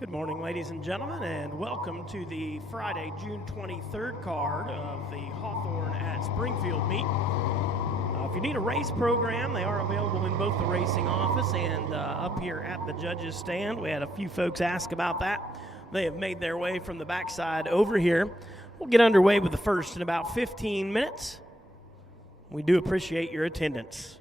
Good morning, ladies and gentlemen, and welcome to the Friday, June 23rd card of the Hawthorne at Springfield meet. If you need a race program, they are available in both the racing office and up here at the judges' stand. We had a few folks ask about that. They have made their way from the backside over here. We'll get underway with the first in about 15 minutes. We do appreciate your attendance.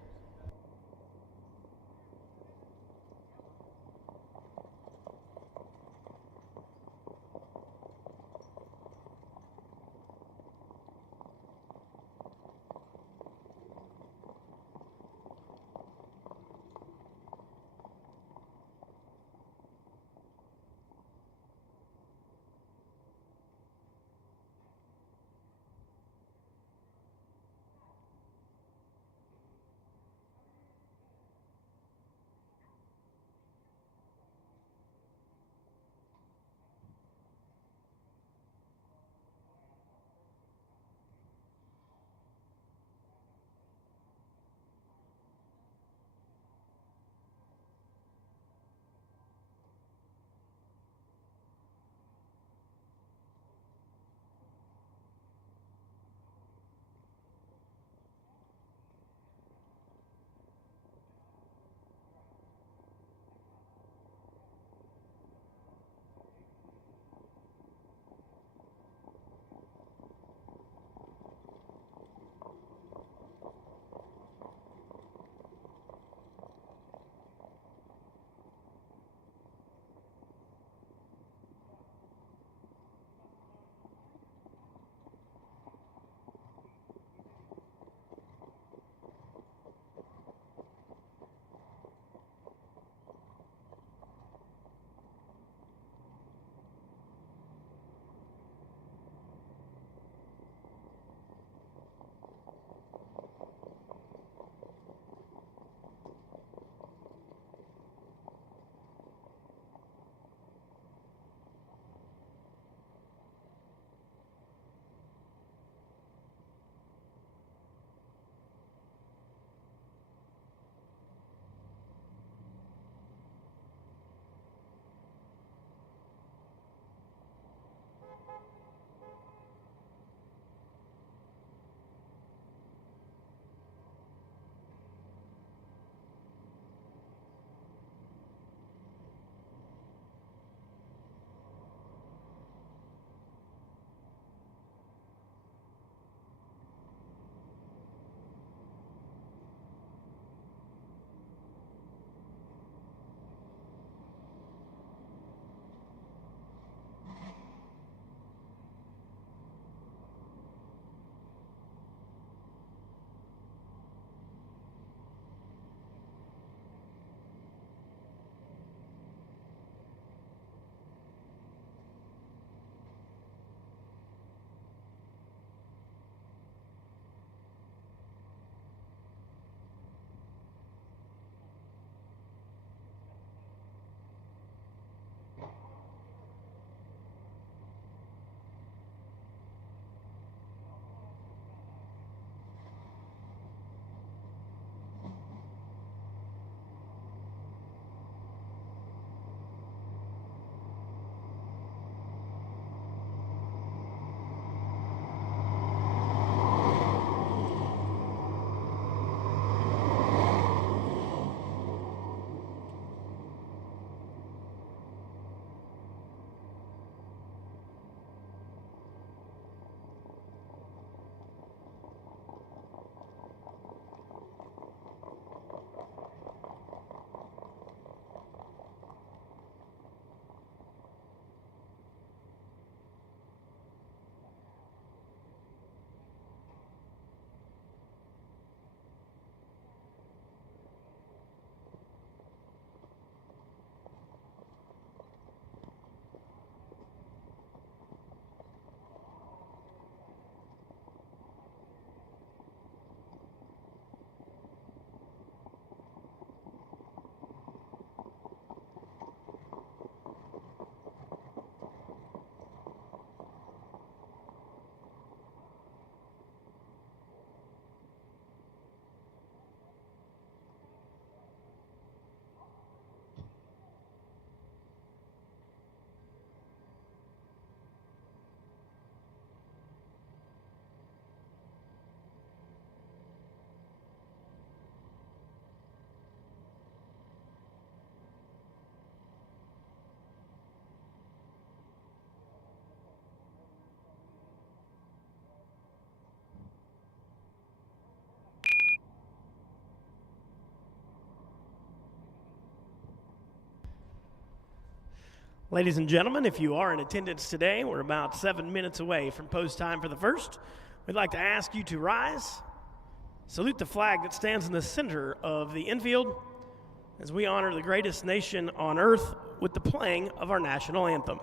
Ladies and gentlemen, if you are in attendance today, we're about 7 minutes away from post time for the first. We'd like to ask you to rise, salute the flag that stands in the center of the infield as we honor the greatest nation on earth with the playing of our national anthem.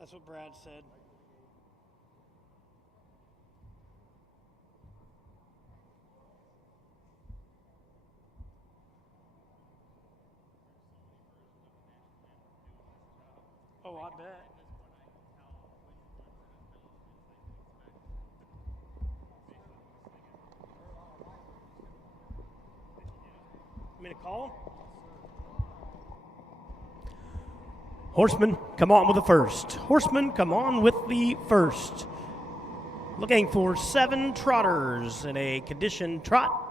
That's what Brad said. Oh, I bet. You mean to call? Horsemen, come on with the first. Horsemen, come on with the first. Looking for 7 trotters in a conditioned trot.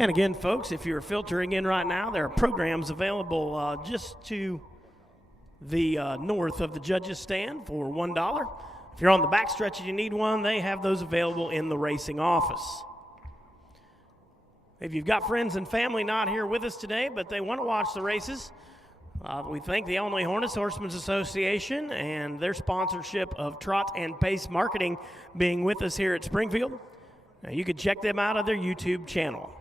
And again, folks, if you're filtering in right now, there are programs available just to the north of the judges' stand for $1. If you're on the backstretch and you need one, they have those available in the racing office. If you've got friends and family not here with us today, but they want to watch the races, we thank the Illinois Horsemen's Association and their sponsorship of Trot and Pace Marketing being with us here at Springfield. Now, you can check them out on their YouTube channel.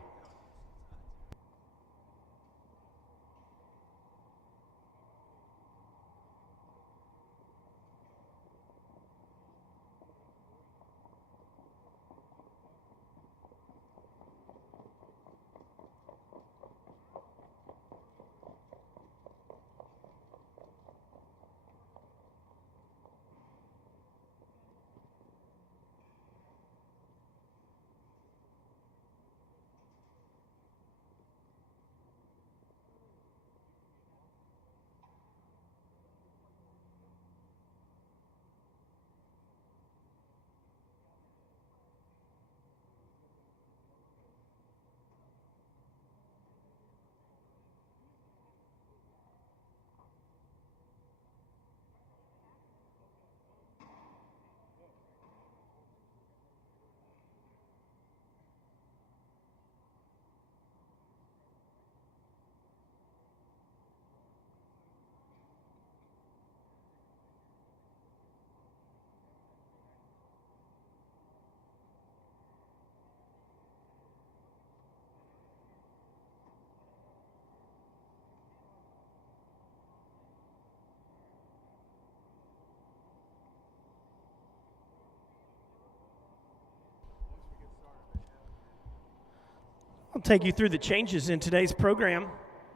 take you through the changes in today's program.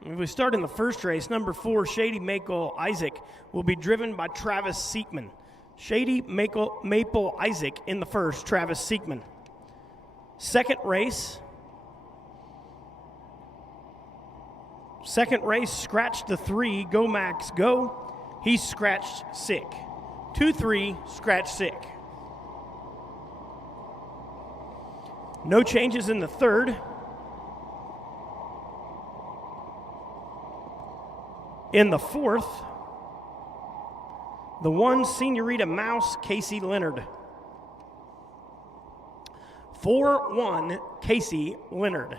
If we start in the first race, number 4, Shady Maple Isaac, will be driven by Travis Seekman. Shady Maple Isaac in the first, Travis Seekman. Second race, scratch the 3, Go Max Go. He's scratched sick. 2-3, scratch sick. No changes in the third. In the fourth, the 1, Senorita Mouse, Casey Leonard. 4-1, Casey Leonard.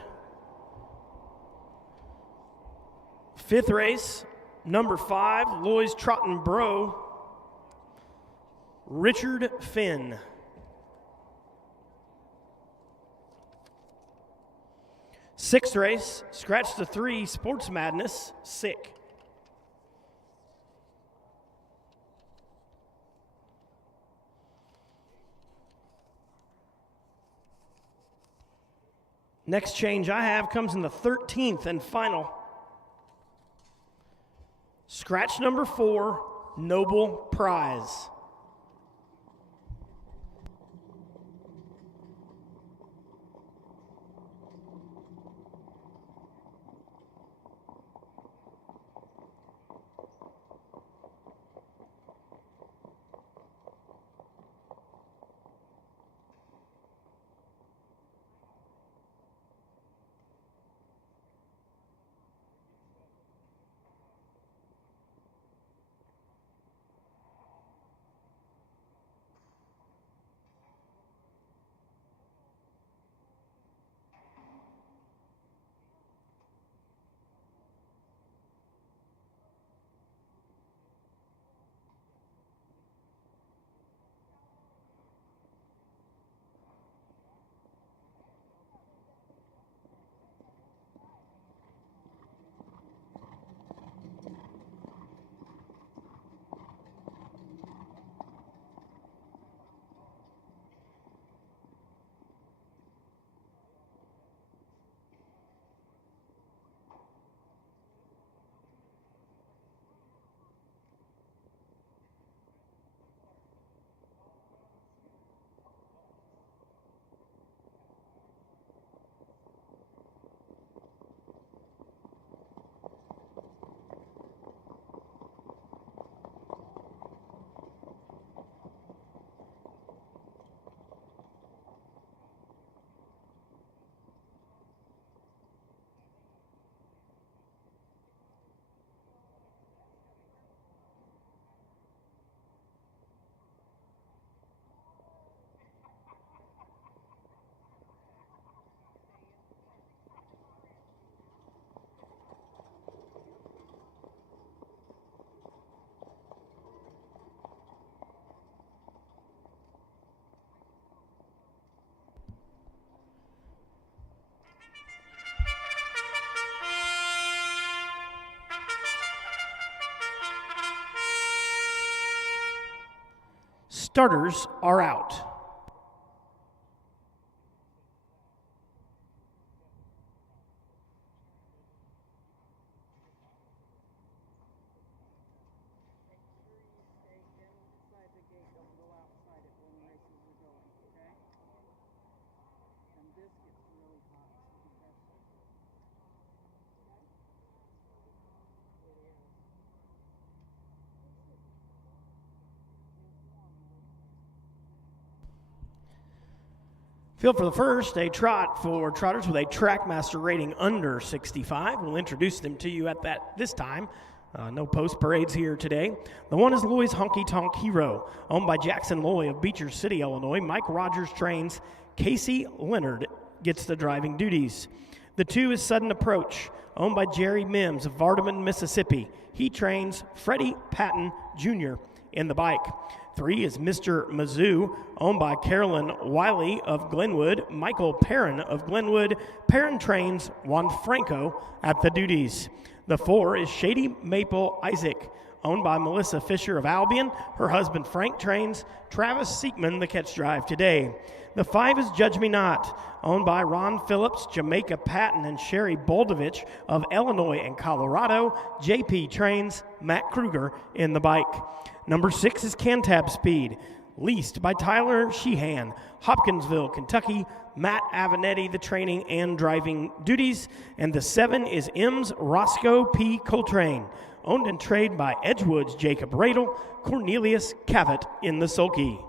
Fifth race, number 5, Loy's Trottin' Bro, Richard Finn. Sixth race, scratch the 3, Sports Madness, Sick. Next change I have comes in the 13th and final. Scratch number 4, Noble Prize. Starters are out. Field for the first, a trot for trotters with a Trackmaster rating under 65. We'll introduce them to you at this time. No post parades here today. The 1 is Loy's Honky Tonk Hero, owned by Jackson Loy of Beecher City, Illinois. Mike Rogers trains. Casey Leonard gets the driving duties. The 2 is Sudden Approach, owned by Jerry Mims of Vardaman, Mississippi. He trains Freddie Patton Jr. in the bike. 3 is Mr. Mizzou, owned by Carolyn Wiley of Glenwood. Michael Perrin of Glenwood. Perrin trains Juan Franco at the duties. The 4 is Shady Maple Isaac, owned by Melissa Fisher of Albion. Her husband Frank trains Travis Seekman the catch drive today. The 5 is Judge Me Not, owned by Ron Phillips, Jamaica Patton, and Sherry Boldovich of Illinois and Colorado. JP Trains, Matt Kruger in the bike. Number 6 is Cantab Speed, leased by Tyler Sheehan, Hopkinsville, Kentucky. Matt Avenatti, the training and driving duties. And the 7 is M's Roscoe P. Coltrane, owned and traded by Edgewood's Jacob Radel, Cornelius Cavett in the sulky.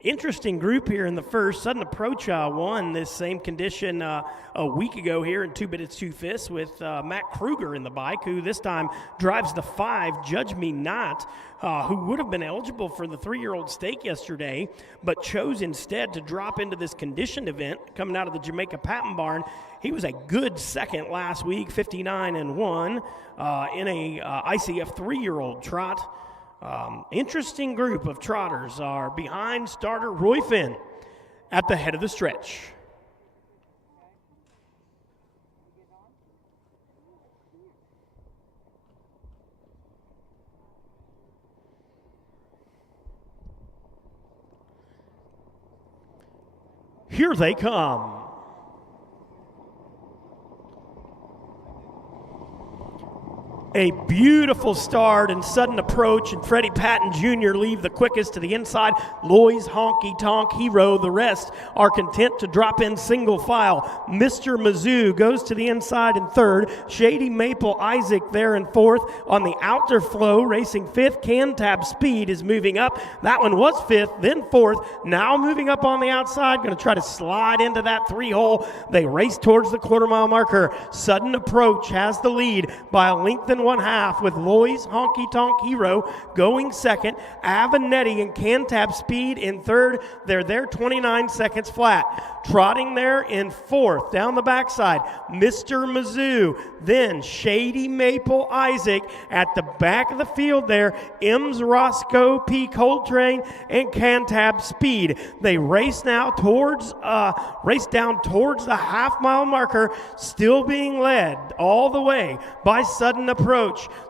Interesting group here in the first. Sudden Approach won this same condition a week ago here in 2 minutes 2 fifths with Matt Kruger in the bike, who this time drives the 5, Judge Me Not, who would have been eligible for the 3-year-old stake yesterday, but chose instead to drop into this conditioned event coming out of the Jamaica Patton barn. He was a good second last week, 59-1, in a ICF 3-year-old trot. Interesting group of trotters are behind starter Roy Finn at the head of the stretch. Here they come. A beautiful start and Sudden Approach, and Freddie Patton Jr. leave the quickest to the inside. Loy's Honky Tonk Hero. The rest are content to drop in single file. Mr. Mizzou goes to the inside in 3rd. Shady Maple Isaac there in 4th. On the outer flow, racing 5th. Cantab Speed is moving up. That one was 5th, then 4th. Now moving up on the outside, going to try to slide into that 3-hole. They race towards the quarter-mile marker. Sudden Approach has the lead by a length and 1/2, with Loy's Honky Tonk Hero going 2nd. Avenatti and Cantab Speed in 3rd. They're there 29 seconds flat. Trotting there in 4th. Down the backside, Mr. Mizzou. Then Shady Maple Isaac at the back of the field there. M's Roscoe P. Coltrane and Cantab Speed. They race now towards, race down towards the half-mile marker, still being led all the way by Sudden Approach.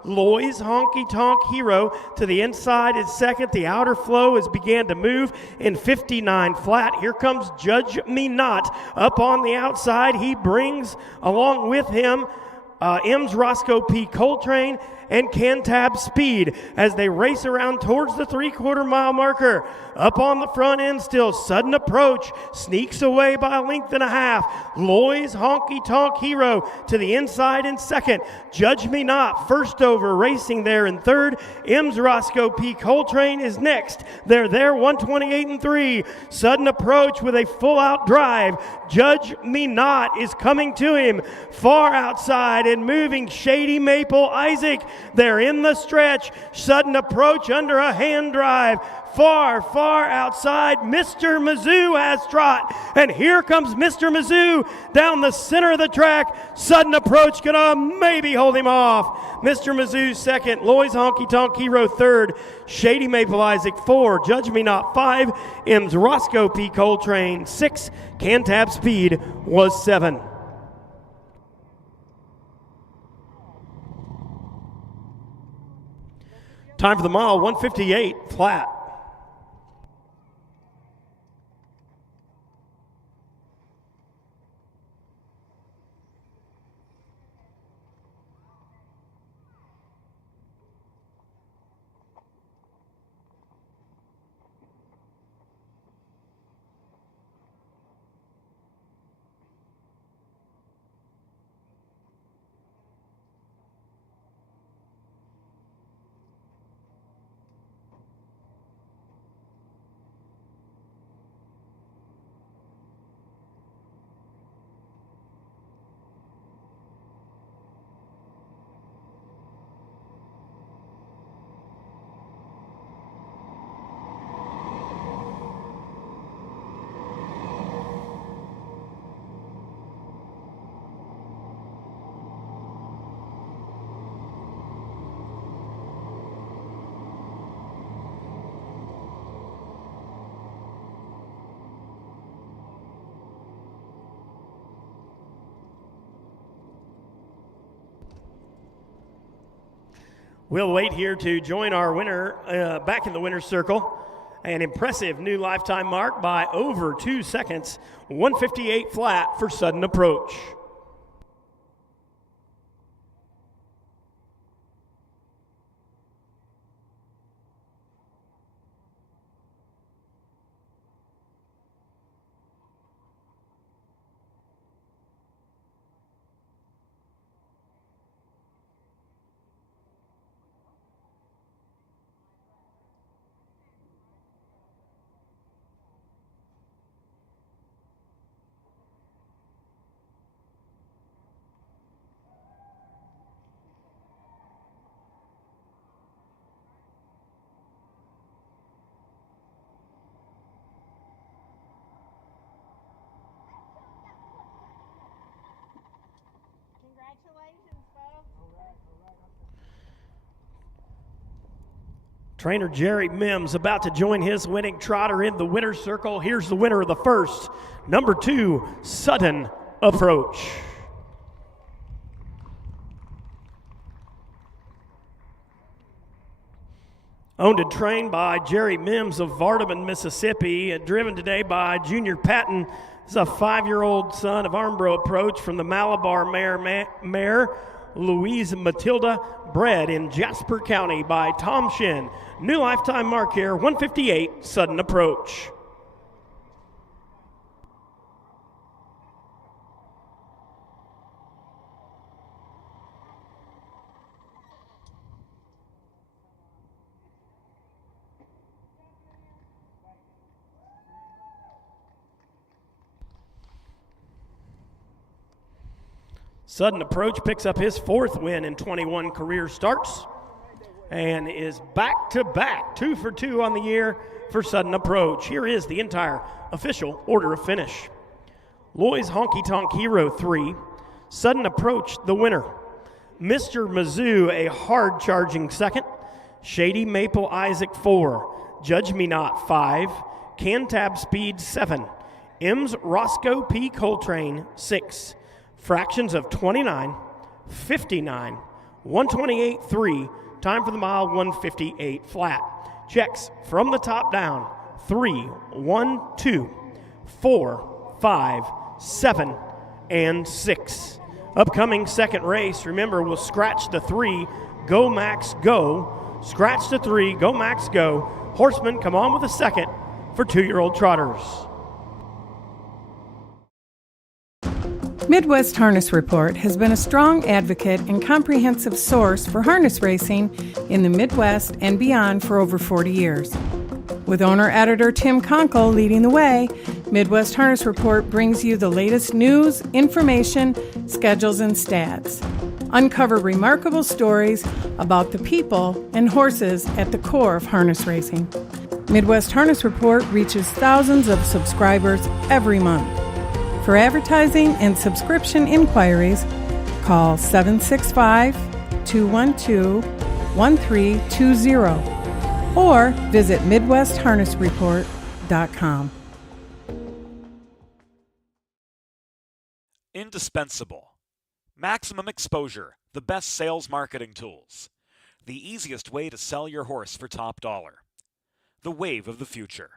Loy's Honky Tonk Hero to the inside is 2nd. The outer flow has began to move in 59 flat. Here comes Judge Me Not up on the outside. He brings along with him M's Roscoe P. Coltrane and Cantab Speed as they race around towards the 3/4 mile marker. Up on the front end still, Sudden Approach sneaks away by a length and a half. Loy's Honky Tonk Hero to the inside in 2nd. Judge Me Not first over, racing there in 3rd. M's Roscoe P. Coltrane is next. They're there 128-3. Sudden Approach with a full out drive. Judge Me Not is coming to him far outside and moving. Shady Maple Isaac. They're in the stretch. Sudden approach under a hand drive. Far, far outside. Mr. Mizzou has Trot. And here comes Mr. Mizzou down the center of the track. Sudden approach gonna maybe hold him off. Mr. Mizzou second. Loy's Honky Tonk Hero third. Shady Maple Isaac 4. Judge Me Not 5. M's Roscoe P. Coltrane 6. Cantab Speed was 7. Time for the mile, 1:58 flat. We'll wait here to join our winner back in the winner's circle. An impressive new lifetime mark by over 2 seconds. 1:58 flat for Sudden Approach. Trainer Jerry Mims about to join his winning trotter in the winner's circle. Here's the winner of the first, number 2, Sudden Approach. Owned and trained by Jerry Mims of Vardaman, Mississippi, and driven today by Junior Patton. This is a 5-year-old son of Armbro Approach from the Malabar mare Louise Matilda, bred in Jasper County by Tom Shin. New lifetime mark here, 1:58, Sudden Approach. Sudden Approach picks up his 4th win in 21 career starts and is back-to-back, 2 for 2 on the year for Sudden Approach. Here is the entire official order of finish. Loy's Honky Tonk Hero 3, Sudden Approach the winner. Mr. Mizzou a hard-charging 2nd, Shady Maple Isaac 4, Judge Me Not 5, Cantab Speed 7, M's Roscoe P. Coltrane 6, fractions of 29, 59, 128.3, time for the mile 1:58 flat. Checks from the top down, 3, 1, 2, 4, 5, 7, and 6. Upcoming second race, remember, we'll scratch the 3, go Max go, scratch the 3, go Max go. Horsemen come on with a second for 2-year-old trotters. Midwest Harness Report has been a strong advocate and comprehensive source for harness racing in the Midwest and beyond for over 40 years. With owner-editor Tim Conkle leading the way, Midwest Harness Report brings you the latest news, information, schedules, and stats. Uncover remarkable stories about the people and horses at the core of harness racing. Midwest Harness Report reaches thousands of subscribers every month. For advertising and subscription inquiries, call 765-212-1320 or visit MidwestHarnessReport.com. Indispensable. Maximum exposure, the best sales marketing tools. The easiest way to sell your horse for top dollar. The wave of the future.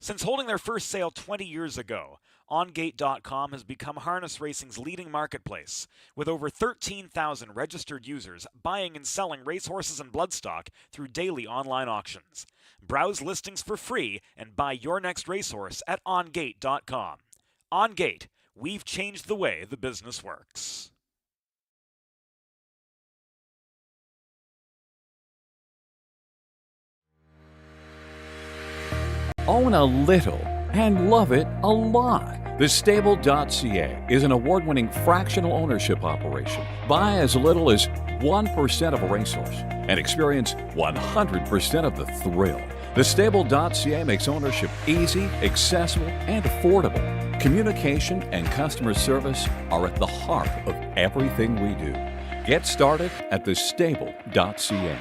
Since holding their first sale 20 years ago, OnGate.com has become harness racing's leading marketplace, with over 13,000 registered users buying and selling racehorses and bloodstock through daily online auctions. Browse listings for free and buy your next racehorse at OnGate.com. OnGate. We've changed the way the business works. Own a little and love it a lot. TheStable.ca is an award-winning fractional ownership operation. Buy as little as 1% of a racehorse and experience 100% of the thrill. TheStable.ca makes ownership easy, accessible, and affordable. Communication and customer service are at the heart of everything we do. Get started at thestable.ca.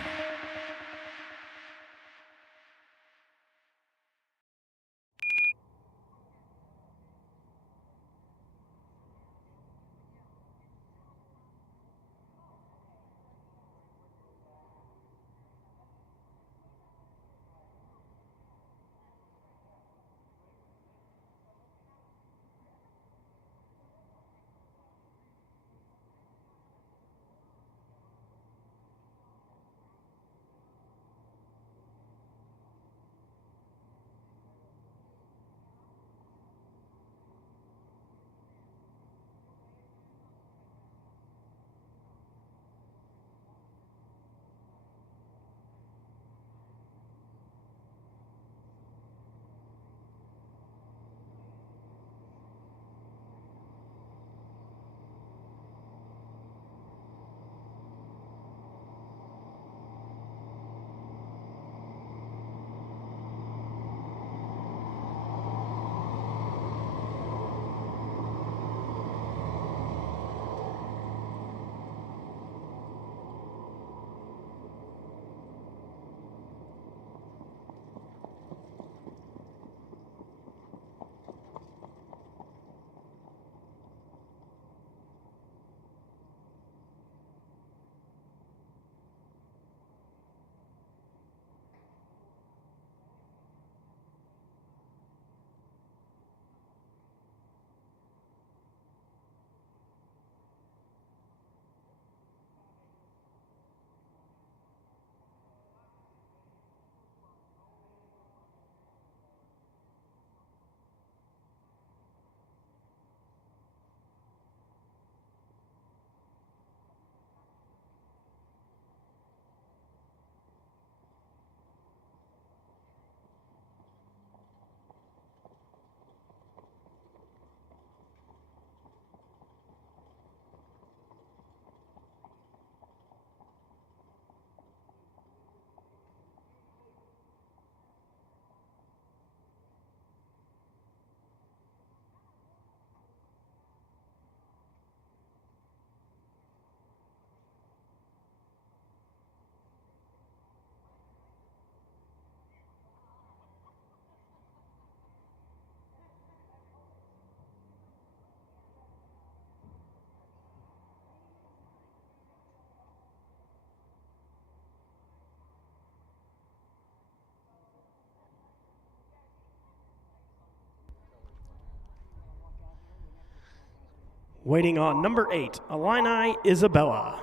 Waiting on number 8, Illini Isabella.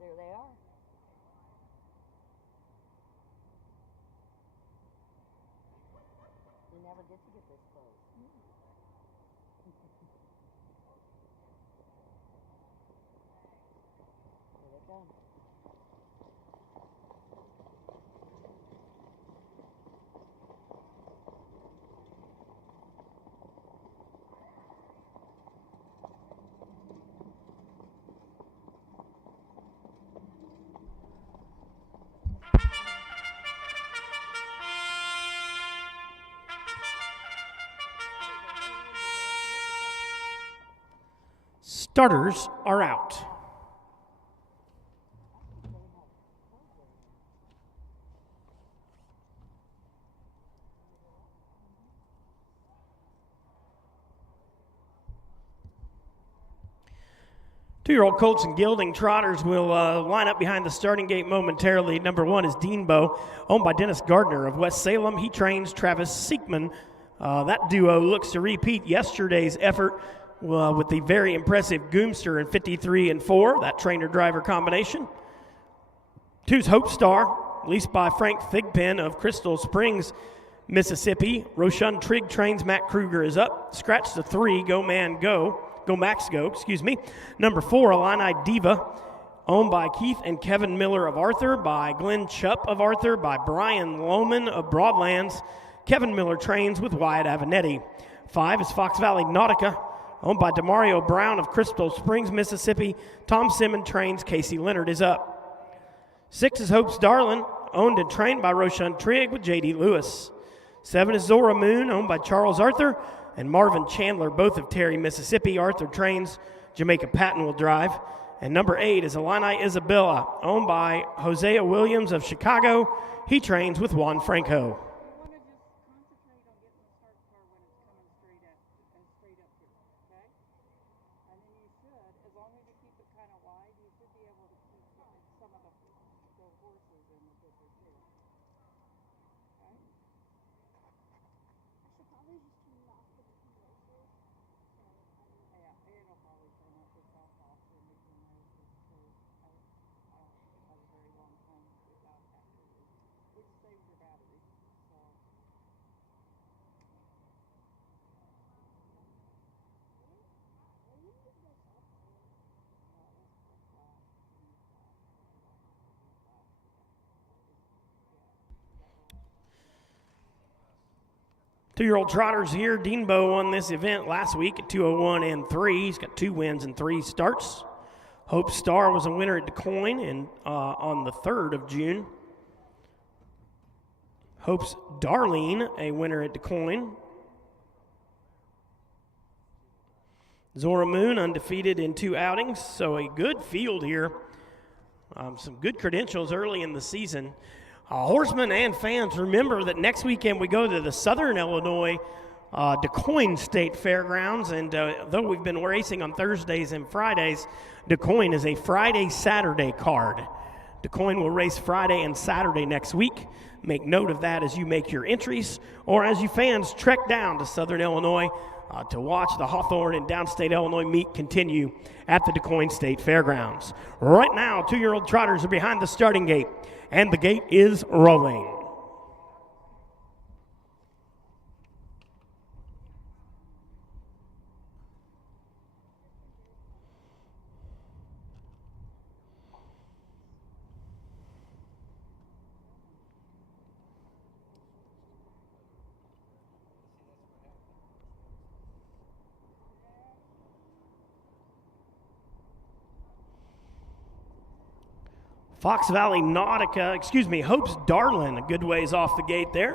There they are. We never get to get this close. Here they come. Starters are out. Two-year-old Colts and Gilding Trotters will line up behind the starting gate momentarily. Number 1 is Deanbo, owned by Dennis Gardner of West Salem. He trains Travis Siekman. That duo looks to repeat yesterday's effort with the very impressive Goomster in 53 and 4, that trainer-driver combination. 2's Hope Star, leased by Frank Thigpen of Crystal Springs, Mississippi. Roshan Trigg trains. Matt Kruger is up. Scratch the 3, Go Max Go, excuse me. Number 4, Illini Diva, owned by Keith and Kevin Miller of Arthur, by Glenn Chupp of Arthur, by Brian Lohman of Broadlands. Kevin Miller trains with Wyatt Avenetti. 5 is Fox Valley Nautica, owned by Demario Brown of Crystal Springs, Mississippi. Tom Simmons trains. Casey Leonard is up. 6 is Hope's Darlin, owned and trained by Roshan Trigg with J.D. Lewis. 7 is Zora Moon, owned by Charles Arthur and Marvin Chandler, both of Terry, Mississippi. Arthur trains. Jamaica Patton will drive. And number 8 is Illini Isabella, owned by Hosea Williams of Chicago. He trains with Juan Franco. Two-year-old Trotters here. Deanbo won this event last week at 201 and 3. He's got 2 wins and 3 starts. Hope Star was a winner at DeCoin on the 3rd of June. Hope's Darlene, a winner at DeCoin. Zora Moon, undefeated in 2 outings, so a good field here. Some good credentials early in the season. Horsemen and fans, remember that next weekend we go to the Southern Illinois DeCoin State Fairgrounds, and though we've been racing on Thursdays and Fridays, DeCoin is a Friday-Saturday card. DeCoin will race Friday and Saturday next week. Make note of that as you make your entries, or as you fans trek down to Southern Illinois to watch the Hawthorne and Downstate Illinois meet continue at the DeCoin State Fairgrounds. Right now, 2-year-old Trotters are behind the starting gate, and the gate is rolling. Fox Valley Nautica, Hope's Darlin, a good ways off the gate there.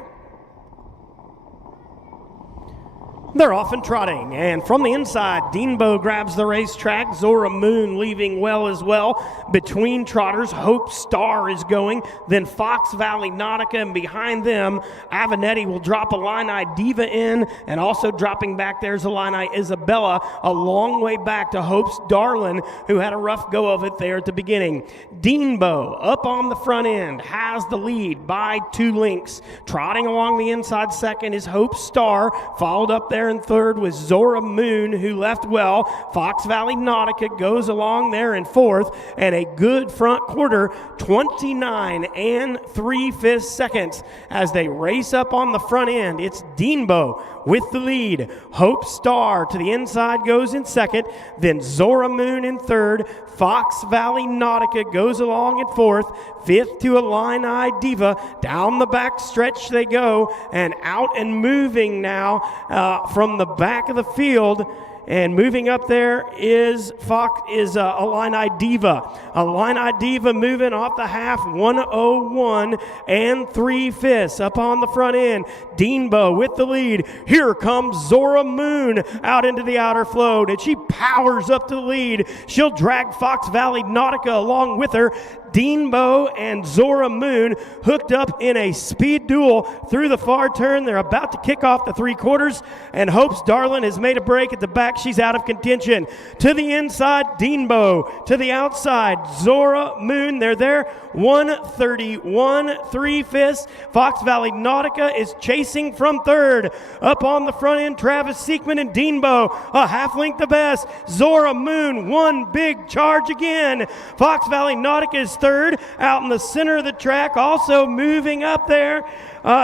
They're off and trotting, and from the inside, Deanbo grabs the racetrack. Zora Moon leaving well as well. Between Trotters, Hope Star is going, then Fox Valley Nautica, and behind them, Avenetti will drop Illini Diva in, and also dropping back there's Illini Isabella, a long way back to Hope's Darlin, who had a rough go of it there at the beginning. Deanbo, up on the front end, has the lead by 2 lengths. Trotting along the inside second is Hope Star, followed up there in third was Zora Moon, who left well. Fox Valley Nautica goes along there in fourth, and a good front quarter, 29 and 3/5 seconds as they race up on the front end. It's Deanbo with the lead. Hope Star to the inside goes in second, then Zora Moon in third. Fox Valley Nautica goes along in fourth, fifth to Illini Diva. Down the back stretch they go, and out and moving now from the back of the field And moving up there is Illini Diva. Illini Diva moving off the half, 101 and 3/5 up on the front end. Deanbo with the lead. Here comes Zora Moon out into the outer float, and she powers up to the lead. She'll drag Fox Valley Nautica along with her. Deanbo and Zora Moon hooked up in a speed duel through the far turn. They're about to kick off the 3/4, and Hope's Darlin has made a break at the back. She's out of contention. To the inside, Deanbo. To the outside, Zora Moon. They're there. 131 3/5. Fox Valley Nautica is chasing from third. Up on the front end, Travis Seekman and Deanbo a half length the best. Zora Moon, one big charge again. Fox Valley Nautica is third. Out in the center of the track, also moving up there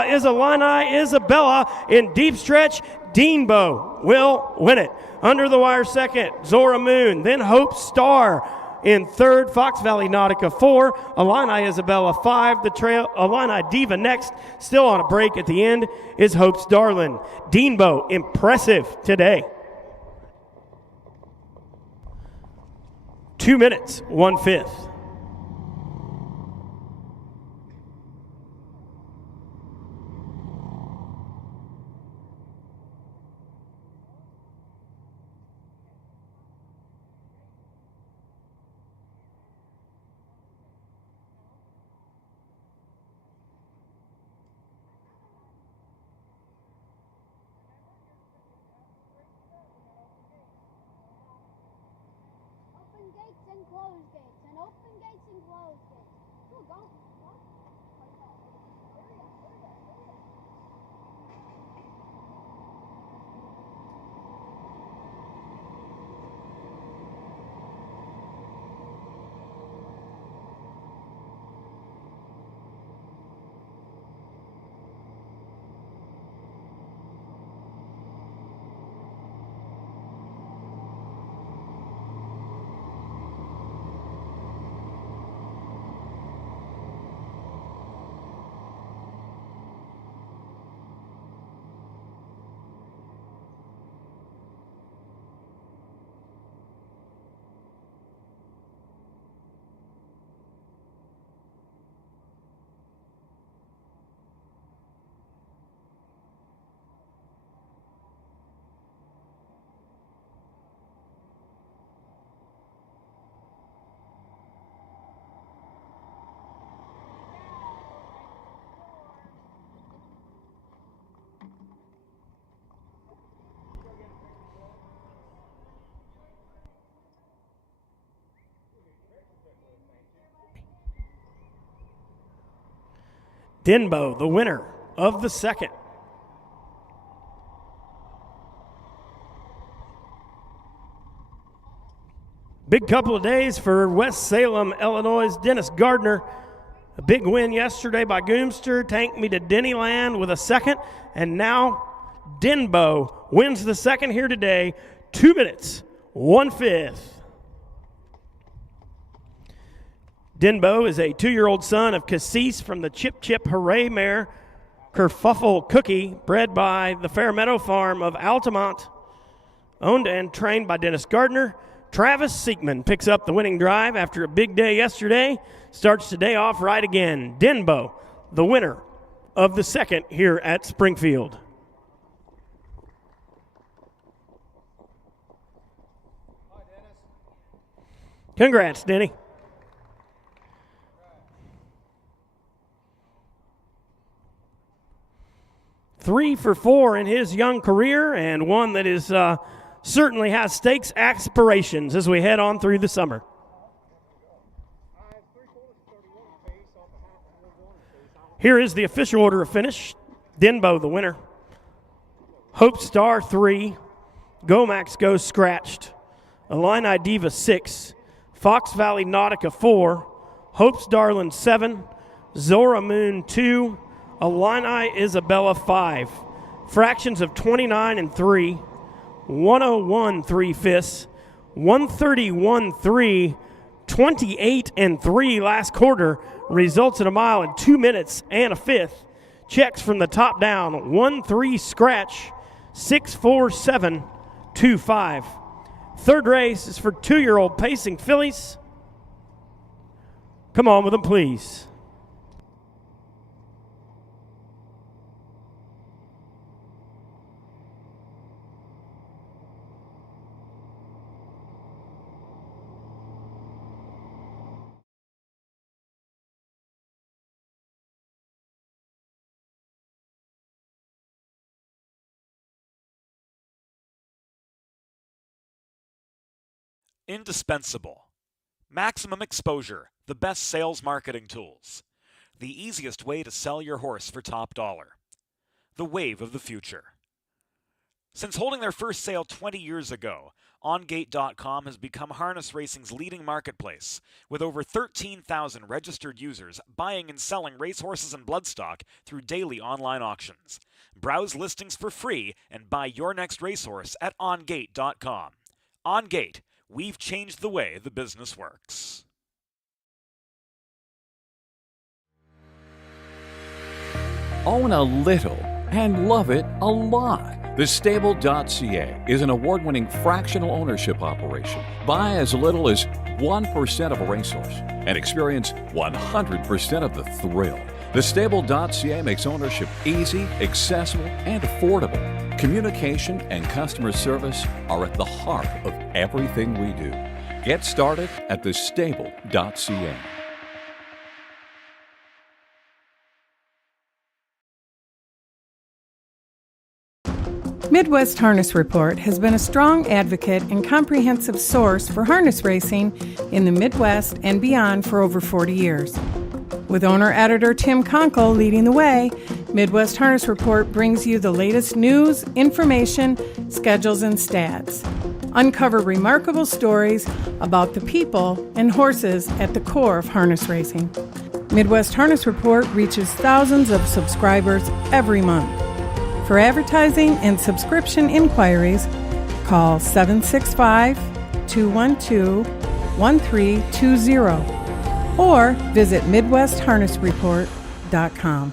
is Illini Isabella in deep stretch. Deanbo will win it. Under the wire second, Zora Moon. Then Hope Star in third. Fox Valley Nautica 4. Illini Isabella 5. The trail Illini Diva next. Still on a break at the end is Hope's Darlin. Deanbo, impressive today. 2 minutes, 1/5. Deanbo, the winner of the second. Big couple of days for West Salem, Illinois' Dennis Gardner. A big win yesterday by Goomster, tanked me to Dennyland with a second, and now Deanbo wins the second here today, 2 minutes, 1/5. Deanbo is a 2-year-old son of Cassis from the Chip Chip Hooray mare, Kerfuffle Cookie, bred by the Fairmeadow Farm of Altamont, owned and trained by Dennis Gardner. Travis Seekman picks up the winning drive after a big day yesterday, starts today off right again. Deanbo, the winner of the second here at Springfield. Congrats, Denny. 3 for 4 in his young career, and one that is certainly has stakes aspirations as we head on through the summer. Here is the official order of finish. Deanbo, the winner. Hope Star 3. Gomax goes scratched. Illini Diva 6. Fox Valley Nautica 4. Hope's Darlin 7. Zora Moon 2. Illini Isabella 5. Fractions of 29 and 3. 101 3/5. 131 3. 28 and 3 last quarter results in a mile in 2 minutes and a fifth. Checks from the top down. 1-3 scratch. 6-4-7. 2-5. Third race is for 2-year-old pacing fillies. Come on with them, please. Indispensable. Maximum exposure, the best sales marketing tools. The easiest way to sell your horse for top dollar. The wave of the future. Since holding their first sale 20 years ago, OnGate.com has become harness racing's leading marketplace, with over 13,000 registered users buying and selling racehorses and bloodstock through daily online auctions. Browse listings for free and buy your next racehorse at OnGate.com. OnGate, we've changed the way the business works. Own a little and love it a lot. TheStable.ca is an award-winning fractional ownership operation. Buy as little as 1% of a racehorse and experience 100% of the thrill. TheStable.ca makes ownership easy, accessible, and affordable. Communication and customer service are at the heart of everything we do. Get started at TheStable.ca. Midwest Harness Report has been a strong advocate and comprehensive source for harness racing in the Midwest and beyond for over 40 years. With owner-editor Tim Conkle leading the way, Midwest Harness Report brings you the latest news, information, schedules, and stats. Uncover remarkable stories about the people and horses at the core of harness racing. Midwest Harness Report reaches thousands of subscribers every month. For advertising and subscription inquiries, call 765-212-1320 or visit MidwestHarnessReport.com.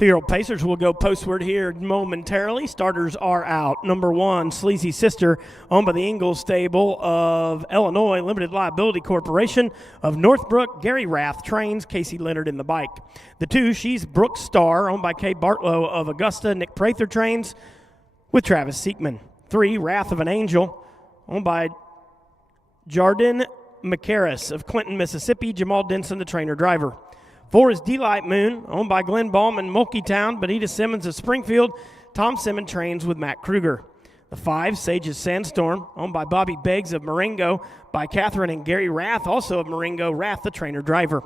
2-year-old Pacers will go postward here momentarily. Starters are out. Number 1, Sleazy Sister, owned by the Ingalls Stable of Illinois Limited Liability Corporation of Northbrook. Gary Rath trains. Casey Leonard in the bike. The 2, She's Brooke Star, owned by Kay Bartlow of Augusta. Nick Prather trains with Travis Seekman. 3, Wrath of an Angel, owned by Jardin McCarris of Clinton, Mississippi. Jamal Denson, the trainer-driver. 4 is Delight Moon, owned by Glenn Ballman, Mulkeytown. Benita Simmons of Springfield. Tom Simmons trains with Matt Kruger. The 5, Sage's Sandstorm, owned by Bobby Beggs of Marengo, by Catherine and Gary Rath, also of Marengo. Rath, the trainer-driver.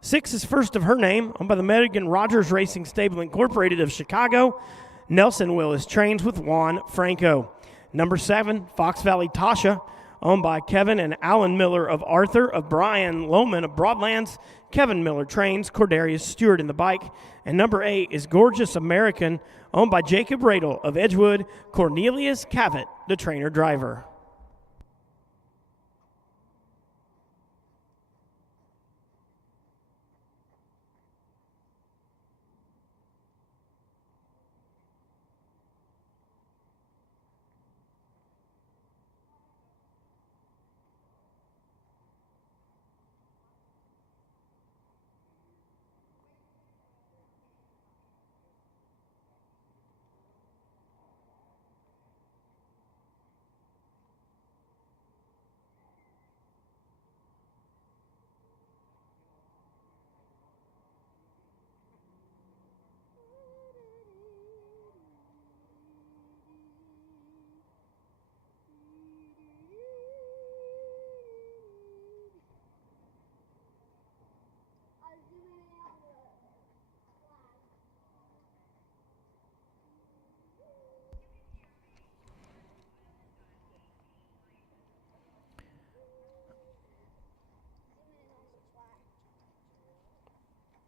6 is First of Her Name, owned by the Megan Rogers Racing Stable Incorporated of Chicago. Nelson Willis trains with Juan Franco. Number 7, Fox Valley Tasha, owned by Kevin and Alan Miller of Arthur, of Brian Lohman of Broadlands. Kevin Miller trains. Cordarius Stewart in the bike. And number 8 is Gorgeous American, owned by Jacob Radel of Edgewood. Cornelius Cavett, the trainer-driver.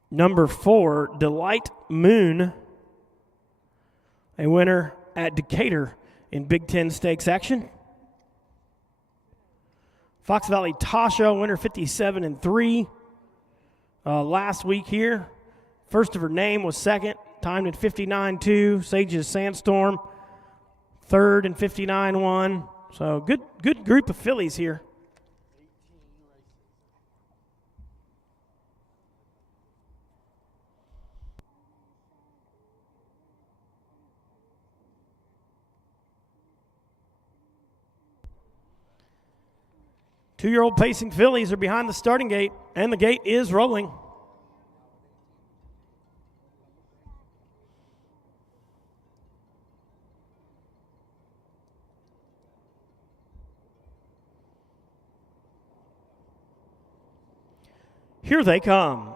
Number 4, Delight Moon, a winner at Decatur in Big Ten Stakes action. Fox Valley Tasha, winner 57-3 last week here. First of Her Name was second, timed at 59-2. Sage's Sandstorm, third and 59-1. So good group of fillies here. Two-year-old pacing fillies are behind the starting gate, and the gate is rolling. Here they come.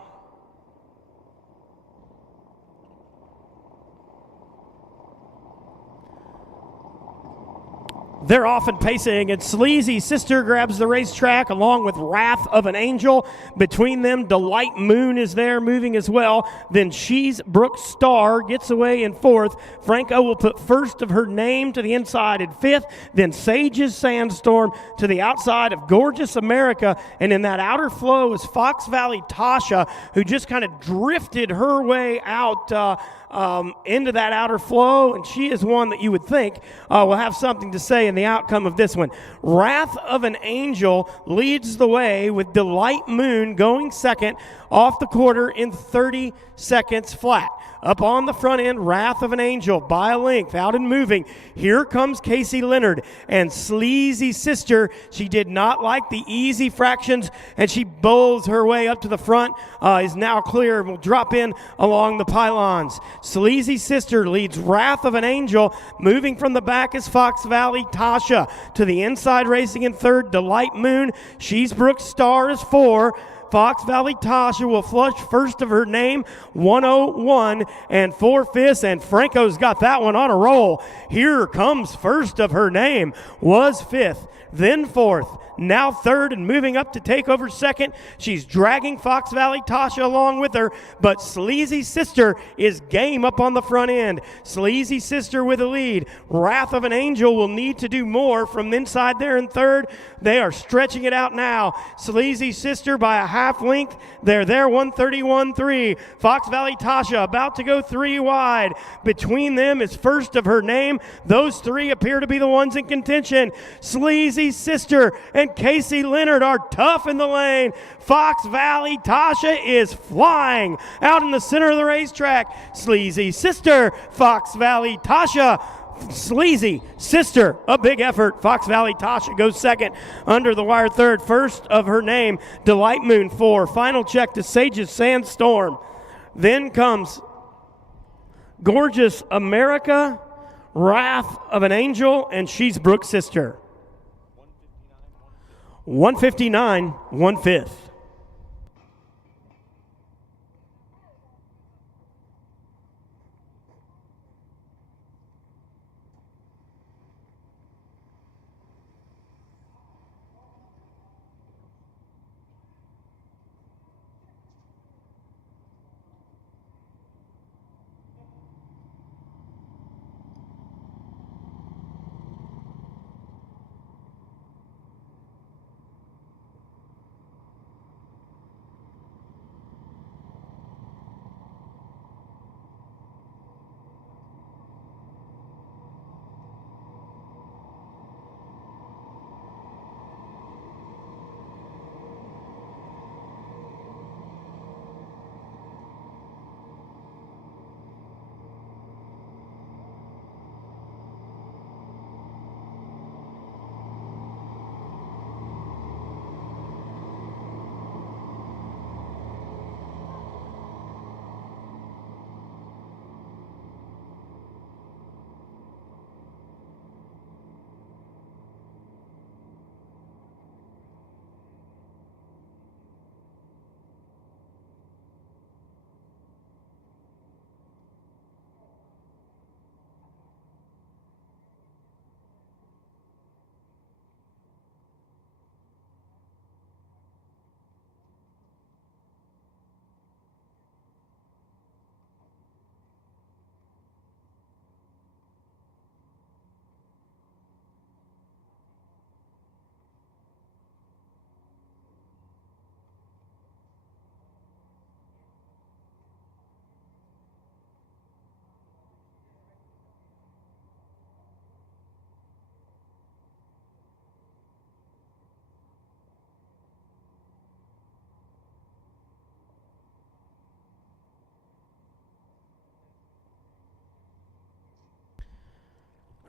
They're off and pacing, and Sleazy Sister grabs the racetrack along with Wrath of an Angel. Between them, Delight Moon is there moving as well. Then She's Brooke Star gets away in fourth. Franco will put First of Her Name to the inside in fifth. Then Sage's Sandstorm to the outside of Gorgeous America. And in that outer flow is Fox Valley Tasha, who just kind of drifted her way out into that outer flow, and she is one that you would think will have something to say in the outcome of this one. Wrath of an Angel leads the way with Delight Moon going second off the quarter in 30 seconds flat. Up on the front end, Wrath of an Angel by a length, out and moving. Here comes Casey Leonard and Sleazy Sister. She did not like the easy fractions, and she bowls her way up to the front, is now clear, and will drop in along the pylons. Sleazy Sister leads Wrath of an Angel. Moving from the back is Fox Valley Tasha. To the inside, racing in third, Delight Moon. She's Brooke Star is 4. Fox Valley Tasha will flush First of Her Name, 101 and 4/5, and Franco's got that one on a roll. Here comes First of Her Name, was 5th, then 4th, now 3rd, and moving up to take over 2nd. She's dragging Fox Valley Tasha along with her, but Sleazy Sister is game up on the front end. Sleazy Sister with a lead. Wrath of an Angel will need to do more from inside there in 3rd. They are stretching it out now. Sleazy Sister by a half length. They're there, 131.3. Fox Valley Tasha about to go 3 wide. Between them is first of her name. Those 3 appear to be the ones in contention. Sleazy Sister and Casey Leonard are tough in the lane. Fox Valley Tasha is flying out in the center of the racetrack. Sleazy Sister, Fox Valley Tasha. Sleazy Sister, a big effort. Fox Valley Tasha goes second. Under the wire third, first of her name, Delight Moon 4. Final check to Sage's Sandstorm. Then comes Gorgeous America, Wrath of an Angel, and She's Brooke's Sister. 159, 1/5.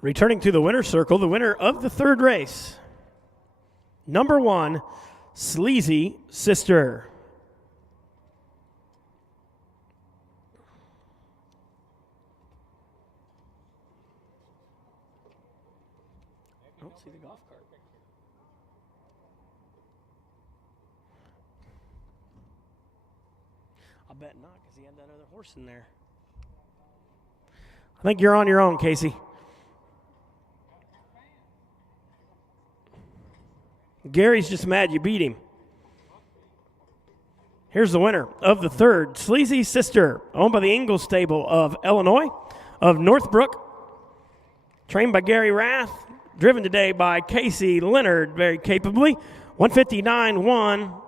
Returning to the winner's circle, the winner of the third race, number 1, Sleazy Sister. I don't see the golf cart. I bet not, because he had that other horse in there. I think you're on your own, Casey. Gary's just mad you beat him. Here's the winner of the third, Sleazy Sister, owned by the Ingalls Stable of Illinois, of Northbrook, trained by Gary Rath, driven today by Casey Leonard very capably. 159-1,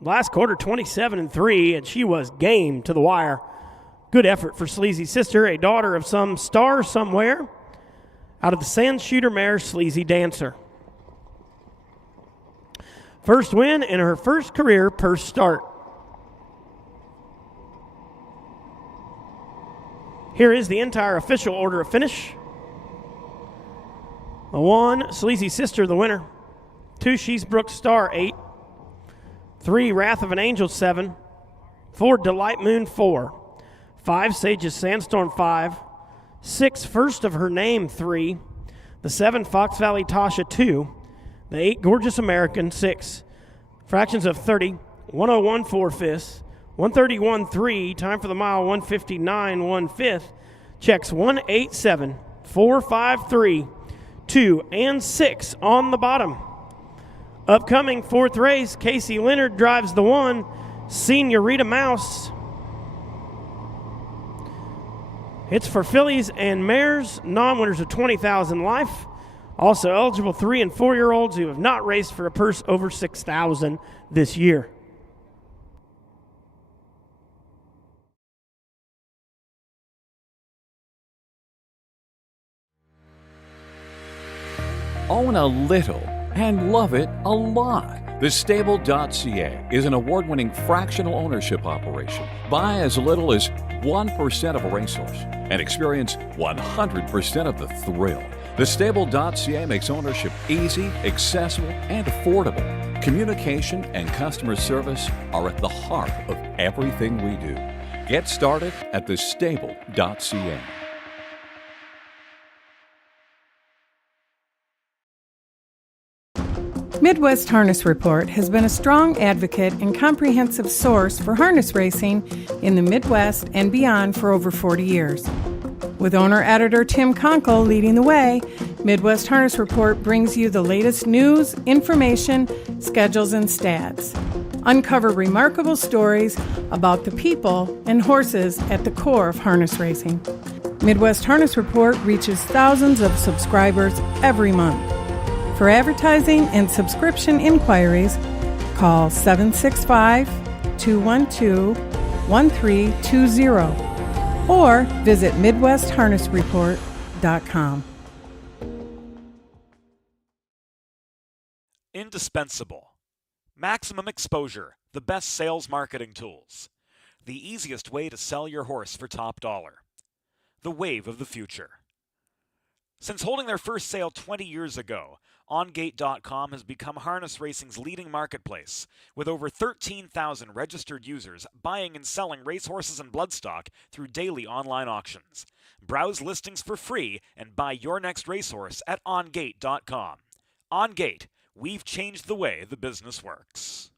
last quarter 27-3, and she was game to the wire. Good effort for Sleazy Sister, a daughter of some star somewhere, out of the Sand Shooter mare Sleazy Dancer. First win in her first career purse start. Here is the entire official order of finish. The 1, Sleazy Sister, the winner. 2, She's Brooke's Star, 8. 3, Wrath of an Angel, 7. 4, Delight Moon, 4. 5, Sage's Sandstorm, 5. 6, First of Her Name, 3. The 7, Fox Valley Tasha, 2. The 8, Gorgeous American, 6. Fractions of 30, 101 4/5, 131 3, time for the mile 159 1/5, checks 187 453 2 and 6 on the bottom. Upcoming fourth race, Casey Leonard drives the 1, Senorita Mouse. It's for fillies and mares, non-winners of 20,000 life. Also eligible 3- and 4-year-olds who have not raced for a purse over $6,000 this year. Own a little and love it a lot. Thestable.ca is an award-winning fractional ownership operation. Buy as little as 1% of a racehorse and experience 100% of the thrill. Thestable.ca makes ownership easy, accessible, and affordable. Communication and customer service are at the heart of everything we do. Get started at thestable.ca. Midwest Harness Report has been a strong advocate and comprehensive source for harness racing in the Midwest and beyond for over 40 years. With owner-editor Tim Conkle leading the way, Midwest Harness Report brings you the latest news, information, schedules, and stats. Uncover remarkable stories about the people and horses at the core of harness racing. Midwest Harness Report reaches thousands of subscribers every month. For advertising and subscription inquiries, call 765-212-1320 or visit MidwestHarnessReport.com. Indispensable. Maximum exposure, the best sales marketing tools. The easiest way to sell your horse for top dollar. The wave of the future. Since holding their first sale 20 years ago, OnGate.com has become harness racing's leading marketplace, with over 13,000 registered users buying and selling racehorses and bloodstock through daily online auctions. Browse listings for free and buy your next racehorse at OnGate.com. OnGate, we've changed the way the business works.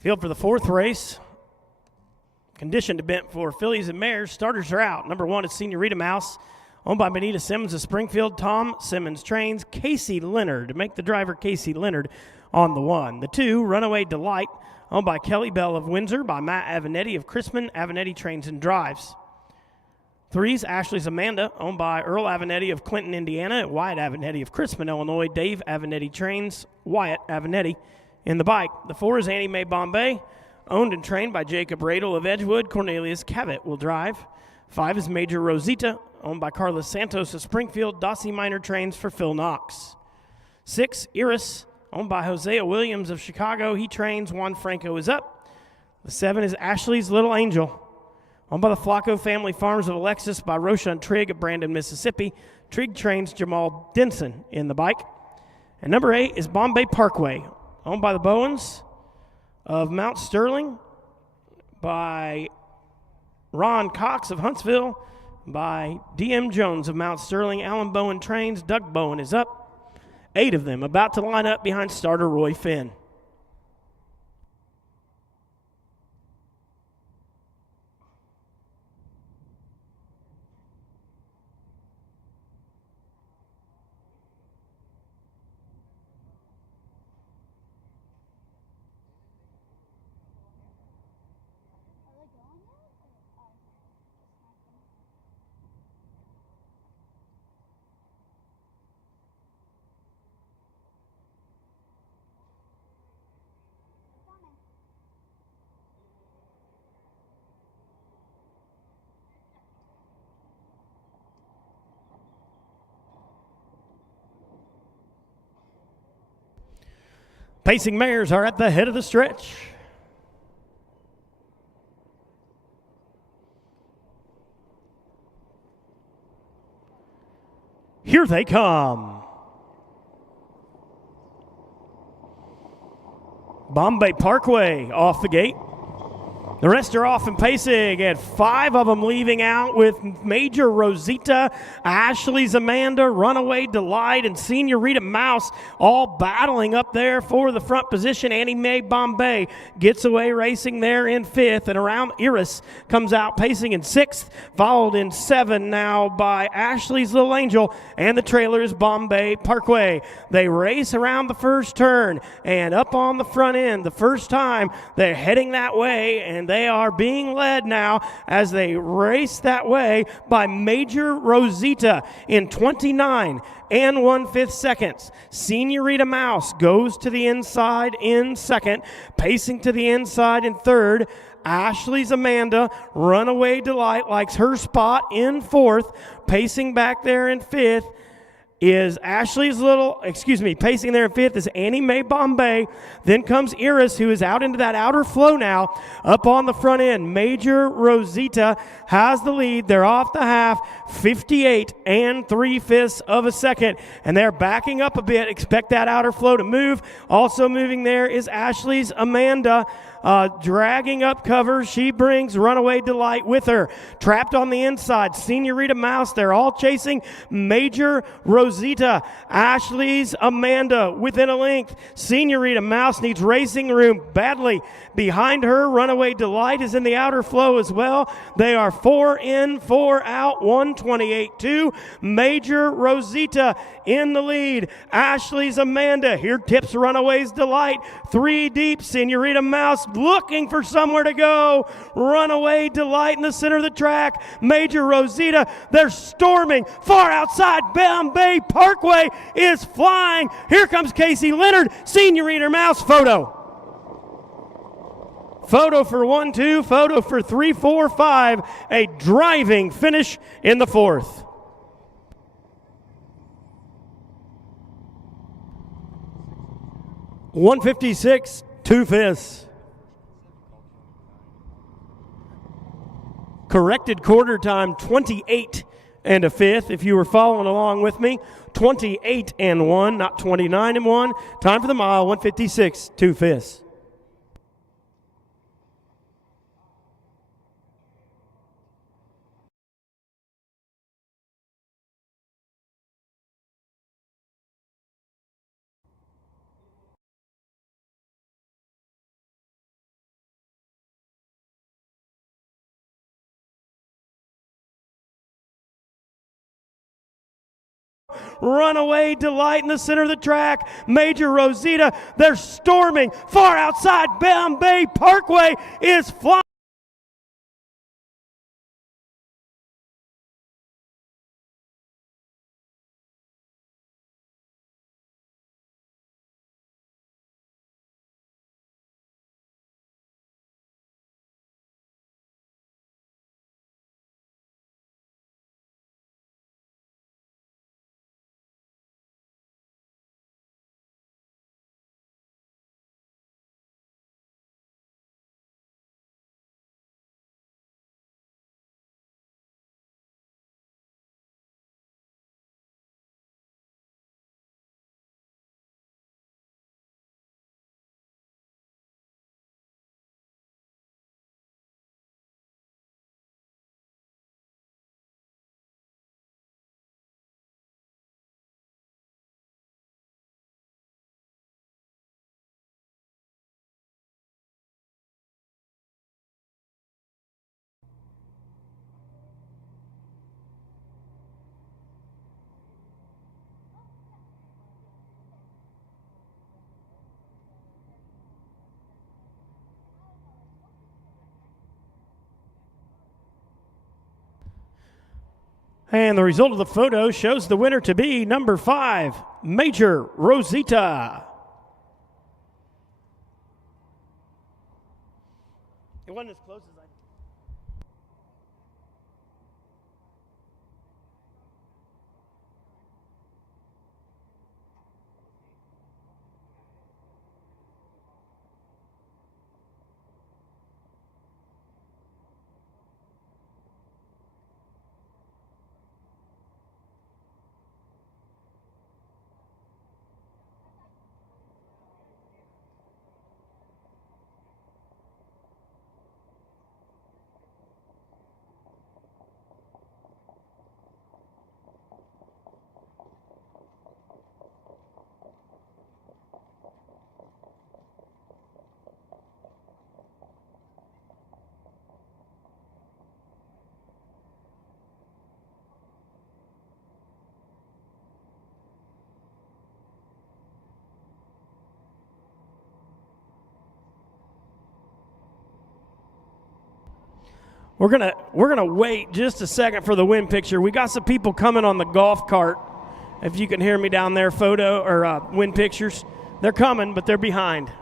Field for the fourth race. Condition to bent for fillies and mares. Starters are out. Number 1 is Senorita Mouse, owned by Benita Simmons of Springfield. Tom Simmons trains. Casey Leonard to make the driver Casey Leonard on the 1. The 2, Runaway Delight, owned by Kelly Bell of Windsor, by Matt Avenatti of Chrisman. Avenatti trains and drives. 3's Ashley's Amanda, owned by Earl Avenatti of Clinton, Indiana, and Wyatt Avenatti of Chrisman, Illinois. Dave Avenatti trains Wyatt Avenatti in the bike. The 4 is Annie Mae Bombay, owned and trained by Jacob Radel of Edgewood. Cornelius Cavett will drive. 5 is Major Rosita, owned by Carlos Santos of Springfield. Dossie Minor trains for Phil Knox. 6, Iris, owned by Hosea Williams of Chicago. He trains. Juan Franco is up. The 7 is Ashley's Little Angel, owned by the Flacco Family Farms of Alexis, by Roshan Trigg of Brandon, Mississippi. Trigg trains Jamal Denson in the bike. And number 8 is Bombay Parkway, owned by the Bowens of Mount Sterling, by Ron Cox of Huntsville, by D.M. Jones of Mount Sterling. Alan Bowen trains. Doug Bowen is up. 8 of them about to line up behind starter Roy Finn. Pacing mares are at the head of the stretch. Here they come. Bombay Parkway off the gate. The rest are off and pacing, and 5 of them leaving out with Major Rosita, Ashley's Amanda, Runaway Delight, and Senorita Mouse all battling up there for the front position. Annie Mae Bombay gets away racing there in 5th, and around Iris comes out pacing in 6th, followed in 7 now by Ashley's Little Angel, and the trailer is Bombay Parkway. They race around the first turn and up on the front end. The first time they're heading that way, and they are being led now as they race that way by Major Rosita in 29 and 1/5 seconds. Senorita Mouse goes to the inside in 2nd, pacing to the inside in 3rd. Ashley's Amanda, Runaway Delight, likes her spot in 4th, pacing back there in 5th. Is pacing there in 5th is Annie Mae Bombay. Then comes Iris, who is out into that outer flow now. Up on the front end, Major Rosita has the lead. They're off the half, 58 and 3/5 of a second. And they're backing up a bit. Expect that outer flow to move. Also moving there is Ashley's Amanda. Dragging up cover. She brings Runaway Delight with her. Trapped on the inside, Senorita Mouse. They're all chasing Major Rosita. Ashley's Amanda within a length. Senorita Mouse needs racing room badly. Behind her, Runaway Delight is in the outer flow as well. They are 4 in, 4 out, 128-2. Major Rosita in the lead. Ashley's Amanda. Here tips Runaway's Delight. 3 deep. Senorita Mouse looking for somewhere to go. Runaway Delight in the center of the track. Major Rosita, they're storming far outside. Bombay Parkway is flying. Here comes Casey Leonard. Senorita Mouse photo. Photo for 1-2, photo for 3-4-5. A driving finish in the 4th. .156, 2/5. Corrected quarter time, 28 and a 5th. If you were following along with me, 28 and 1, not 29 and 1. Time for the mile, 156, 2/5. Runaway Delight in the center of the track. Major Rosita, they're storming. Far outside, Bombay Parkway is flying. And the result of the photo shows the winner to be number 5, Major Rosita. It wasn't as close as I We're gonna wait just a second for the win picture. We got some people coming on the golf cart. If you can hear me down there, photo or win pictures. They're coming, but they're behind.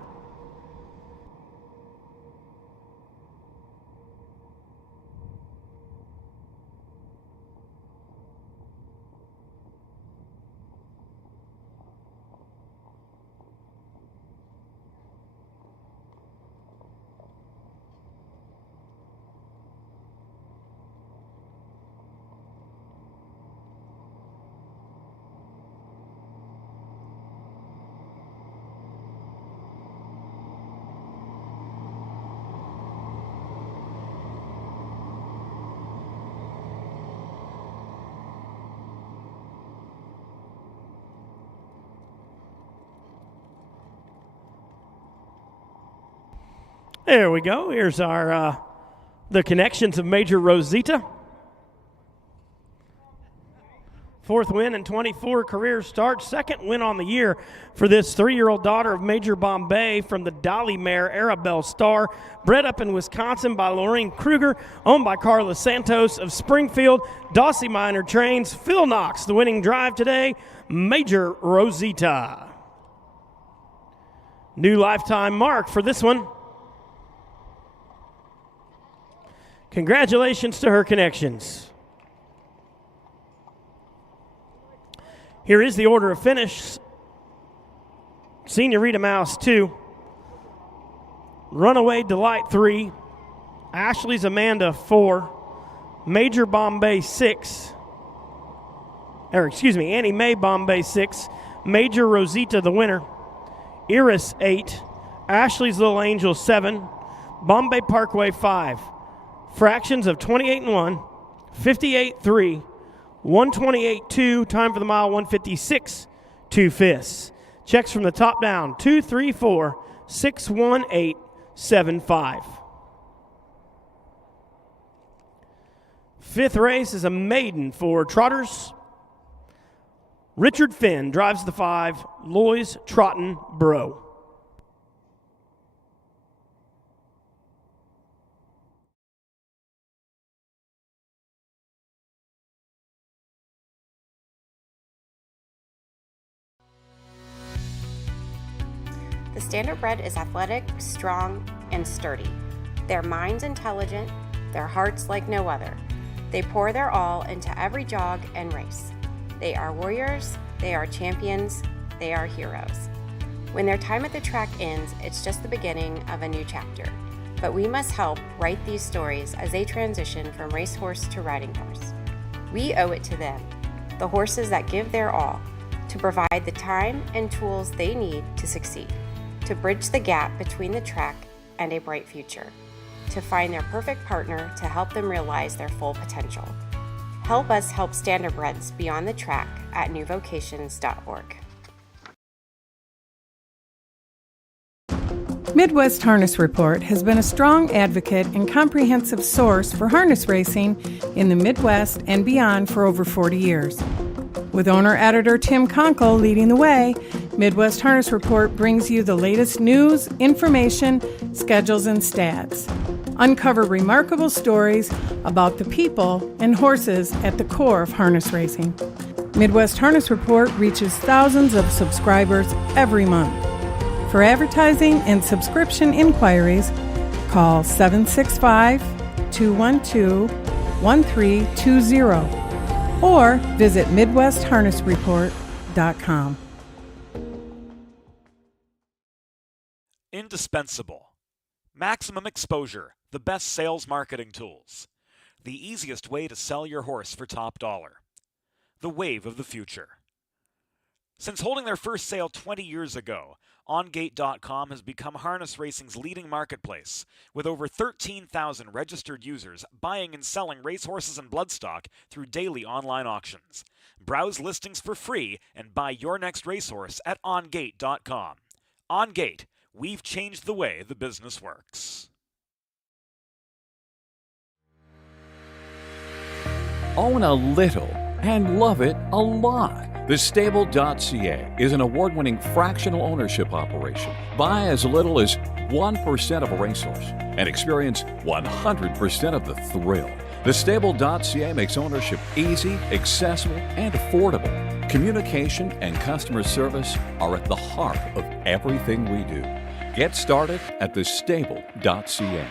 There we go. Here's our the connections of Major Rosita. 4th win in 24 career starts. 2nd win on the year for this 3-year-old daughter of Major Bombay from the Dolly mare Arabelle Star, bred up in Wisconsin by Lorraine Kruger, owned by Carla Santos of Springfield. Dossie Minor trains. Phil Knox, the winning drive today. Major Rosita. New lifetime mark for this one. Congratulations to her connections. Here is the order of finish. Senorita Mouse 2. Runaway Delight 3. Ashley's Amanda 4. Major Bombay 6. Annie Mae Bombay 6. Major Rosita the winner. Iris 8. Ashley's Little Angel 7. Bombay Parkway 5. Fractions of 28-1, 58-3, 128-2, time for the mile 156, 2/5. Checks from the top down, 2, 3, 4, 6, 1, 8, 7, 5. 5th race is a maiden for trotters. Richard Finn drives the 5, Lois Trotton Bro. The standardbred is athletic, strong, and sturdy. Their minds intelligent, their hearts like no other. They pour their all into every jog and race. They are warriors, they are champions, they are heroes. When their time at the track ends, it's just the beginning of a new chapter. But we must help write these stories as they transition from racehorse to riding horse. We owe it to them, the horses that give their all, to provide the time and tools they need to succeed, to bridge the gap between the track and a bright future, to find their perfect partner to help them realize their full potential. Help us help standardbreds beyond the track at newvocations.org. Midwest Harness Report has been a strong advocate and comprehensive source for harness racing in the Midwest and beyond for over 40 years. With owner-editor Tim Conkle leading the way, Midwest Harness Report brings you the latest news, information, schedules, and stats. Uncover remarkable stories about the people and horses at the core of harness racing. Midwest Harness Report reaches thousands of subscribers every month. For advertising and subscription inquiries, call 765-212-1320 or visit MidwestHarnessReport.com. Indispensable. Maximum exposure, the best sales marketing tools. The easiest way to sell your horse for top dollar. The wave of the future. Since holding their first sale 20 years ago, OnGate.com has become harness racing's leading marketplace, with over 13,000 registered users buying and selling racehorses and bloodstock through daily online auctions. Browse listings for free and buy your next racehorse at OnGate.com. OnGate, we've changed the way the business works. Own a little and love it a lot. TheStable.ca is an award-winning fractional ownership operation. Buy as little as 1% of a racehorse and experience 100% of the thrill. TheStable.ca makes ownership easy, accessible, and affordable. Communication and customer service are at the heart of everything we do. Get started at TheStable.ca.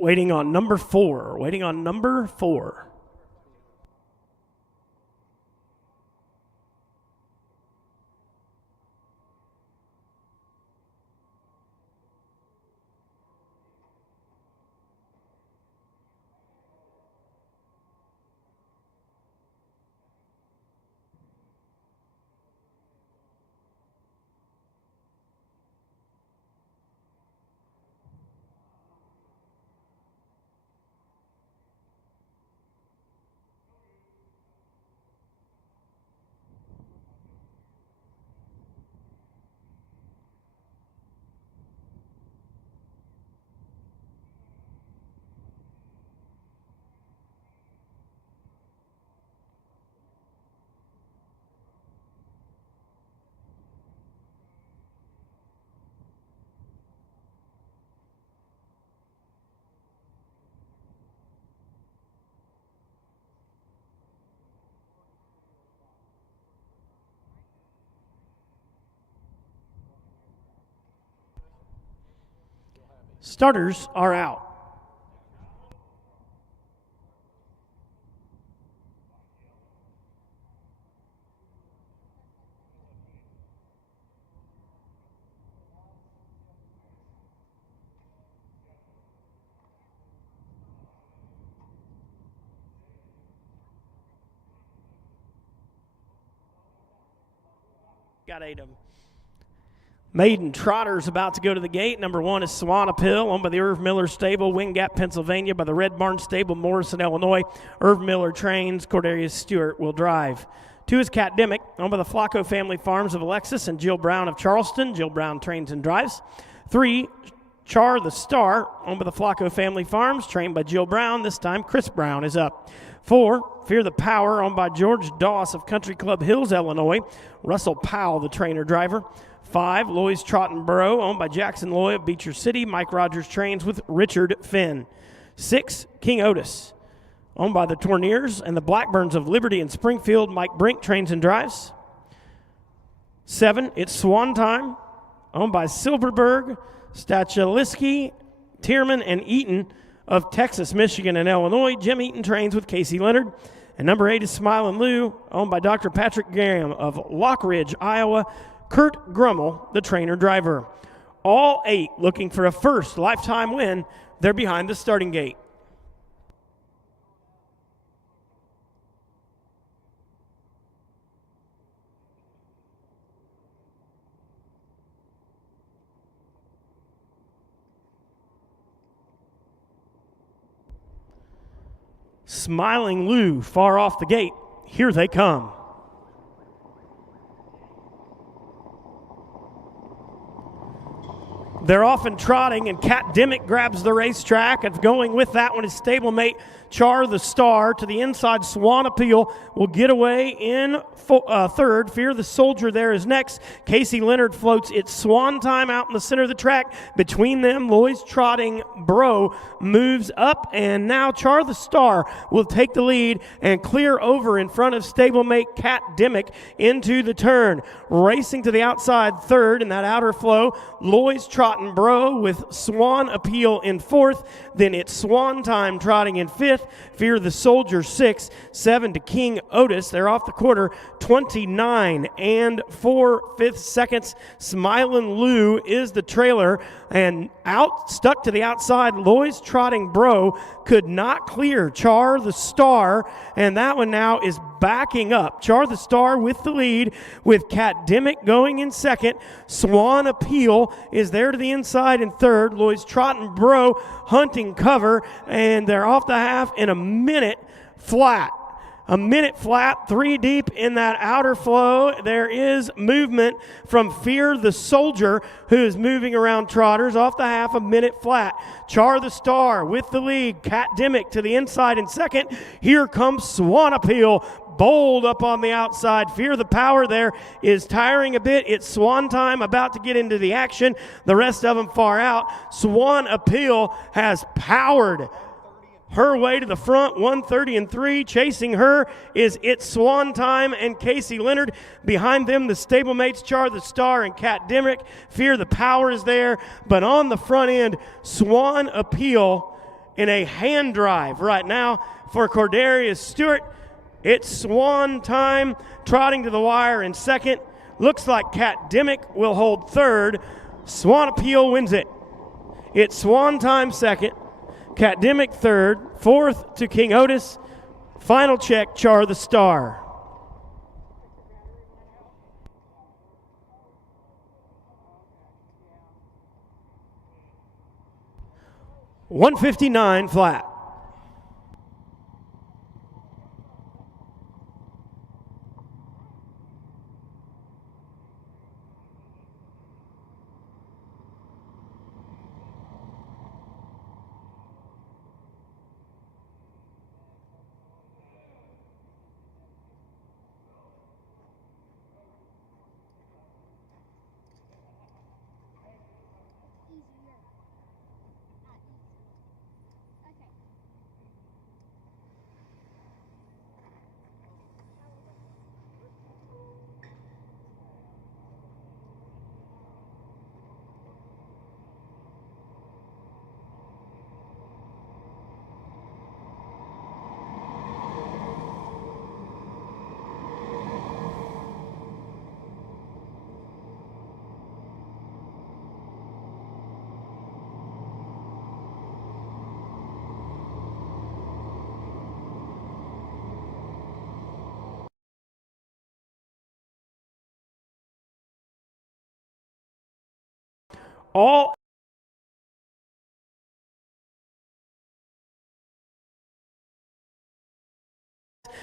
Waiting on number 4. Waiting on number 4. Starters are out. Got 8 of them. Maiden Trotters about to go to the gate. Number 1 is Swan Appeal, owned by the Irv Miller Stable, Wing Gap, Pennsylvania, by the Red Barn Stable, Morrison, Illinois. Irv Miller trains, Cordarius Stewart will drive. 2 is Cat Dimmick, owned by the Flacco family farms of Alexis and Jill Brown of Charleston. Jill Brown trains and drives. 3, Char the Star, owned by the Flacco family farms, trained by Jill Brown. This time, Chris Brown is up. 4, Fear the Power, owned by George Doss of Country Club Hills, Illinois. Russell Powell, the trainer-driver. 5, Loy's Trot and Burrow, owned by Jackson Loy of Beecher City. Mike Rogers trains with Richard Finn. 6, King Otis, owned by the Tourniers and the Blackburns of Liberty and Springfield. Mike Brink trains and drives. 7, it's Swan Time, owned by Silverberg, Stachaliski, Tierman, and Eaton of Texas, Michigan, and Illinois. Jim Eaton trains with Casey Leonard. And number 8 is Smilin' Lou, owned by Dr. Patrick Graham of Lockridge, Iowa. Kurt Grummel, the trainer-driver. All 8 looking for a first lifetime win. They're behind the starting gate. Smiling Lou far off the gate. Here they come. They're off and trotting, and Cat Dimmick grabs the racetrack. And going with that one is stablemate Char the Star. To the inside, Swan Appeal will get away in third. Fear the Soldier there is next. Casey Leonard floats. It's Swan Time out in the center of the track. Between them, Loy's Trotting Bro moves up, and now Char the Star will take the lead and clear over in front of stablemate Cat Dimmick into the turn. Racing to the outside third in that outer flow, Loy's Trotting Bro with Swan Appeal in fourth. Then it's Swan Time trotting in fifth. Fear the Soldier 6, 7 to King Otis. They're off the quarter, 29 and 4/5 seconds. Smilin' Lou is the trailer, and stuck to the outside, Loy's Trotting Bro could not clear Char the Star, and that one now is backing up. Char the Star with the lead, with Cat Dimmick going in second. Swan Appeal is there to the inside in third. Loy's Trotting Bro hunting cover, and they're off the half in a minute flat. A minute flat, 3 deep in that outer flow. There is movement from Fear the Soldier, who is moving around trotters off the half, a minute flat. Char the Star with the lead. Cat Dimmick to the inside in second. Here comes Swan Appeal, bold up on the outside. Fear the Power there is tiring a bit. It's Swan Time about to get into the action. The rest of them far out. Swan Appeal has powered her way to the front, 1:30 and 3. Chasing her is It's Swan Time and Casey Leonard. Behind them, the stablemates Char the Star and Cat Dimmick. Fear the Power is there, but on the front end, Swan Appeal in a hand drive right now for Cordarius Stewart. It's Swan time, trotting to the wire in second. Looks like Cat Dimmick will hold third. Swan Appeal wins it. It's Swan time second, Cat Dimmick third, fourth to King Otis. Final check, Char the Star. $159 flat. All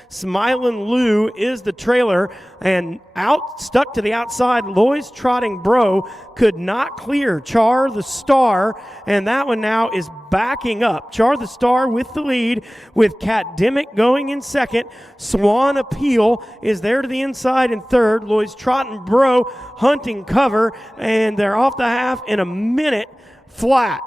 Smilin' Lou is the trailer, and out stuck to the outside. Loy's Trotting Bro could not clear Char the Star, and that one now is backing up. Char the Star with the lead, with Cat Dimmick going in second. Swan Appeal is there to the inside in third. Loy's Trotting Bro hunting cover, and they're off the half in a minute flat.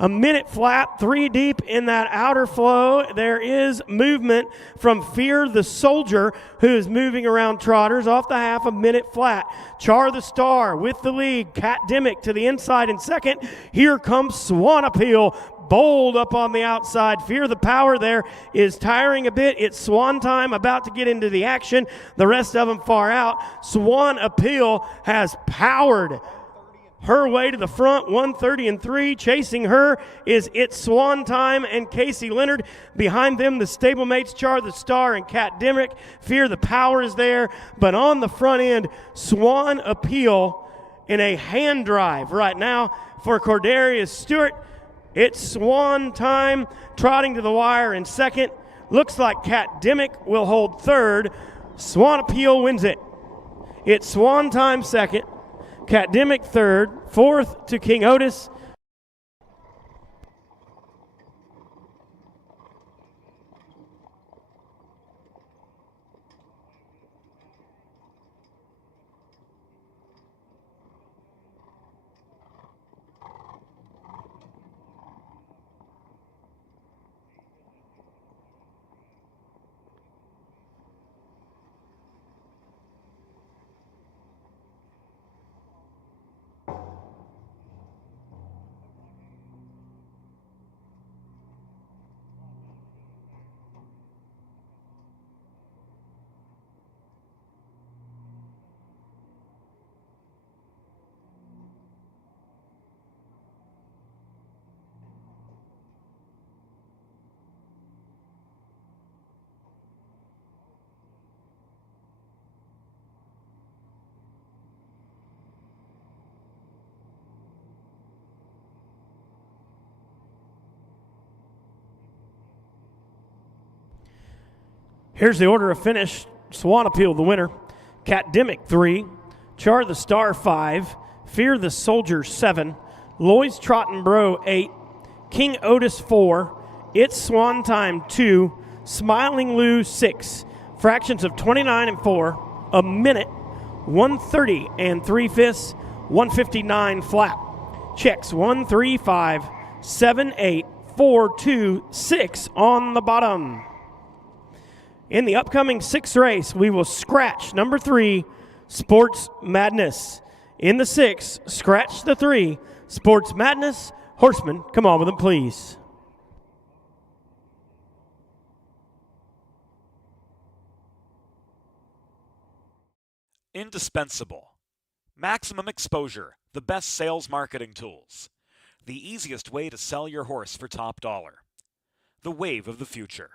A minute flat, 3 deep in that outer flow. There is movement from Fear the Soldier, who is moving around trotters off the half, a minute flat. Char the Star with the lead. Cat Dimmick to the inside in second. Here comes Swan Appeal. Bold up on the outside. Fear the Power there is tiring a bit. It's Swan time, about to get into the action. The rest of them far out. Swan Appeal has powered her way to the front, 130-3. Chasing her is It's Swan Time and Casey Leonard. Behind them, the stablemates Char the Star and Cat Dimmick. Fear the Power is there, but on the front end, Swan Appeal in a hand drive right now for Cordarius Stewart. It's Swan time, trotting to the wire in second. Looks like Cat Dimmick will hold third. Swan Appeal wins it. It's Swan time second, Cat Dimmick third, fourth to King Otis. Here's the order of finish. Swan Appeal, the winner. Cat Dimmick, 3. Char the Star, 5. Fear the Soldier, 7. Loy's Trottin' Bro, 8. King Otis, 4. It's Swan Time, 2. Smiling Lou, 6. Fractions of 29 and 4. A minute, 130 and 3/5. 159 flat. Checks 1, 3, 5, 7, 8, 4, 2, 6 on the bottom. In the upcoming 6th race, we will scratch number 3, Sports Madness. In the 6th, scratch the 3, Sports Madness. Horsemen, come on with them, please. Indispensable. Maximum exposure, the best sales marketing tools. The easiest way to sell your horse for top dollar. The wave of the future.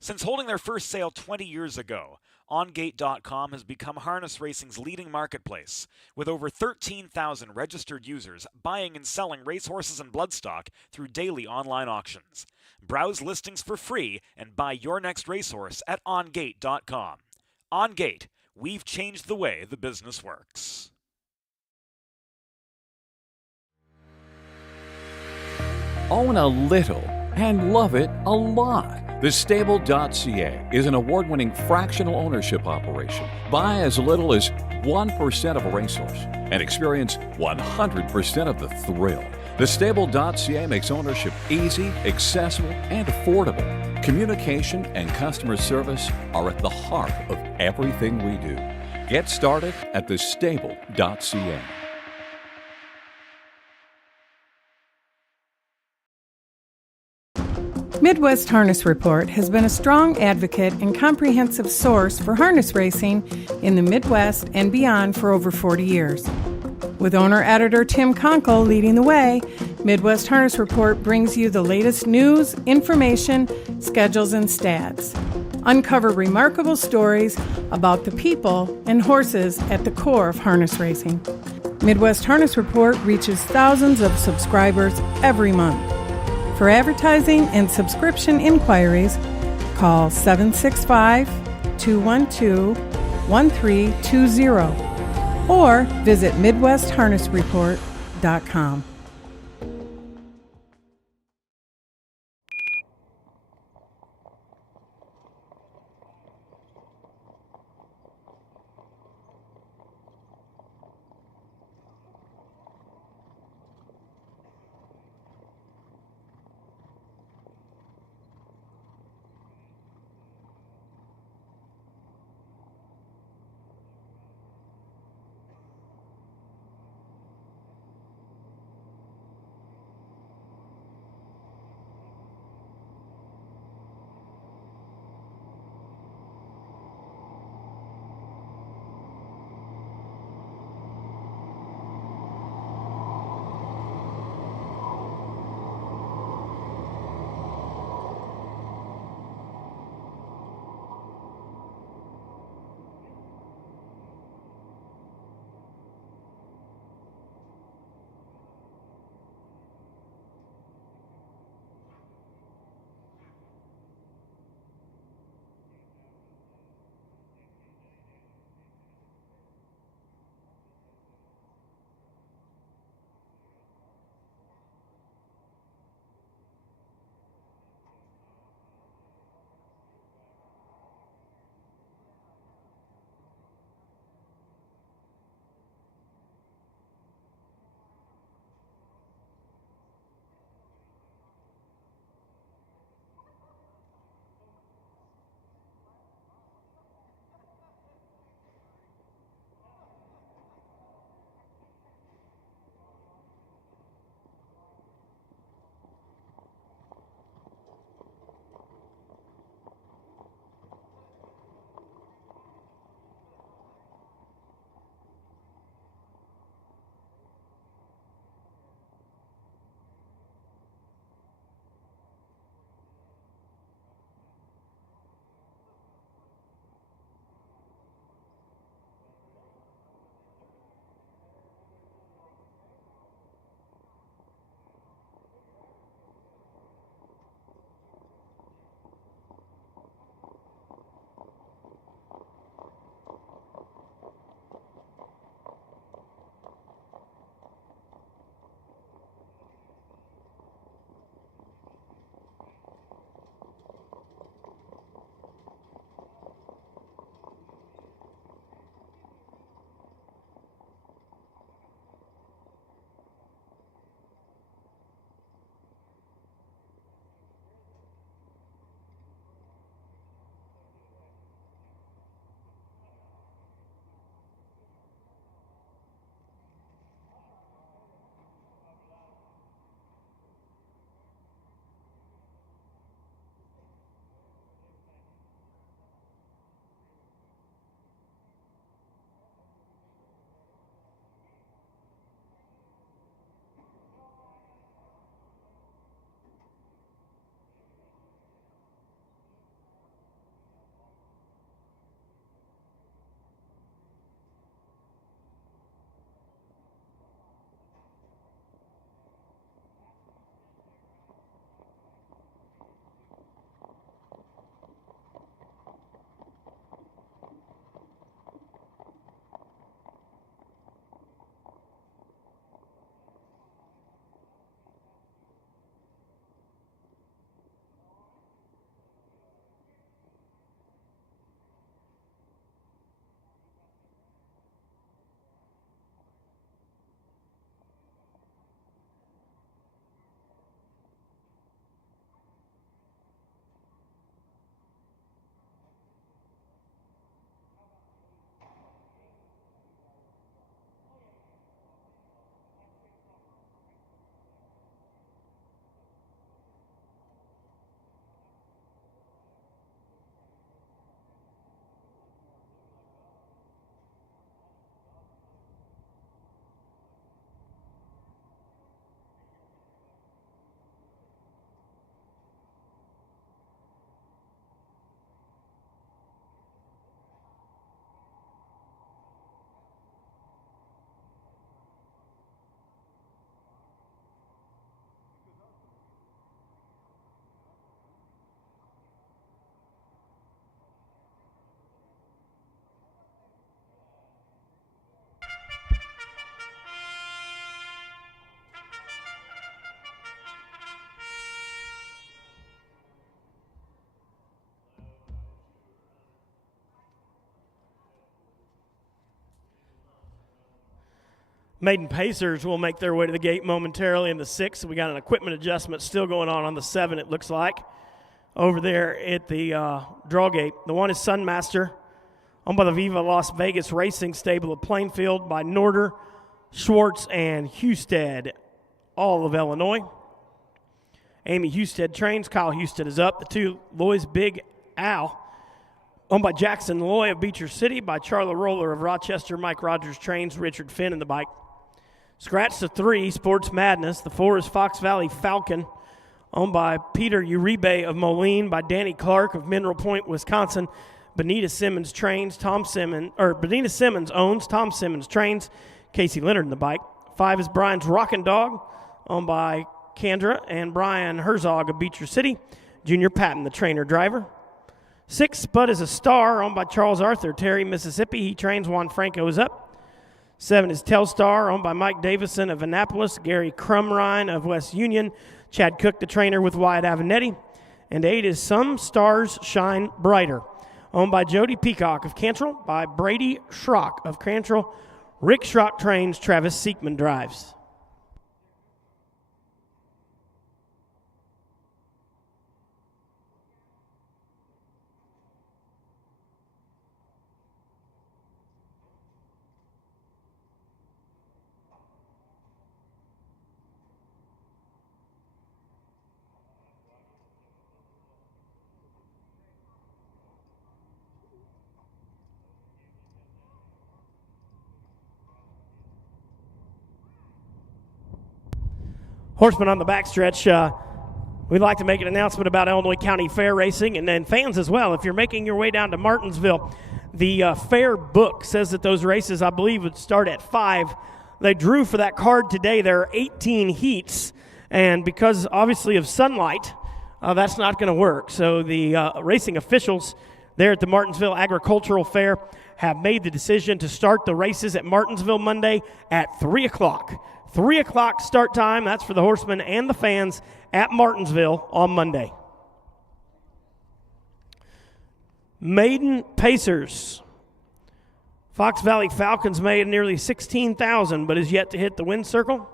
Since holding their first sale 20 years ago, OnGate.com has become harness racing's leading marketplace, with over 13,000 registered users buying and selling racehorses and bloodstock through daily online auctions. Browse listings for free and buy your next racehorse at OnGate.com. OnGate, we've changed the way the business works. Own a little and love it a lot. Thestable.ca is an award-winning fractional ownership operation. Buy as little as 1% of a racehorse and experience 100% of the thrill. Thestable.ca makes ownership easy, accessible, and affordable. Communication and customer service are at the heart of everything we do. Get started at thestable.ca. Midwest Harness Report has been a strong advocate and comprehensive source for harness racing in the Midwest and beyond for over 40 years. With owner-editor Tim Conkle leading the way, Midwest Harness Report brings you the latest news, information, schedules, and stats. Uncover remarkable stories about the people and horses at the core of harness racing. Midwest Harness Report reaches thousands of subscribers every month. For advertising and subscription inquiries, call 765-212-1320 or visit MidwestHarnessReport.com. Maiden Pacers will make their way to the gate momentarily in the 6th. We got an equipment adjustment still going on the 7, it looks like, over there at the draw gate. The 1 is Sunmaster, owned by the Viva Las Vegas Racing Stable of Plainfield by Norder, Schwartz, and Husted, all of Illinois. Amy Husted trains. Kyle Husted is up. The 2, Loy's Big Al, owned by Jackson Loy of Beecher City, by Charlie Roller of Rochester. Mike Rogers trains. Richard Finn in the bike. Scratch the 3, Sports Madness. The 4 is Fox Valley Falcon, owned by Peter Uribe of Moline, by Danny Clark of Mineral Point, Wisconsin. Benita Simmons trains. Benita Simmons owns. Tom Simmons trains. Casey Leonard in the bike. 5 is Brian's Rockin' Dog, owned by Kendra and Brian Herzog of Beecher City. Junior Patton, the trainer driver. 6, Spud is a Star, owned by Charles Arthur, Terry, Mississippi. He trains. Juan Franco is up. 7 is Telstar, owned by Mike Davison of Annapolis, Gary Crumrine of West Union, Chad Cook, the trainer, with Wyatt Avenetti. And 8 is Some Stars Shine Brighter, owned by Jody Peacock of Cantrell, by Brady Schrock of Cantrell. Rick Schrock trains. Travis Seekman drives. Horsemen on the backstretch, we'd like to make an announcement about Illinois County Fair Racing, and then fans as well. If you're making your way down to Martinsville, the fair book says that those races, I believe, would start at 5. They drew for that card today. There are 18 heats, and because, obviously, of sunlight, that's not going to work. So the racing officials there at the Martinsville Agricultural Fair have made the decision to start the races at Martinsville Monday at 3 o'clock. 3 o'clock start time. That's for the horsemen and the fans at Martinsville on Monday. Maiden Pacers. Fox Valley Falcons made nearly 16,000, but is yet to hit the win circle.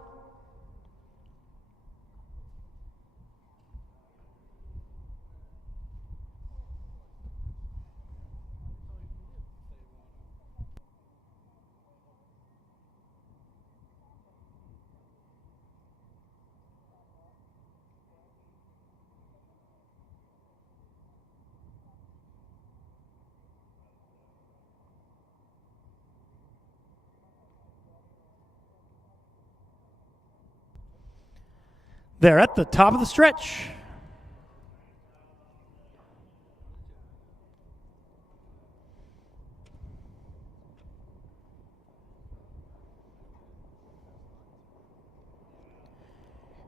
They're at the top of the stretch.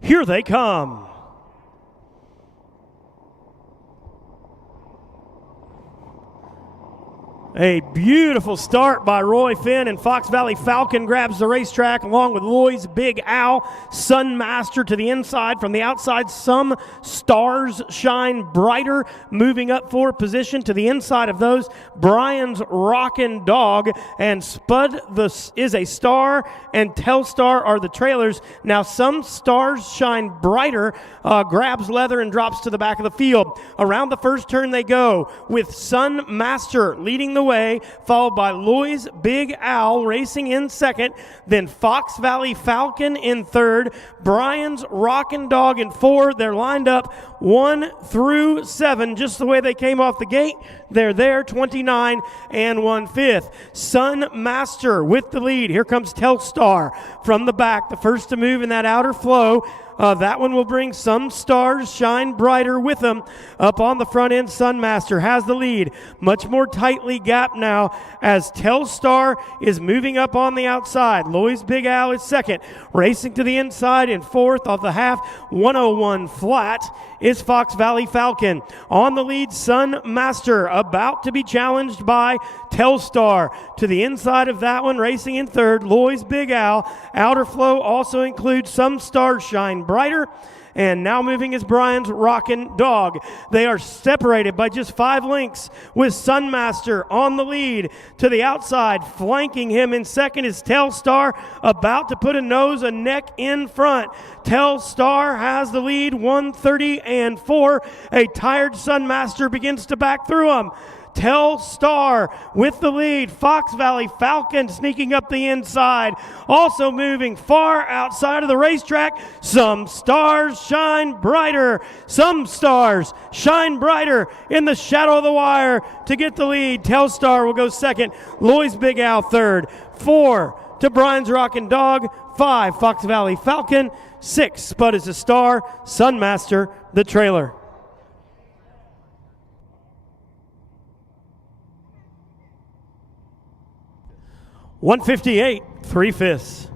Here they come. A beautiful start by Roy Finn, and Fox Valley Falcon grabs the racetrack along with Loy's Big Al. Sunmaster to the inside. From the outside, Some Stars Shine Brighter moving up for position. To the inside of those, Brian's Rockin' Dog and Spud is a Star, and Telstar are the trailers. Now Some Stars Shine Brighter grabs leather and drops to the back of the field. Around the first turn they go with Sunmaster leading the way, followed by Loy's Big Al racing in second, then Fox Valley Falcon in third, Brian's Rockin' Dog in 4. They're lined up 1 through 7, just the way they came off the gate. They're there, 29 and 1/5. Sunmaster with the lead. Here comes Telstar from the back, the first to move in that outer flow. That one will bring Some Stars Shine Brighter with them. Up on the front end, Sunmaster has the lead. Much more tightly gapped now as Telstar is moving up on the outside. Loy's Big Al is second. Racing to the inside in fourth off the half, 101 flat is Fox Valley Falcon. On the lead, Sunmaster about to be challenged by Telstar. To the inside of that one, racing in third, Loy's Big Al. Outer flow also includes Some Stars Shine Brighter. And now moving is Brian's Rockin' Dog. They are separated by just 5 lengths with Sunmaster on the lead. To the outside, flanking him in second is Telstar, about to put a nose and neck in front. Telstar has the lead, 1:30.4. A tired Sunmaster begins to back through him. Telstar with the lead. Fox Valley Falcon sneaking up the inside. Also moving far outside of the racetrack. Some stars shine brighter. Some stars shine brighter in the shadow of the wire to get the lead. Telstar will go second. Loy's Big Al third. 4 to Brian's Rockin' Dog. 5 Fox Valley Falcon. 6 Spud is a Star. Sunmaster the trailer. 158, 3/5.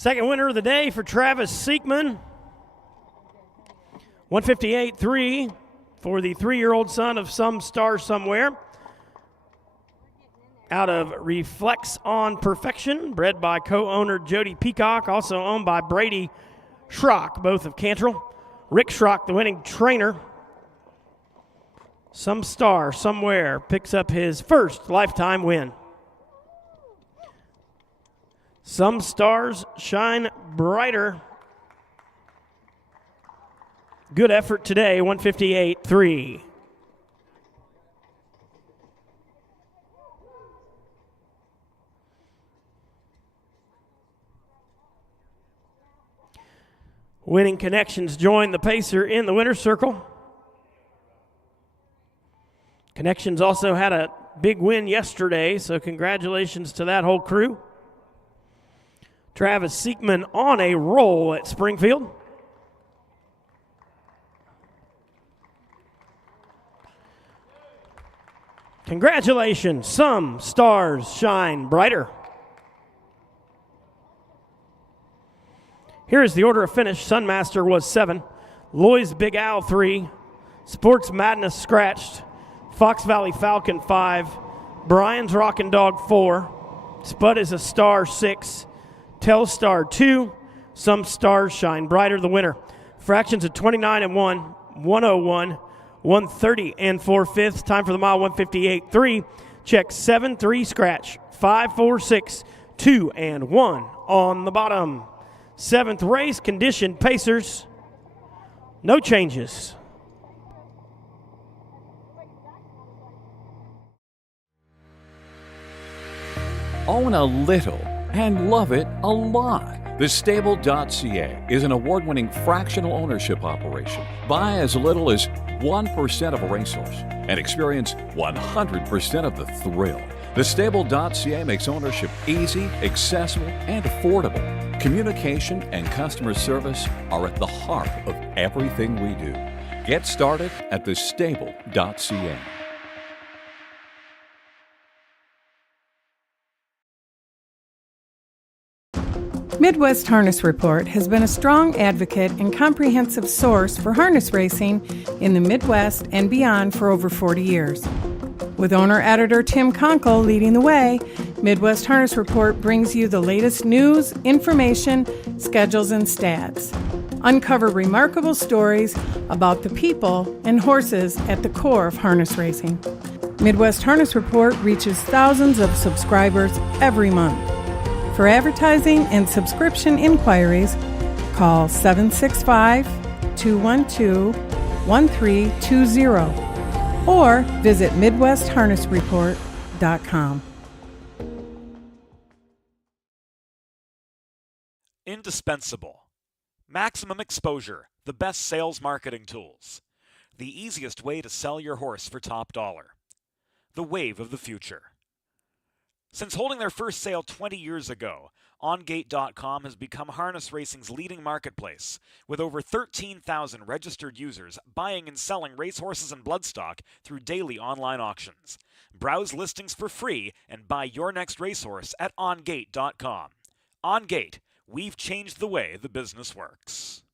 Second winner of the day for Travis Siekman. 158.3 for the 3-year-old son of Some Star Somewhere. Out of Reflex on Perfection, bred by co-owner Jody Peacock, also owned by Brady Schrock, both of Cantrell. Rick Schrock, the winning trainer. Some Star Somewhere picks up his first lifetime win. Some stars shine brighter. Good effort today, 158.3. Winning Connections join the Pacer in the winner's circle. Connections also had a big win yesterday, so congratulations to that whole crew. Travis Siekman on a roll at Springfield. Congratulations, Some Stars Shine Brighter. Here is the order of finish. Sunmaster was 7. Loy's Big Al 3. Sports Madness scratched. Fox Valley Falcon 5. Brian's Rockin' Dog 4. Spud is a Star 6. Telstar 2. Some Stars Shine Brighter, the winner. Fractions of 29-1, 101, 130 and 4/5. Time for the mile, 158.3. Check 7-3 scratch. 5, 4, 6, 2 and 1 on the bottom. 7th race, condition Pacers. No changes. Own a little and love it a lot. TheStable.ca is an award-winning fractional ownership operation. Buy as little as 1% of a racehorse and experience 100% of the thrill. Thestable.ca makes ownership easy, accessible, and affordable. Communication and customer service are at the heart of everything we do. Get started at thestable.ca. Midwest Harness Report has been a strong advocate and comprehensive source for harness racing in the Midwest and beyond for over 40 years. With owner-editor Tim Conkle leading the way, Midwest Harness Report brings you the latest news, information, schedules, and stats. Uncover remarkable stories about the people and horses at the core of harness racing. Midwest Harness Report reaches thousands of subscribers every month. For advertising and subscription inquiries, call 765-212-1320 or visit MidwestHarnessReport.com. Indispensable. Maximum exposure, the best sales marketing tools. The easiest way to sell your horse for top dollar. The wave of the future. Since holding their first sale 20 years ago, OnGate.com has become harness racing's leading marketplace, with over 13,000 registered users buying and selling racehorses and bloodstock through daily online auctions. Browse listings for free and buy your next racehorse at OnGate.com. OnGate, we've changed the way the business works.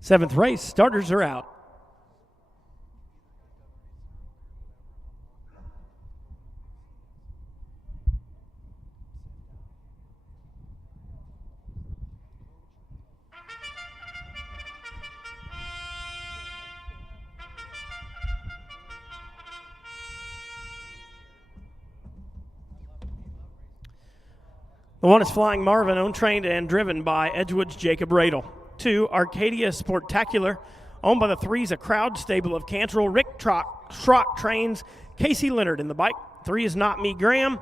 Seventh race, starters are out. The one is Flying Marvin, owned, trained, and driven by Edgewood's Jacob Radel. 2, Arcadia Sportacular, owned by the 3's A Crowd stable of Cantrell. Rick Trot trains Casey Leonard in the bike. 3 is Not Me Graham,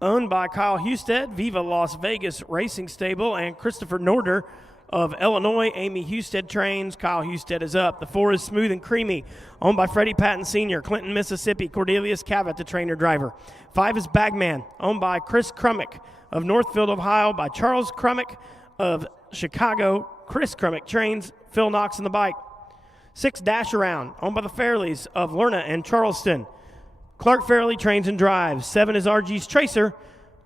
owned by Kyle Husted, Viva Las Vegas Racing Stable, and Christopher Norder of Illinois. Amy Husted trains. Kyle Husted is up. The 4 is Smooth and Creamy, owned by Freddie Patton Sr., Clinton, Mississippi. Cornelius Cavett, the trainer-driver. 5 is Bagman, owned by Chris Crummick of Northfield, Ohio, by Charles Crummick of Chicago. Chris Crummick trains. Phil Knox in the bike. 6, Dash Around, owned by the Fairleys of Lerna and Charleston. Clark Fairley trains and drives. 7 is RG's Tracer,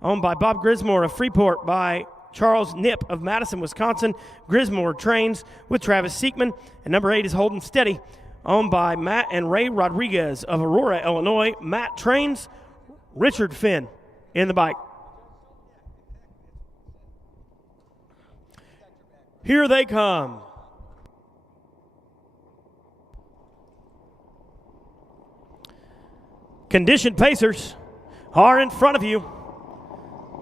owned by Bob Grismore of Freeport, by Charles Nip of Madison, Wisconsin. Grismore trains with Travis Seekman. And number 8 is Holden Steady, owned by Matt and Ray Rodriguez of Aurora, Illinois. Matt trains. Richard Finn in the bike. Here they come. Conditioned pacers are in front of you.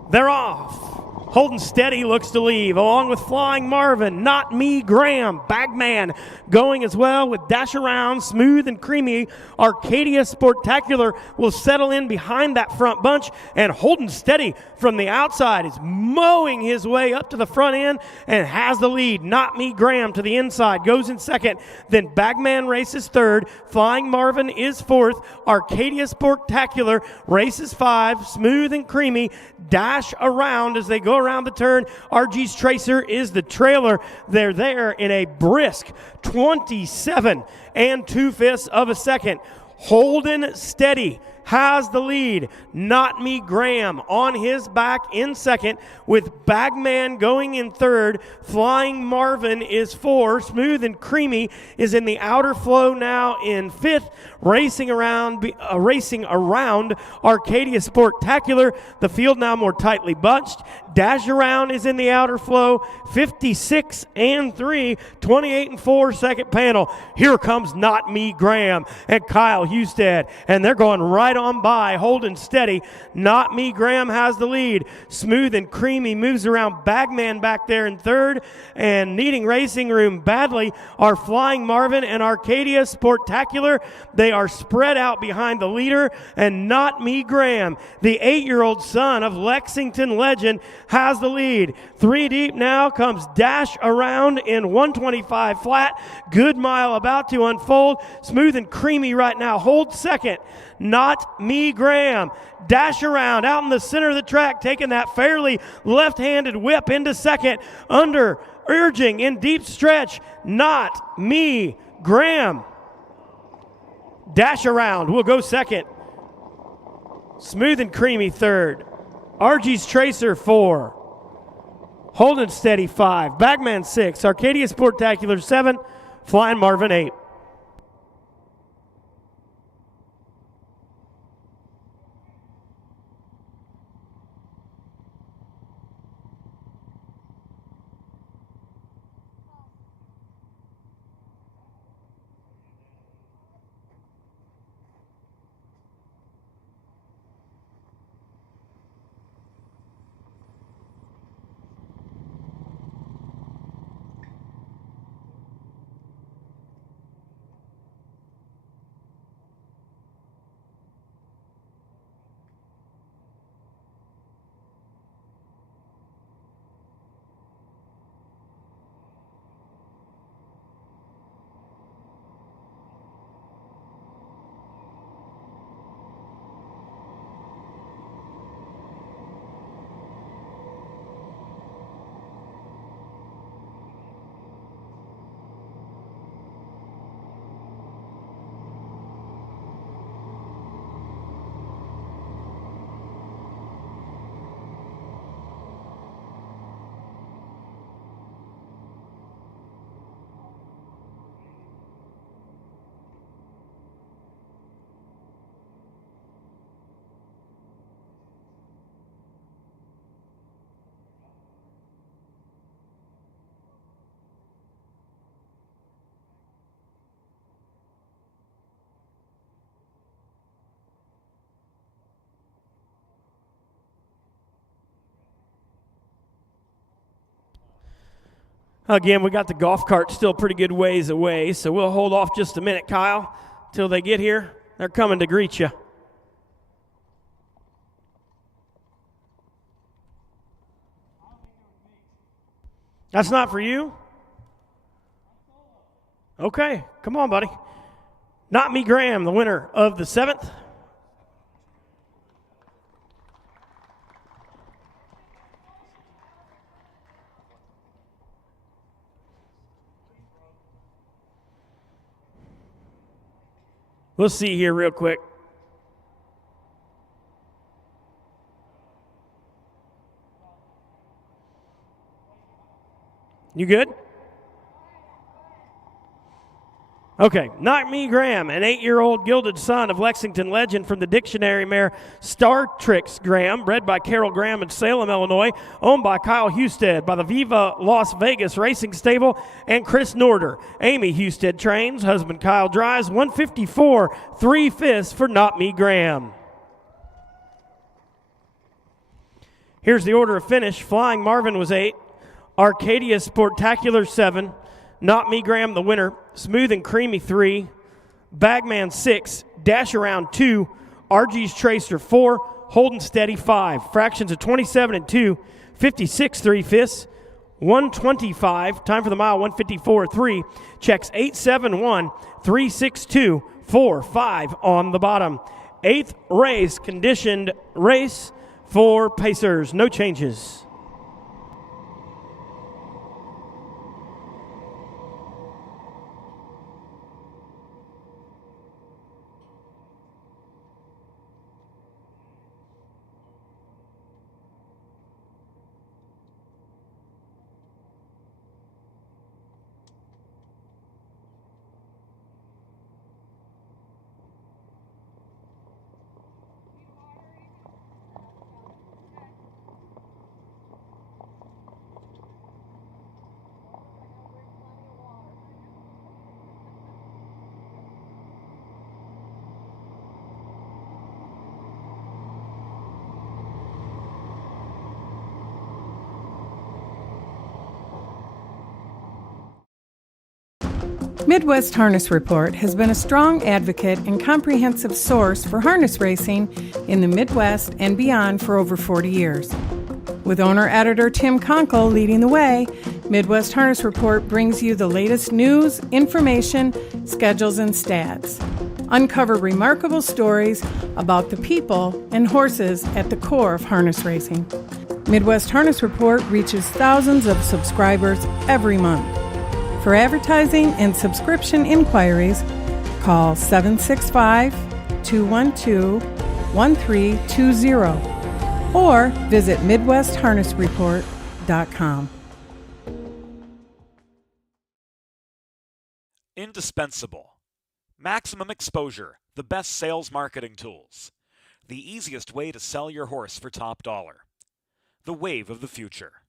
They're off. Holden Steady looks to leave, along with Flying Marvin, Not Me Graham, Bagman going as well with Dash Around, Smooth and Creamy. Arcadia Sportacular will settle in behind that front bunch, and Holden Steady from the outside is mowing his way up to the front end and has the lead. Not Me Graham to the inside, goes in second. Then Bagman races third. Flying Marvin is fourth. Arcadia Sportacular races 5. Smooth and Creamy dash around as they go around the turn. RG's Tracer is the trailer. They're there in a brisk 27 2/5 of a second. Holden Steady has the lead. Not Me Graham on his back in second, with Bagman going in third. Flying Marvin is 4. Smooth and Creamy is in the outer flow now in 5th. Racing around Arcadia Sportacular. The field now more tightly bunched. Dash Around is in the outer flow, 56 3, 28 4 second panel. Here comes Not Me Graham and Kyle Husted, and they're going right on by Holden Steady. Not Me Graham has the lead. Smooth and Creamy moves around Bagman back there in third, and needing racing room badly are Flying Marvin and Arcadia Sportacular. They are spread out behind the leader, and Not Me Graham, the 8-year-old son of Lexington legend, has the lead. 3 deep now comes Dash Around in 125 flat. Good mile about to unfold. Smooth and Creamy right now holds second. Not Me Graham. Dash Around out in the center of the track, taking that fairly left-handed whip into second. Under urging in deep stretch, Not Me Graham. Dash Around will go second. Smooth and Creamy third. RG's Tracer 4. Holden Steady 5. Bagman 6. Arcadia Sportacular 7. Flying Marvin 8. Again, we got the golf cart still pretty good ways away, so we'll hold off just a minute, Kyle, till they get here. They're coming to greet you. That's not for you? Okay, come on, buddy. Not Me Graham, the winner of the 7th. We'll see here real quick. You good? Okay, Not Me Graham, an 8-year-old gilded son of Lexington legend from the dictionary mare Star Tricks Graham, bred by Carol Graham in Salem, Illinois, owned by Kyle Husted by the Viva Las Vegas Racing Stable and Chris Norder. Amy Husted trains, husband Kyle drives, 154, 3/5 for Not Me Graham. Here's the order of finish. Flying Marvin was 8, Arcadia Sportacular 7, Not Me Graham the winner, Smooth and Creamy 3, Bagman 6, Dash Around 2, RG's Tracer 4, Holding Steady 5, fractions of 27 and 2, 56 3/5, 125, time for the mile 154 3, checks 871 362 45 on the bottom. 8th race, conditioned race for Pacers, no changes. Midwest Harness Report has been a strong advocate and comprehensive source for harness racing in the Midwest and beyond for over 40 years. With owner-editor Tim Conkle leading the way, Midwest Harness Report brings you the latest news, information, schedules, and stats. Uncover remarkable stories about the people and horses at the core of harness racing. Midwest Harness Report reaches thousands of subscribers every month. For advertising and subscription inquiries, call 765-212-1320 or visit MidwestHarnessReport.com. Indispensable. Maximum exposure, the best sales marketing tools. The easiest way to sell your horse for top dollar. The wave of the future.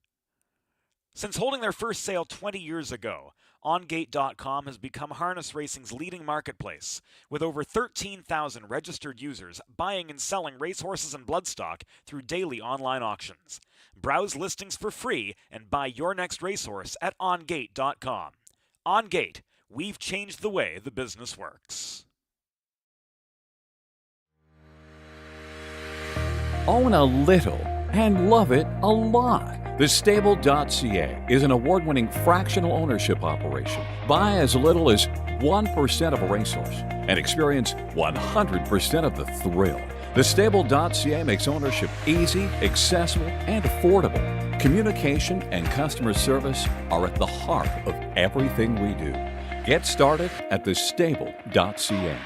Since holding their first sale 20 years ago, OnGate.com has become harness racing's leading marketplace, with over 13,000 registered users buying and selling racehorses and bloodstock through daily online auctions. Browse listings for free and buy your next racehorse at OnGate.com. OnGate, we've changed the way the business works. Own a little and love it a lot. TheStable.ca is an award-winning fractional ownership operation. Buy as little as 1% of a racehorse and experience 100% of the thrill. TheStable.ca makes ownership easy, accessible, and affordable. Communication and customer service are at the heart of everything we do. Get started at TheStable.ca.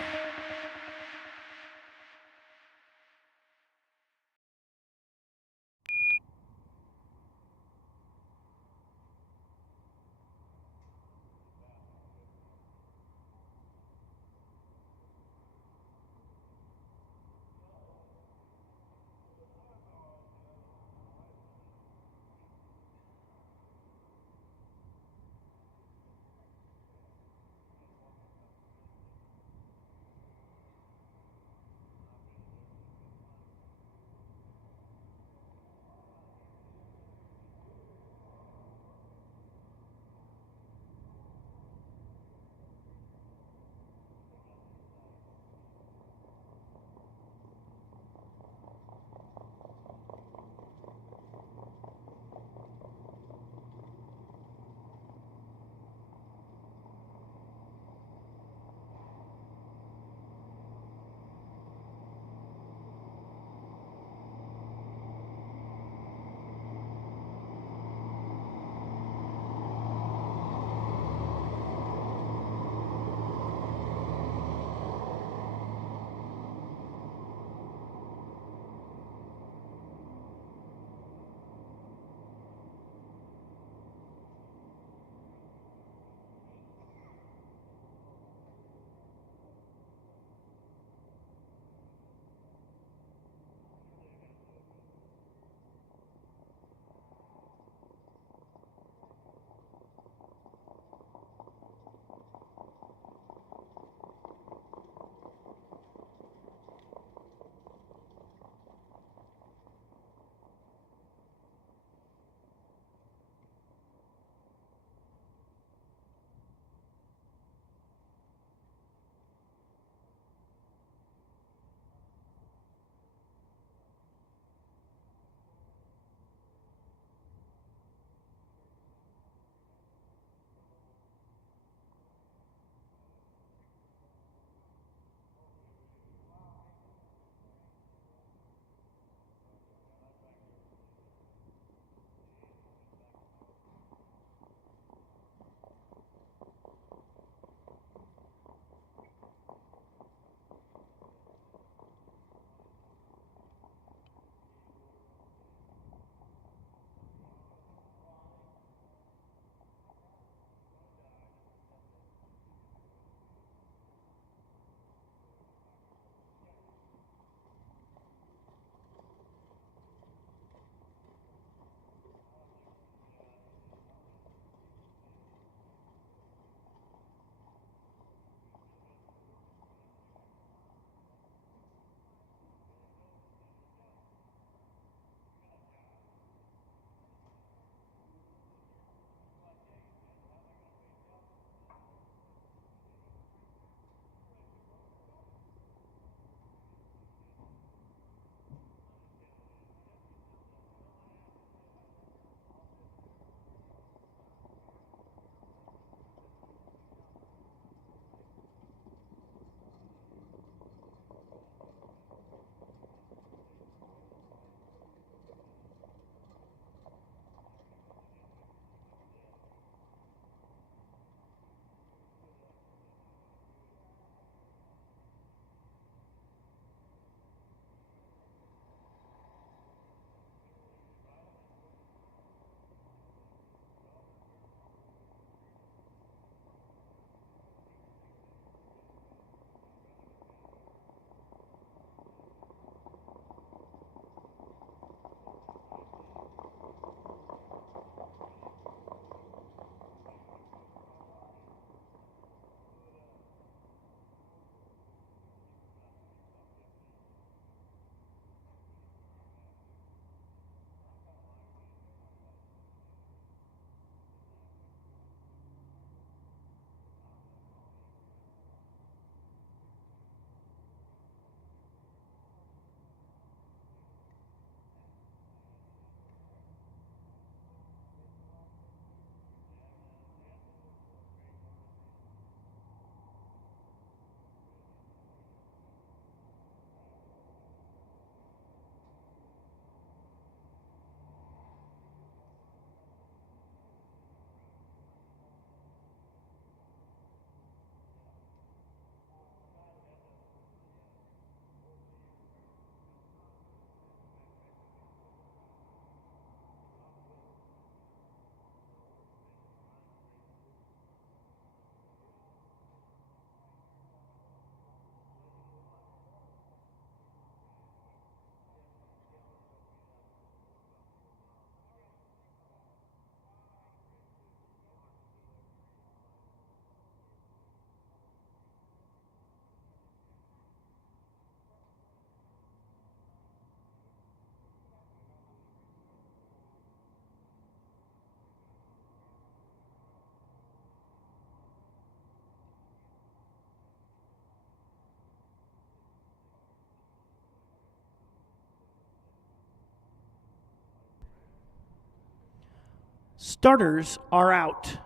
Starters are out.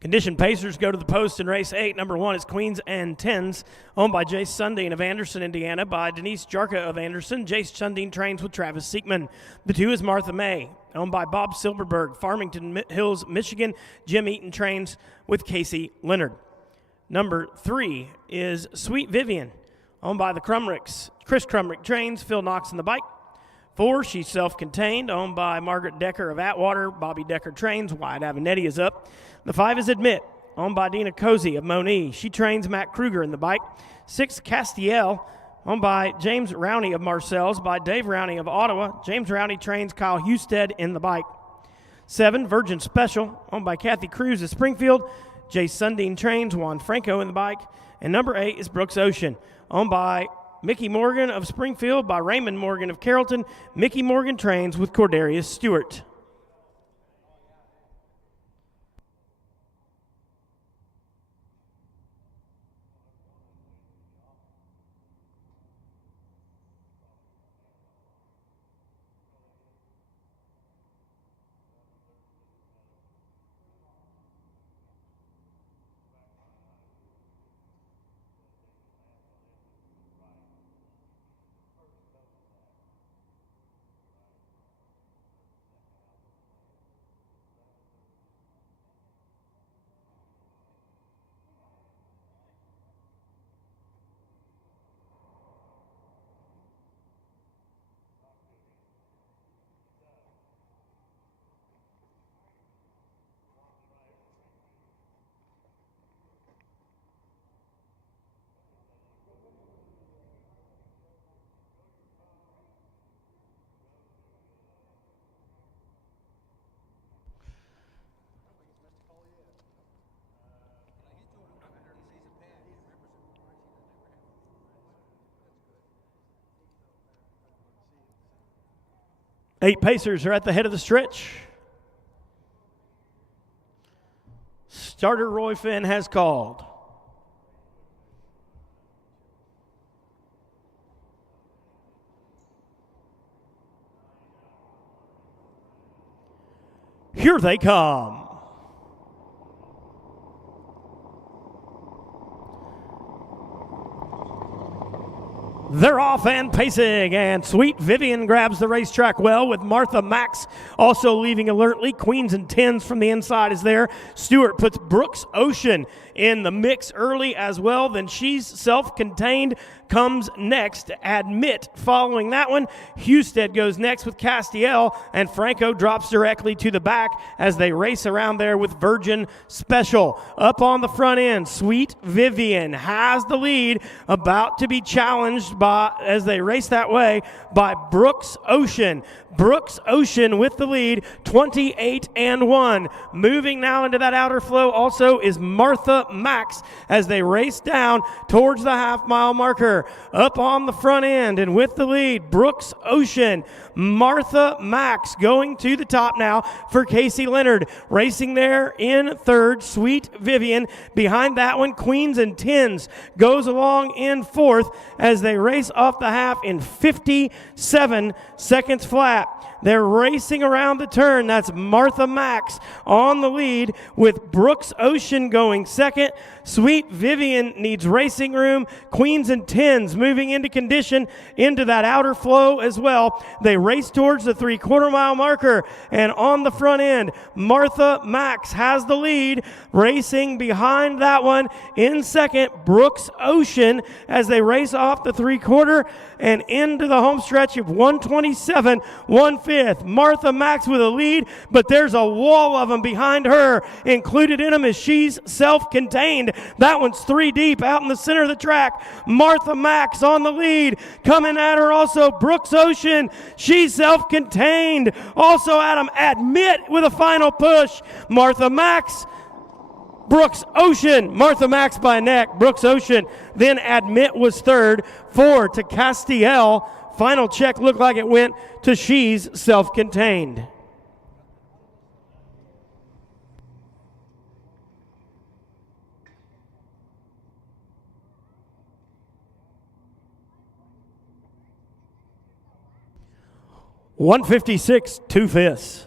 Condition Pacers go to the post in race 8. Number 1 is Queens and Tens, owned by Jace Sundin of Anderson, Indiana, by Denise Jarka of Anderson. Jace Sundin trains with Travis Siekman. The 2 is Martha May, owned by Bob Silverberg, Farmington Hills, Michigan. Jim Eaton trains with Casey Leonard. Number 3 is Sweet Vivian, owned by the Crumricks. Chris Crumrick trains, Phil Knox in the bike. 4, she's self-contained, owned by Margaret Decker of Atwater. Bobby Decker trains, Wyatt Avenetti is up. The 5 is Admit, owned by Dina Cozy of Moni. She trains Matt Kruger in the bike. 6, Castiel, owned by James Rowney of Marcel's, by Dave Rowney of Ottawa. James Rowney trains Kyle Husted in the bike. 7, Virgin Special, owned by Kathy Cruz of Springfield. Jay Sundin trains Juan Franco in the bike. And number 8 is Brooks Ocean, owned by Mickey Morgan of Springfield, by Raymond Morgan of Carrollton. Mickey Morgan trains with Cordarius Stewart. Eight Pacers are at the head of the stretch. Starter Roy Finn has called. Here they come. They're off and pacing, and Sweet Vivian grabs the racetrack well with Martha Max also leaving alertly. Queens and Tens from the inside is there. Stewart puts Brooks Ocean in the mix early as well. Then She's Self-Contained comes next. Admit following that one. Husted goes next with Castiel, and Franco drops directly to the back as they race around there with Virgin Special. Up on the front end, Sweet Vivian has the lead, about to be challenged by, as they race that way, by Brooks Ocean. Brooks Ocean with the lead, 28-1. Moving now into that outer flow also is Martha Max as they race down towards the half-mile marker. Up on the front end and with the lead, Brooks Ocean. Martha Max going to the top now for Casey Leonard. Racing there in third, Sweet Vivian. Behind that one, Queens and Tens goes along in fourth as they race off the half in 57 seconds flat. They're racing around the turn. That's Martha Max on the lead with Brooks Ocean going second. Sweet Vivian needs racing room. Queens and Tens moving into condition into that outer flow as well. They race towards the 3/4 mile marker, and on the front end, Martha Max has the lead. Racing behind that one in second, Brooks Ocean as they race off the 3/4 and into the home stretch of 127, 150. fifth. Martha Max with a lead, but there's a wall of them behind her. Included in them is She's Self-Contained. That one's 3 deep out in the center of the track. Martha Max on the lead. Coming at her also Brooks Ocean. She's Self-Contained. Also at them, Admit with a final push. Martha Max, Brooks Ocean. Martha Max by neck. Brooks Ocean. Then Admit was third. 4 to Castiel. Final check looked like it went to She's Self-Contained. $156, 2/5.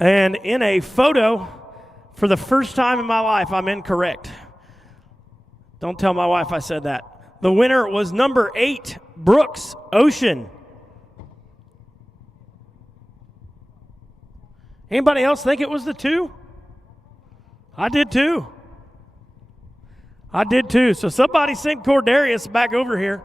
And in a photo, for the first time in my life, I'm incorrect. Don't tell my wife I said that. The winner was number 8, Brooks Ocean. Anybody else think it was the 2? I did too. So somebody sent Cordarius back over here.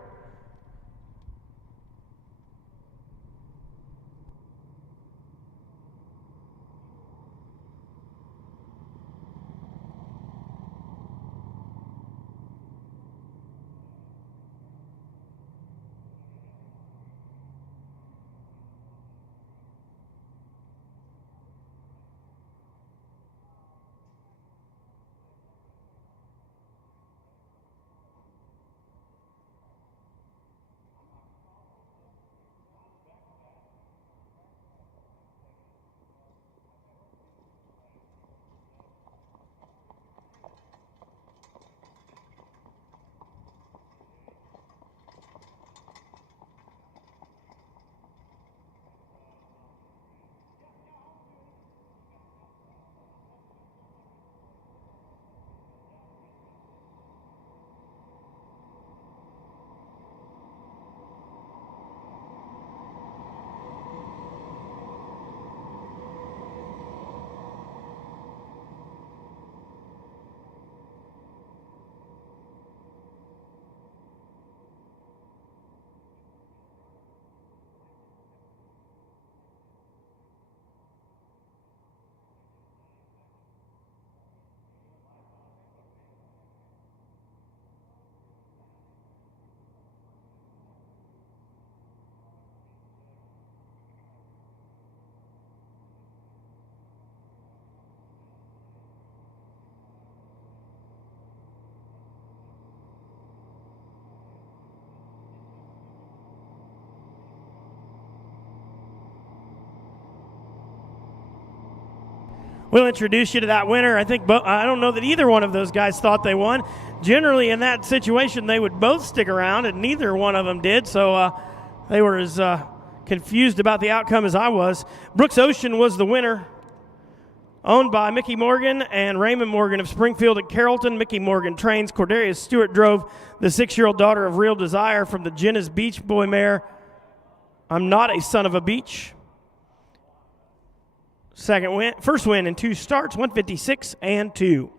We'll introduce you to that winner. I don't know that either one of those guys thought they won. Generally, in that situation, they would both stick around, and neither one of them did. So they were as confused about the outcome as I was. Brooks Ocean was the winner. Owned by Mickey Morgan and Raymond Morgan of Springfield and Carrollton. Mickey Morgan trains. Cordarius Stewart drove the 6-year-old daughter of Real Desire from the Jenna's Beach Boy mare. I'm Not a Son of a Beach. First win in 2 starts, 156 and 2.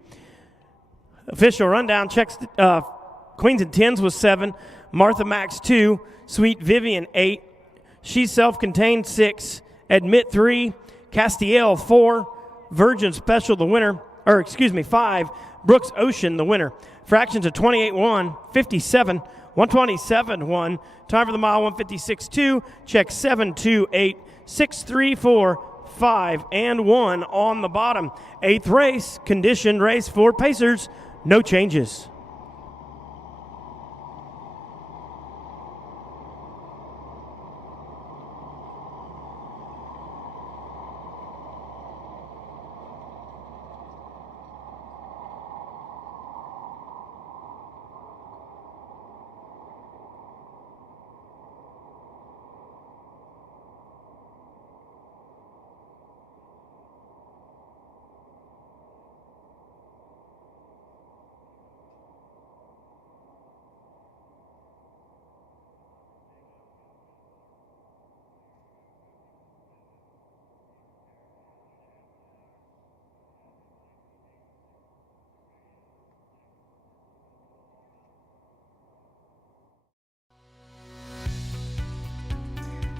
Official rundown checks. Queens and Tens was 7. Martha Max 2. Sweet Vivian 8. She's Self-Contained 6. Admit 3. Castiel 4. Virgin Special the winner. 5. Brooks Ocean the winner. Fractions of 28-1, 57, 127-1. Time for the mile, 156-2. Check 728 634 5 and 1 on the bottom. 8th race, conditioned race for Pacers. No changes.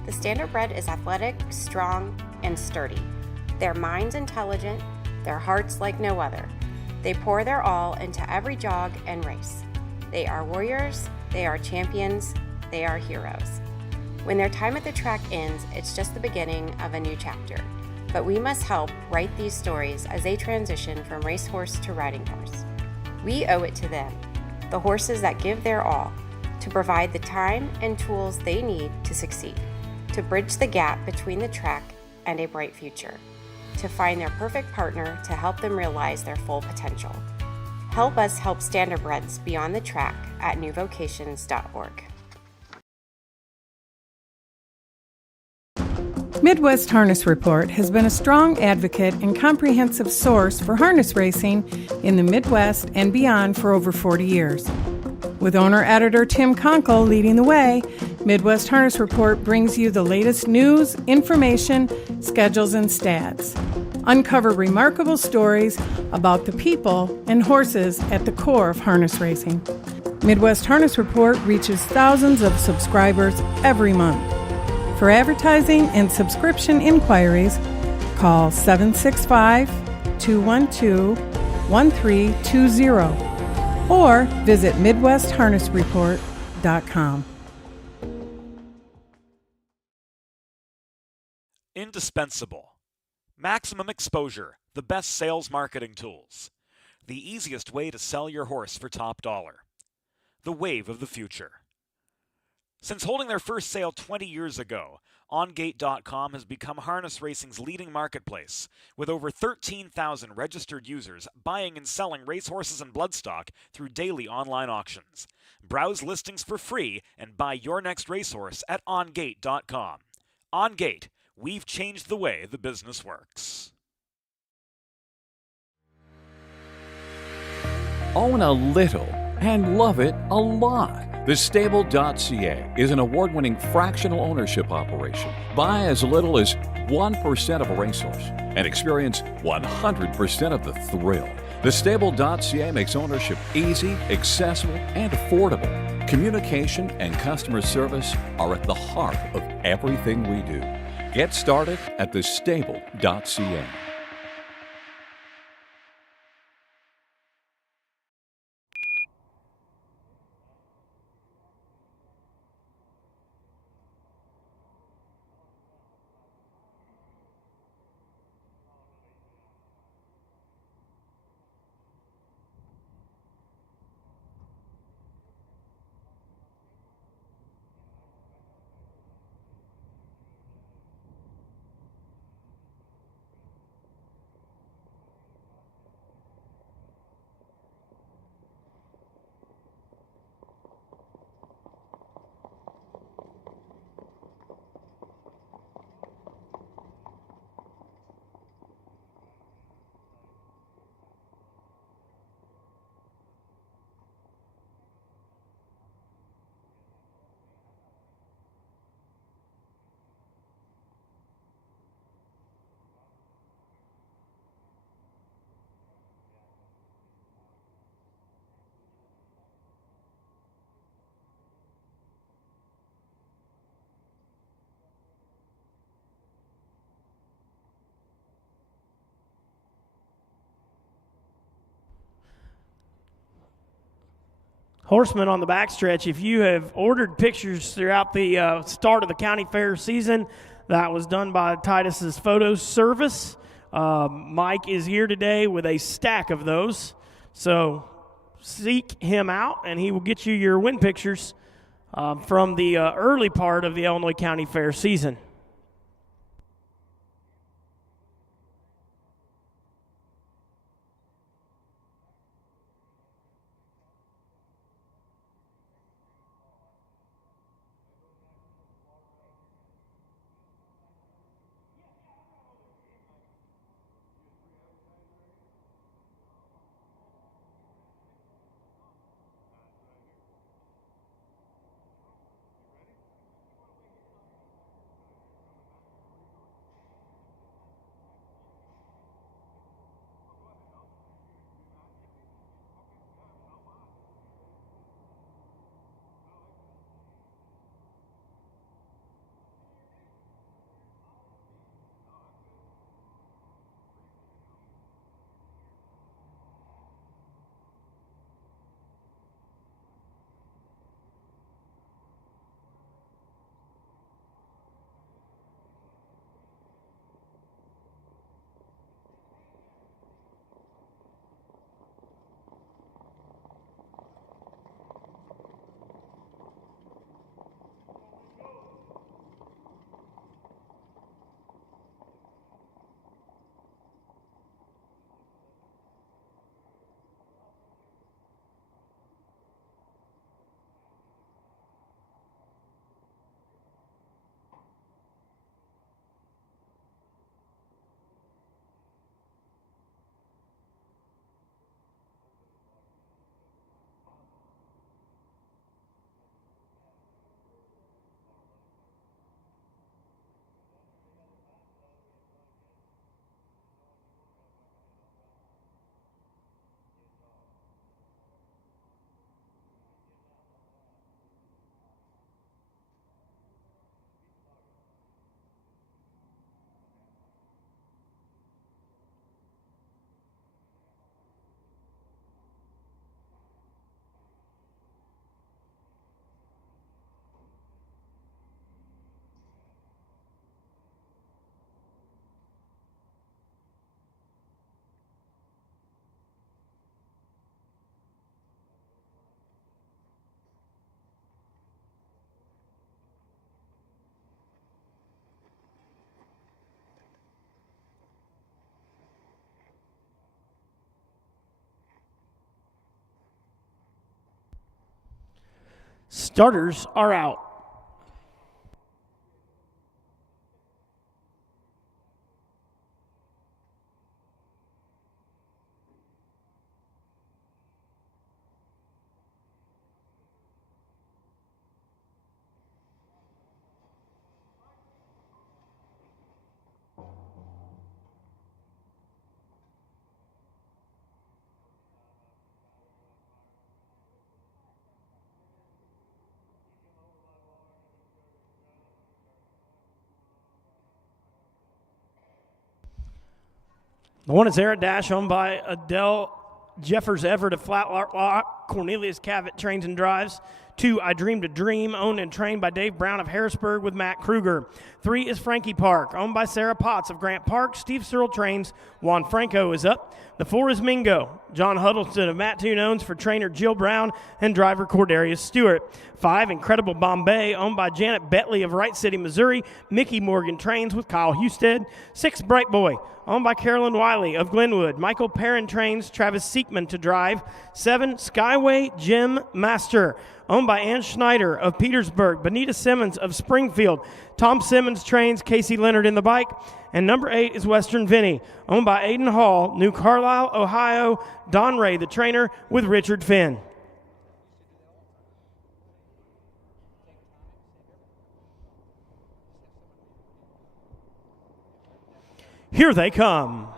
The Standardbred is athletic, strong, and sturdy. Their minds intelligent, their hearts like no other. They pour their all into every jog and race. They are warriors, they are champions, they are heroes. When their time at the track ends, it's just the beginning of a new chapter. But we must help write these stories as they transition from racehorse to riding horse. We owe it to them, the horses that give their all, to provide the time and tools they need to succeed, to bridge the gap between the track and a bright future, to find their perfect partner to help them realize their full potential. Help us help Standardbreds beyond the track at newvocations.org. Midwest Harness Report has been a strong advocate and comprehensive source for harness racing in the Midwest and beyond for over 40 years. With owner-editor Tim Conkle leading the way, Midwest Harness Report brings you the latest news, information, schedules, and stats. Uncover remarkable stories about the people and horses at the core of harness racing. Midwest Harness Report reaches thousands of subscribers every month. For advertising and subscription inquiries, call 765-212-1320 or visit MidwestHarnessReport.com. Indispensable. Maximum exposure, the best sales marketing tools. The easiest way to sell your horse for top dollar. The wave of the future. Since holding their first sale 20 years ago, OnGate.com has become harness racing's leading marketplace, with over 13,000 registered users buying and selling racehorses and bloodstock through daily online auctions. Browse listings for free and buy your next racehorse at OnGate.com. OnGate, we've changed the way the business works. Own a little and love it a lot. TheStable.ca is an award-winning fractional ownership operation. Buy as little as 1% of a racehorse and experience 100% of the thrill. TheStable.ca makes ownership easy, accessible, and affordable. Communication and customer service are at the heart of everything we do. Get started at TheStable.ca. Horsemen on the backstretch, if you have ordered pictures throughout the start of the county fair season, that was done by Titus's photo service. Mike is here today with a stack of those. So seek him out, and he will get you your win pictures from the early part of the Illinois County Fair season. Starters are out. The one is Era Dash, owned by Adele Jeffers Everett of Flatlock. Cornelius Cavett trains and drives. 2, I Dreamed a Dream, owned and trained by Dave Brown of Harrisburg with Matt Kruger. 3 is Frankie Park, owned by Sarah Potts of Grant Park. Steve Searle trains. Juan Franco is up. The 4 is Mingo. John Huddleston of Matt Toon owns for trainer Jill Brown and driver Cordarius Stewart. 5, Incredible Bombay, owned by Janet Betley of Wright City, Missouri. Mickey Morgan trains with Kyle Husted. 6, Bright Boy, owned by Carolyn Wiley of Glenwood. Michael Perrin trains Travis Siekman to drive. 7, Skyway Jim Master, owned by Ann Schneider of Petersburg. Benita Simmons of Springfield. Tom Simmons trains Casey Leonard in the bike. And number 8 is Western Vinny, owned by Aiden Hall, New Carlisle, Ohio. Don Ray, the trainer, with Richard Finn. Here they come.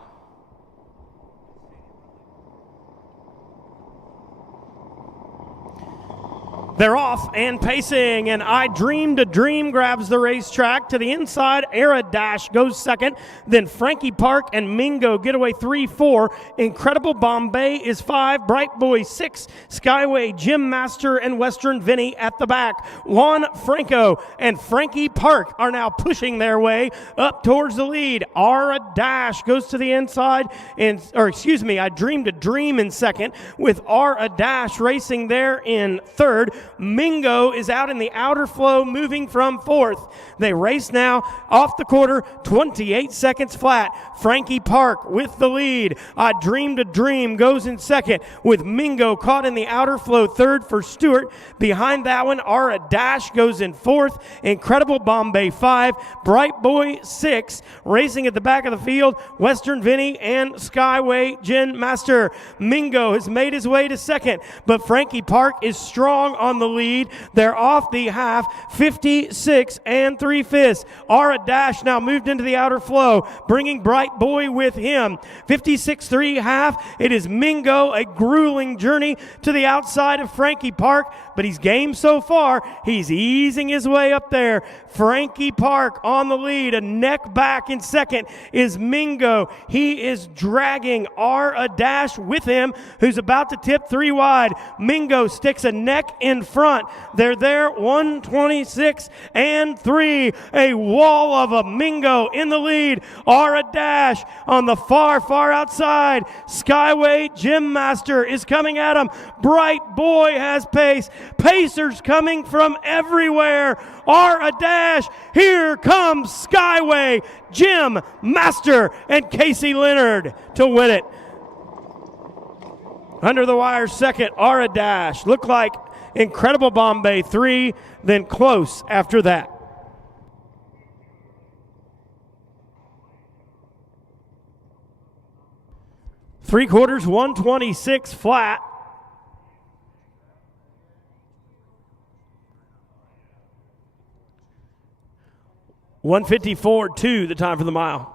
They're off and pacing, and I Dreamed a Dream grabs the racetrack to the inside. Era Dash goes second. Then Frankie Park and Mingo get away 3-4. Incredible Bombay is 5. Bright Boy 6. Skyway, Jim Master, and Western Vinny at the back. Juan Franco and Frankie Park are now pushing their way up towards the lead. Ara Dash goes to the inside, I Dreamed a Dream in second, with Ara Dash racing there in third. Mingo is out in the outer flow, moving from fourth. They race now off the quarter, 28 seconds flat. Frankie Park with the lead. I Dreamed a Dream goes in second, with Mingo caught in the outer flow, third for Stewart. Behind that one, Ara Dash goes in fourth. Incredible Bombay 5. Bright Boy 6. Racing at the back of the field, Western Vinny and Skyway Gin Master. Mingo has made his way to second, but Frankie Park is strong on the lead. They're off the half, 56 3/5. Ara Dash now moved into the outer flow, bringing Bright Boy with him. 56 3/2. It is Mingo, a grueling journey to the outside of Frankie Park, but he's game so far. He's easing his way up there. Frankie Park on the lead. A neck back in second is Mingo. He is dragging Ara Dash with him, who's about to tip 3 wide. Mingo sticks a neck in front. They're there, 126 3. A wall of a Mingo in the lead. Ara Dash on the far outside. Skyway Gym Master is coming at him. Bright Boy has pace. Pacers coming from everywhere. Ara Dash, here comes Skyway Gym Master and Casey Leonard to win it. Under the wire second, Ara Dash. Looked like Incredible Bombay 3, then close after that. Three quarters, 126 flat. $154.2 the time for the mile.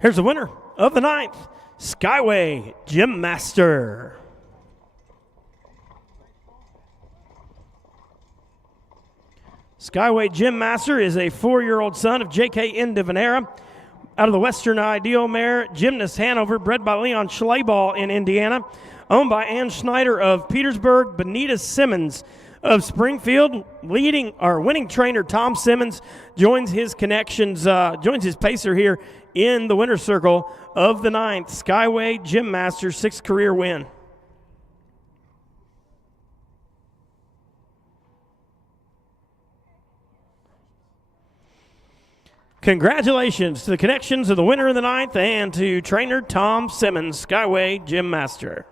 Here's the winner of the 9th, Skyway Gym Master. Skyway Gym Master is a 4-year-old son of J.K. Indivenera out of the Western Ideal Mare Gymnast Hanover, bred by Leon Schlaball in Indiana, owned by Ann Schneider of Petersburg, Benita Simmons of Springfield. Winning trainer Tom Simmons joins his pacer here in the winner's circle of the 9th. Skyway Gym Master, 6th career win. Congratulations to the connections of the winner of the ninth and to trainer Tom Simmons, Skyway Gym Master.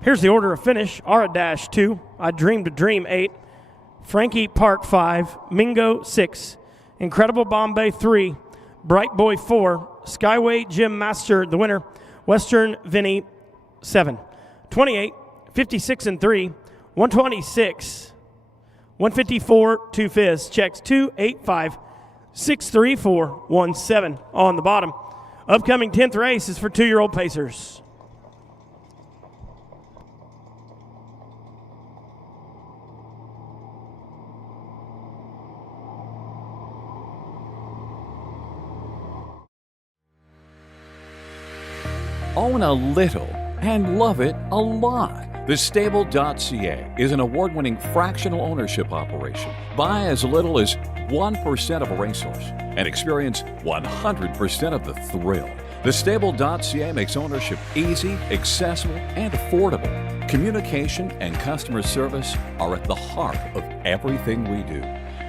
Here's the order of finish. Ara-2, I Dreamed a Dream 8, Frankie Park 5, Mingo 6, Incredible Bombay 3, Bright Boy 4, Skyway Gym Master, the winner, Western Vinny 7. 28, 56 and 3, 126, 154, 2 fifths, checks 285, 634, 17 on the bottom. Upcoming 10th race is for 2-year-old pacers. Own a little and love it a lot. TheStable.ca is an award-winning fractional ownership operation. Buy as little as 1% of a racehorse and experience 100% of the thrill. TheStable.ca makes ownership easy, accessible, and affordable. Communication and customer service are at the heart of everything we do.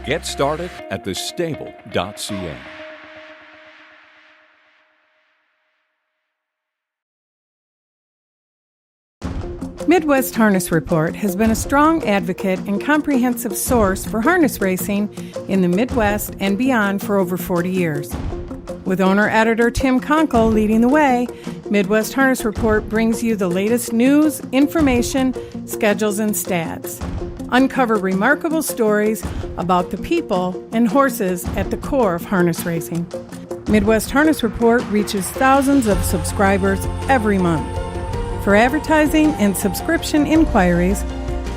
Get started at TheStable.ca. Midwest Harness Report has been a strong advocate and comprehensive source for harness racing in the Midwest and beyond for over 40 years. With owner-editor Tim Conkle leading the way, Midwest Harness Report brings you the latest news, information, schedules, and stats. Uncover remarkable stories about the people and horses at the core of harness racing. Midwest Harness Report reaches thousands of subscribers every month. For advertising and subscription inquiries,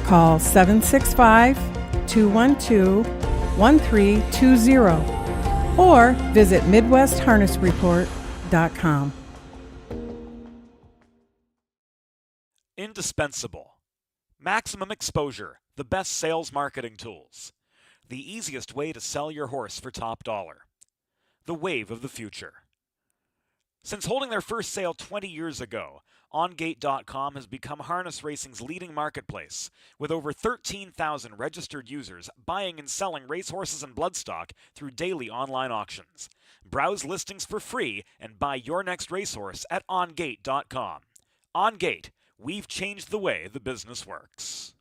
call 765-212-1320 or visit MidwestHarnessReport.com. Indispensable. Maximum exposure, the best sales marketing tools. The easiest way to sell your horse for top dollar. The wave of the future. Since holding their first sale 20 years ago, OnGate.com has become harness racing's leading marketplace, with over 13,000 registered users buying and selling racehorses and bloodstock through daily online auctions. Browse listings for free and buy your next racehorse at OnGate.com. OnGate, we've changed the way the business works.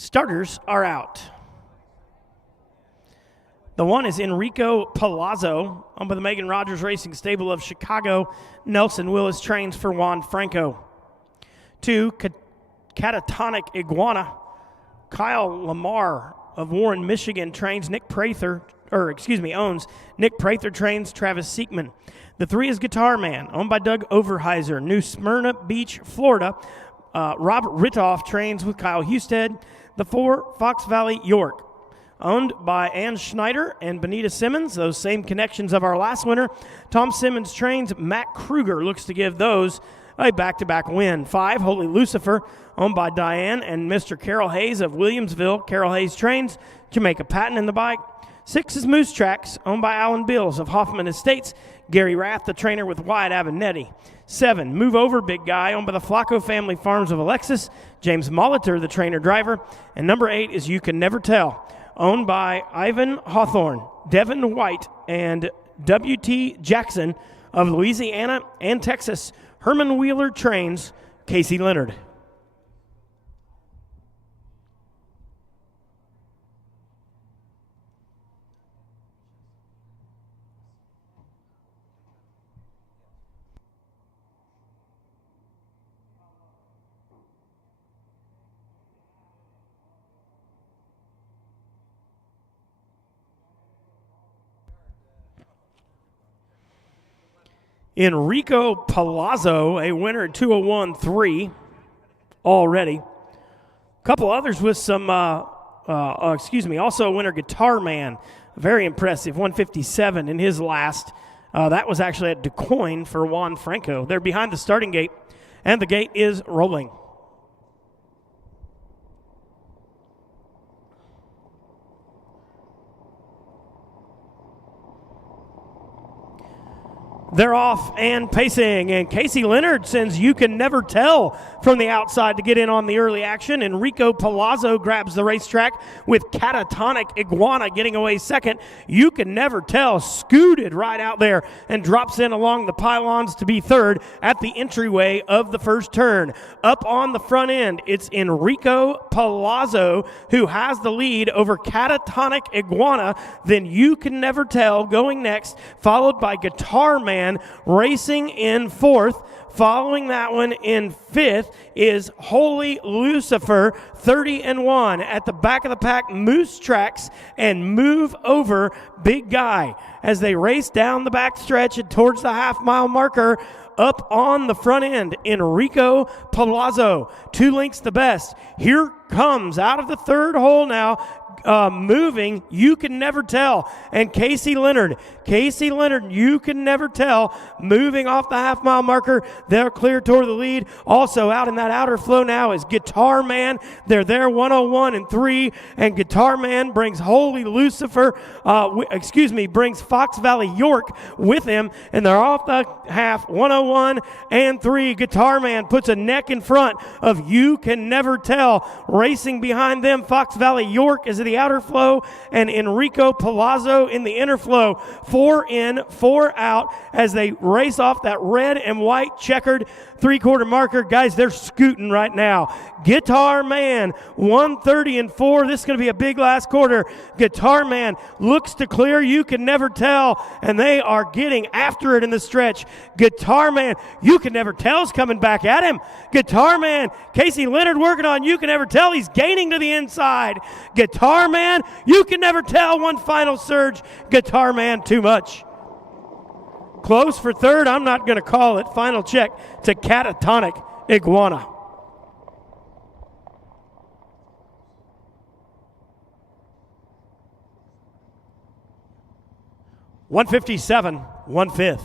Starters are out. The one is Enrico Palazzo, owned by the Megan Rogers Racing Stable of Chicago. Nelson Willis trains for Juan Franco. 2, Catatonic Iguana. Kyle Lamar of Warren, Michigan owns Nick Prather trains Travis Seekman. The 3 is Guitar Man, owned by Doug Overheiser, New Smyrna Beach, Florida. Robert Ritoff trains with Kyle Husted. The 4, Fox Valley York, owned by Ann Schneider and Benita Simmons, those same connections of our last winner. Tom Simmons trains. Matt Kruger looks to give those a back-to-back win. 5, Holy Lucifer, owned by Diane and Mr. Carol Hayes of Williamsville. Carol Hayes trains. Jamaica Patton in the bike. 6 is Moose Tracks, owned by Alan Bills of Hoffman Estates. Gary Rath, the trainer with Wyatt Avenatti. 7, Move Over Big Guy, owned by the Flacco Family Farms of Alexis. James Molitor, the trainer-driver. And number 8 is You Can Never Tell, owned by Ivan Hawthorne, Devin White, and W.T. Jackson of Louisiana and Texas. Herman Wheeler trains Casey Leonard. Enrico Palazzo, a winner at 201.3 already. A couple others with some, also a winner, Guitar Man. Very impressive, 157 in his last. That was actually at DuQuoin for Juan Franco. They're behind the starting gate, and the gate is rolling. They're off and pacing, and Casey Leonard sends You Can Never Tell from the outside to get in on the early action. Enrico Palazzo grabs the racetrack with Catatonic Iguana getting away second. You Can Never Tell scooted right out there and drops in along the pylons to be third at the entryway of the first turn. Up on the front end, it's Enrico Palazzo who has the lead over Catatonic Iguana. Then You Can Never Tell going next, followed by Guitar Man racing in fourth. Following that one in fifth is Holy Lucifer, 30-1. At the back of the pack, Moose Tracks and Move Over Big Guy as they race down the back stretch and towards the half-mile marker. Up on the front end, Enrico Palazzo, 2 lengths the best. Here comes out of the third hole now, moving, You Can Never Tell. And Casey Leonard, You Can Never Tell, moving off the half-mile marker. They're clear toward the lead. Also out in that outer flow now is Guitar Man. They're there 101.3, and Guitar Man brings Holy Lucifer, brings Fox Valley York with him, and they're off the half 101.3. Guitar Man puts a neck in front of You Can Never Tell. Racing behind them, Fox Valley York is the outer flow, and Enrico Palazzo in the inner flow. 4 in, 4 out as they race off that red and white checkered three-quarter marker. Guys, they're scooting right now. Guitar Man, 130-4. This is going to be a big last quarter. Guitar Man looks to clear You Can Never Tell, and they are getting after it in the stretch. Guitar Man, You Can Never Tell is coming back at him. Guitar Man, Casey Leonard working on You Can Never Tell. He's gaining to the inside. Guitar Man, You Can Never Tell. One final surge. Guitar Man, too much. Close for third. I'm not going to call it. Final check to Catatonic Iguana. .157, 1/5.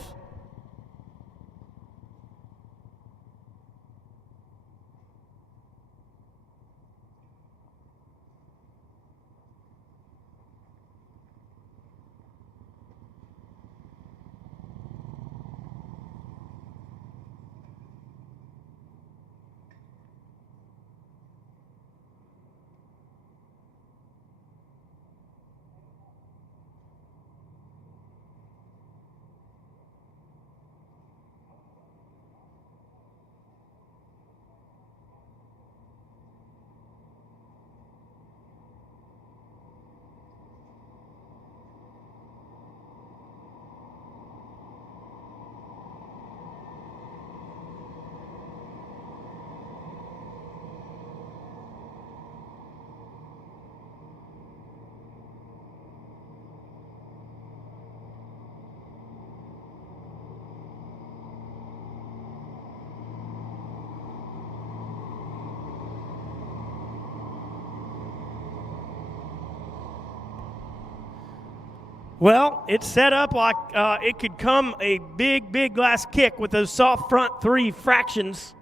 Well, it's set up like it could come a big, big glass kick with those soft front 3 fractions.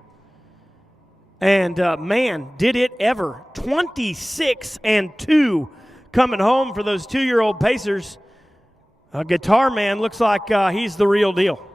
And, man, did it ever. 26-2 coming home for those 2-year-old Pacers. Guitar Man looks like he's the real deal.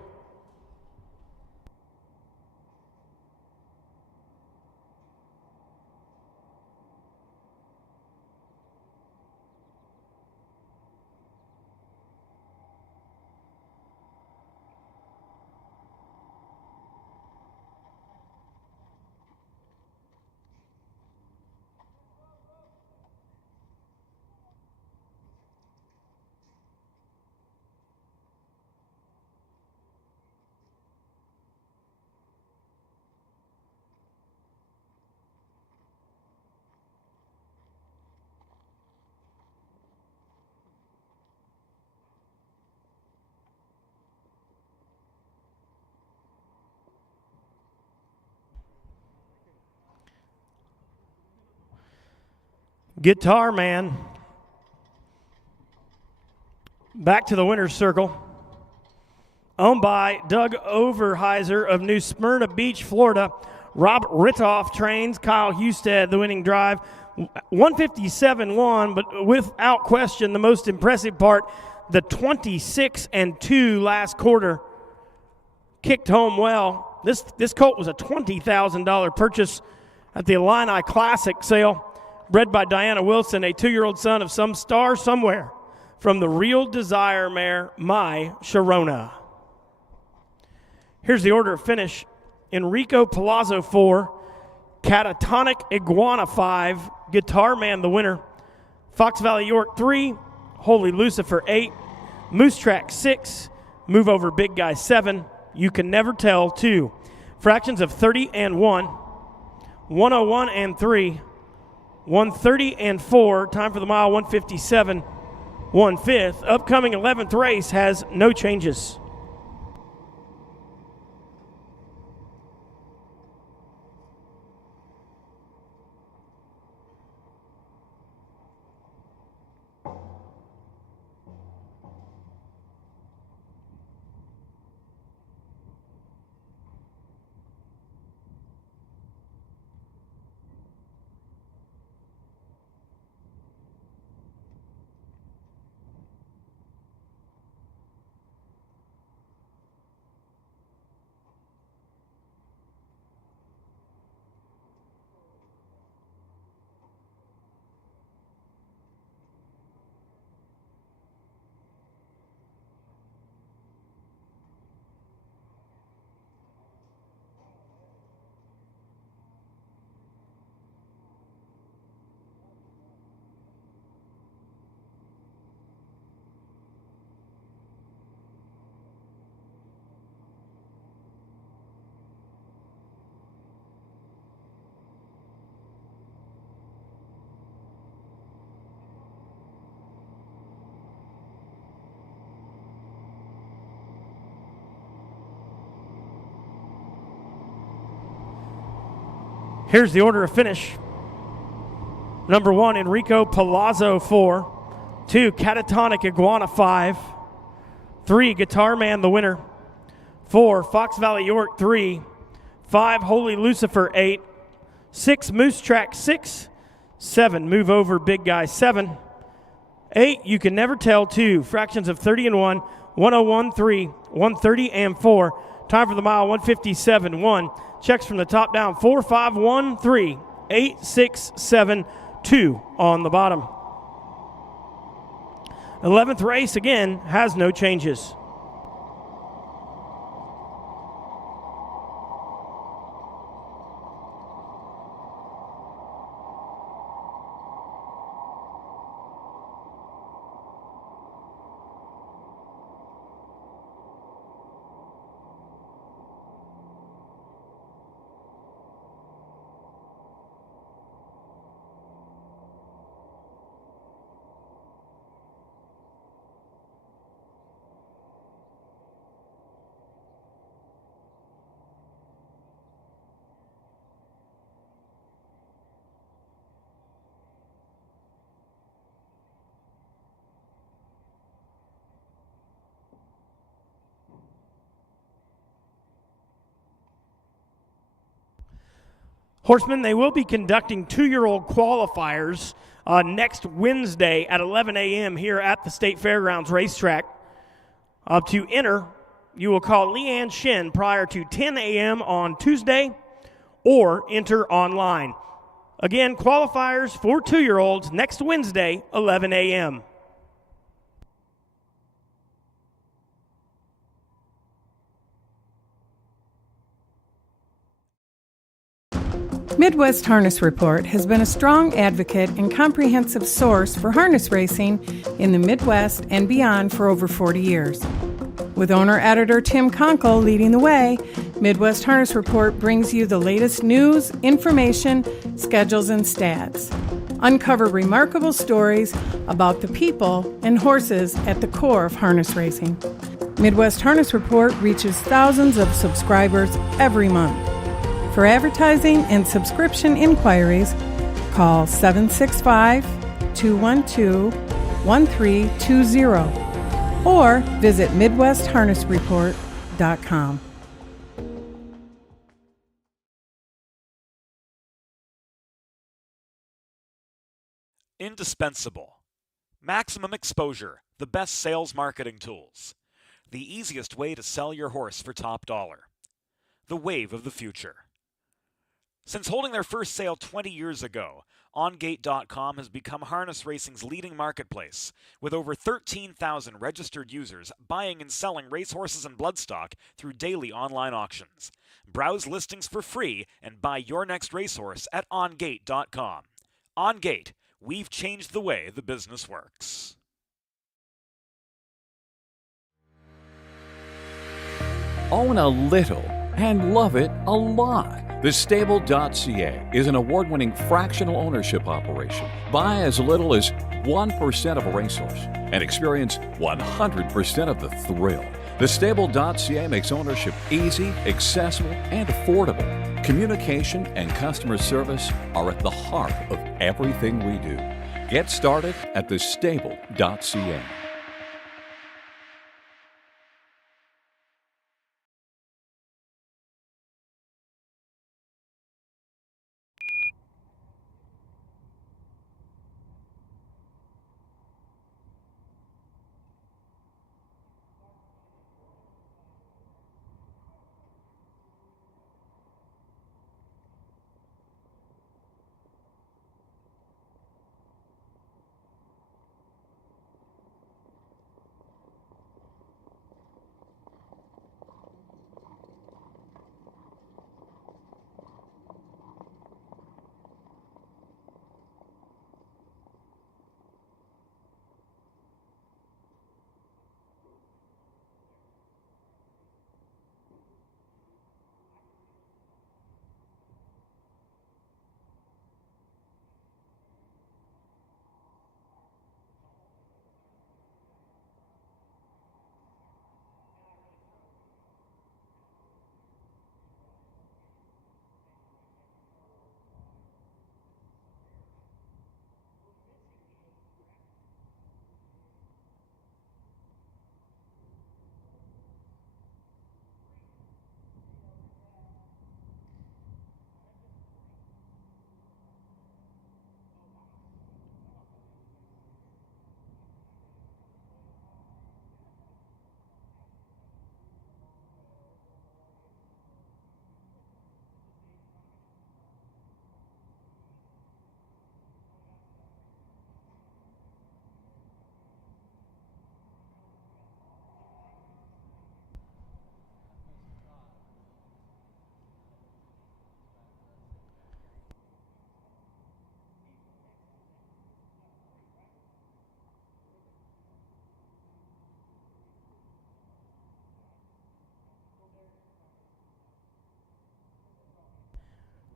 Guitar Man back to the winner's circle, owned by Doug Overheiser of New Smyrna Beach, Florida. Rob Ritoff trains Kyle Husted the winning drive. 157-1, but without question the most impressive part, the 26-2 last quarter kicked home well. This colt was a $20,000 purchase at the Illini Classic sale. Bred by Diana Wilson, a 2-year-old son of some star somewhere, from the Real Desire mare, My Sharona. Here's the order of finish. Enrico Palazzo 4, Catatonic Iguana 5, Guitar Man the winner, Fox Valley York 3, Holy Lucifer 8, Moose Track 6, Move Over Big Guy 7, You Can Never Tell 2, Fractions of 30 and 1, 101 and 3, 130 and 4, time for the mile 157, 1/5. Upcoming 11th race has no changes. Here's the order of finish. Number 1, Enrico Palazzo 4. 2, Catatonic Iguana 5. 3, Guitar Man the winner. 4, Fox Valley York 3. 5, Holy Lucifer 8. 6, Moose Track 6. 7, Move Over Big Guy 7. 8, You Can Never Tell 2. Fractions of 30 and 1. 101 3. 130 and 4. Time for the mile 157 1. Checks from the top down 4 5 1 3 8 6 7 2 on the bottom. 11th race again has no changes. Horsemen, they will be conducting 2-year-old qualifiers next Wednesday at 11 a.m. here at the State Fairgrounds Racetrack. To enter, you will call Leanne Shin prior to 10 a.m. on Tuesday or enter online. Again, qualifiers for 2-year-olds next Wednesday, 11 a.m. Midwest Harness Report has been a strong advocate and comprehensive source for harness racing in the Midwest and beyond for over 40 years. With owner-editor Tim Conkle leading the way, Midwest Harness Report brings you the latest news, information, schedules, and stats. Uncover remarkable stories about the people and horses at the core of harness racing. Midwest Harness Report reaches thousands of subscribers every month. For advertising and subscription inquiries, call 765-212-1320 or visit MidwestHarnessReport.com. Indispensable. Maximum exposure, the best sales marketing tools. The easiest way to sell your horse for top dollar. The wave of the future. Since holding their first sale 20 years ago, OnGate.com has become harness racing's leading marketplace, with over 13,000 registered users buying and selling racehorses and bloodstock through daily online auctions. Browse listings for free and buy your next racehorse at OnGate.com. OnGate, we've changed the way the business works. Own a little and love it a lot. TheStable.ca is an award-winning fractional ownership operation. Buy as little as 1% of a racehorse and experience 100% of the thrill. TheStable.ca makes ownership easy, accessible, and affordable. Communication and customer service are at the heart of everything we do. Get started at TheStable.ca.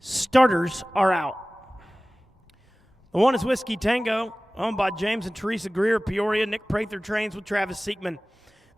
Starters are out. The one is Whiskey Tango, owned by James and Teresa Greer of Peoria. Nick Prather trains with Travis Siekman.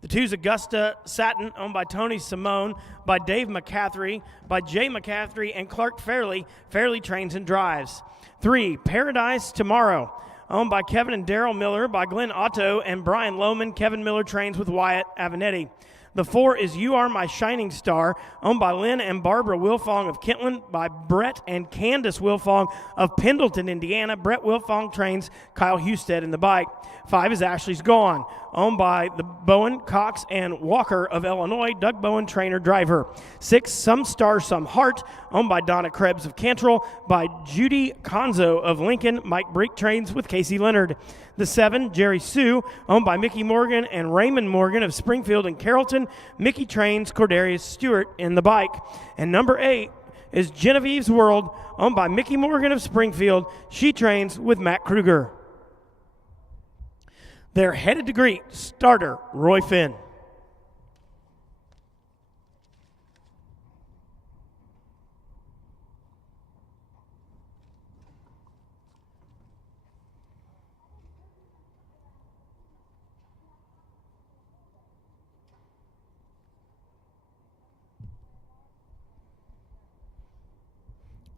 The two is Augusta Satin, owned by Tony Simone, by Dave McCaffrey, by Jay McCaffrey, and Clark Fairley. Fairley trains and drives. 3, Paradise Tomorrow, owned by Kevin and Daryl Miller, by Glenn Otto and Brian Lohman. Kevin Miller trains with Wyatt Avenetti. The 4 is You Are My Shining Star, owned by Lynn and Barbara Wilfong of Kentland, by Brett and Candace Wilfong of Pendleton, Indiana. Brett Wilfong trains Kyle Husted in the bike. 5 is Ashley's Gone, owned by the Bowen, Cox, and Walker of Illinois. Doug Bowen, trainer, driver. 6, Some Star, Some Heart, owned by Donna Krebs of Cantrell, by Judy Conzo of Lincoln. Mike Break trains with Casey Leonard. The 7, Jerry Sue, owned by Mickey Morgan and Raymond Morgan of Springfield and Carrollton. Mickey trains Cordarius Stewart in the bike. And number 8 is Genevieve's World, owned by Mickey Morgan of Springfield. She trains with Matt Kruger. They're headed to greet starter Roy Finn.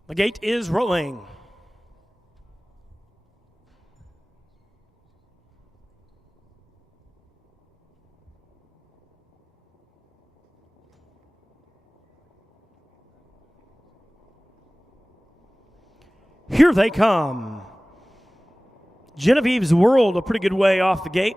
The gate is rolling. Here they come. Genevieve's World, a pretty good way off the gate.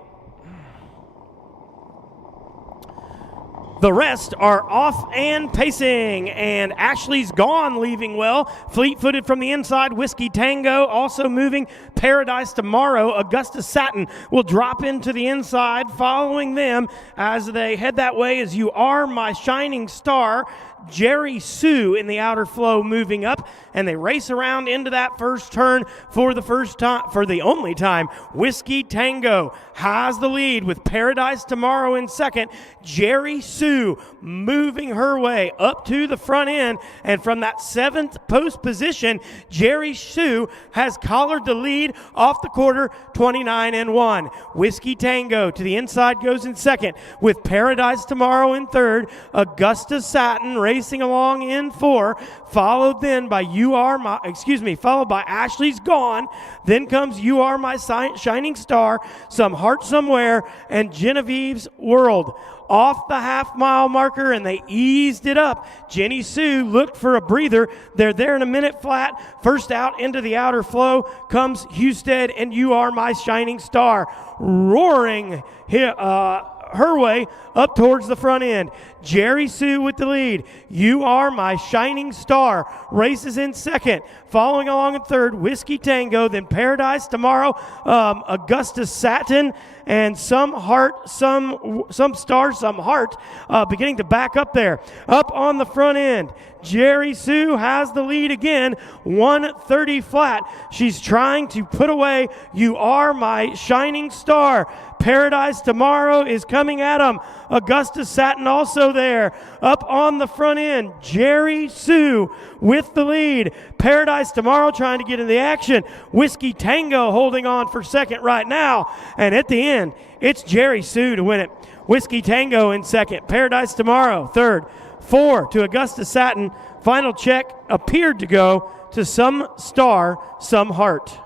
The rest are off and pacing, and Ashley's Gone leaving well. Fleet-footed from the inside, Whiskey Tango also moving. Paradise Tomorrow, Augusta Satin will drop into the inside. Following them as they head that way is You Are My Shining Star. Jerry Sue in the outer flow moving up, and they race around into that first turn for the first time, for the only time. Whiskey Tango has the lead with Paradise Tomorrow in second. Jerry Sue moving her way up to the front end, and from that 7th post position, Jerry Sue has collared the lead off the quarter, 29-1. Whiskey Tango to the inside goes in second with Paradise Tomorrow in third. Augusta Satin racing along in 4, followed then by followed by Ashley's Gone. Then comes You Are My Shining Star, Some Heart Somewhere, and Genevieve's World. Off the half-mile marker, and they eased it up. Jenny Sue looked for a breather. They're there in a minute flat. First out into the outer flow comes Husted and You Are My Shining Star, roaring here, her way up towards the front end. Jerry Sue with the lead. You Are My Shining Star races in second. Following along in third, Whiskey Tango, then Paradise Tomorrow, Augusta Satin, and Some Star, Some Heart beginning to back up there. Up on the front end, Jerry Sue has the lead again, 130 flat. She's trying to put away You Are My Shining Star. Paradise Tomorrow is coming at them. Augusta Satin also there. Up on the front end, Jerry Sue with the lead. Paradise Tomorrow trying to get in the action. Whiskey Tango holding on for second right now. And at the end, it's Jerry Sue to win it. Whiskey Tango in second. Paradise Tomorrow third. 4 to Augusta Satin. Final check appeared to go to Some Star, Some Heart.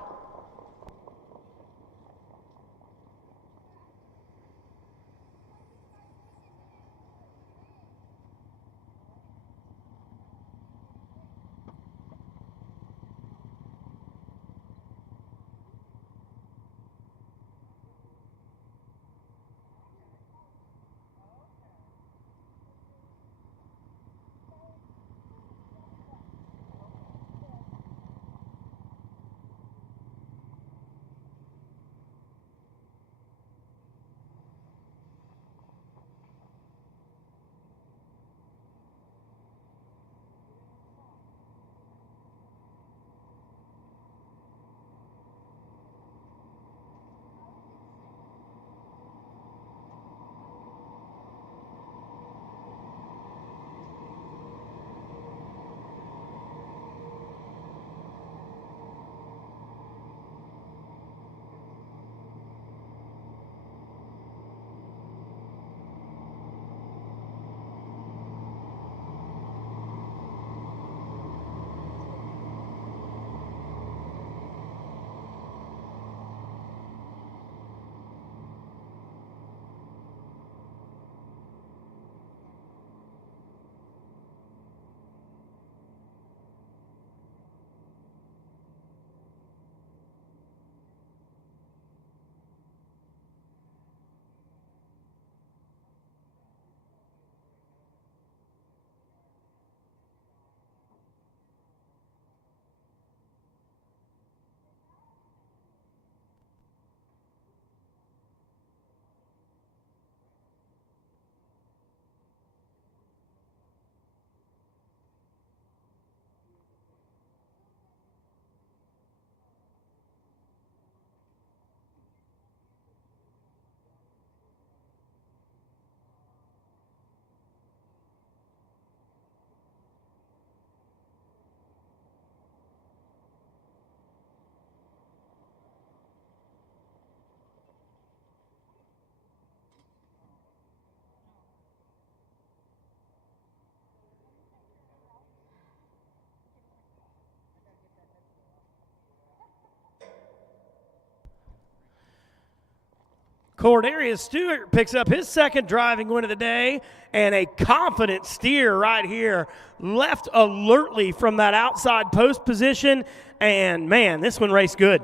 Cordarius Stewart picks up his second driving win of the day, and a confident steer right here, left alertly from that outside post position, and man, this one raced good.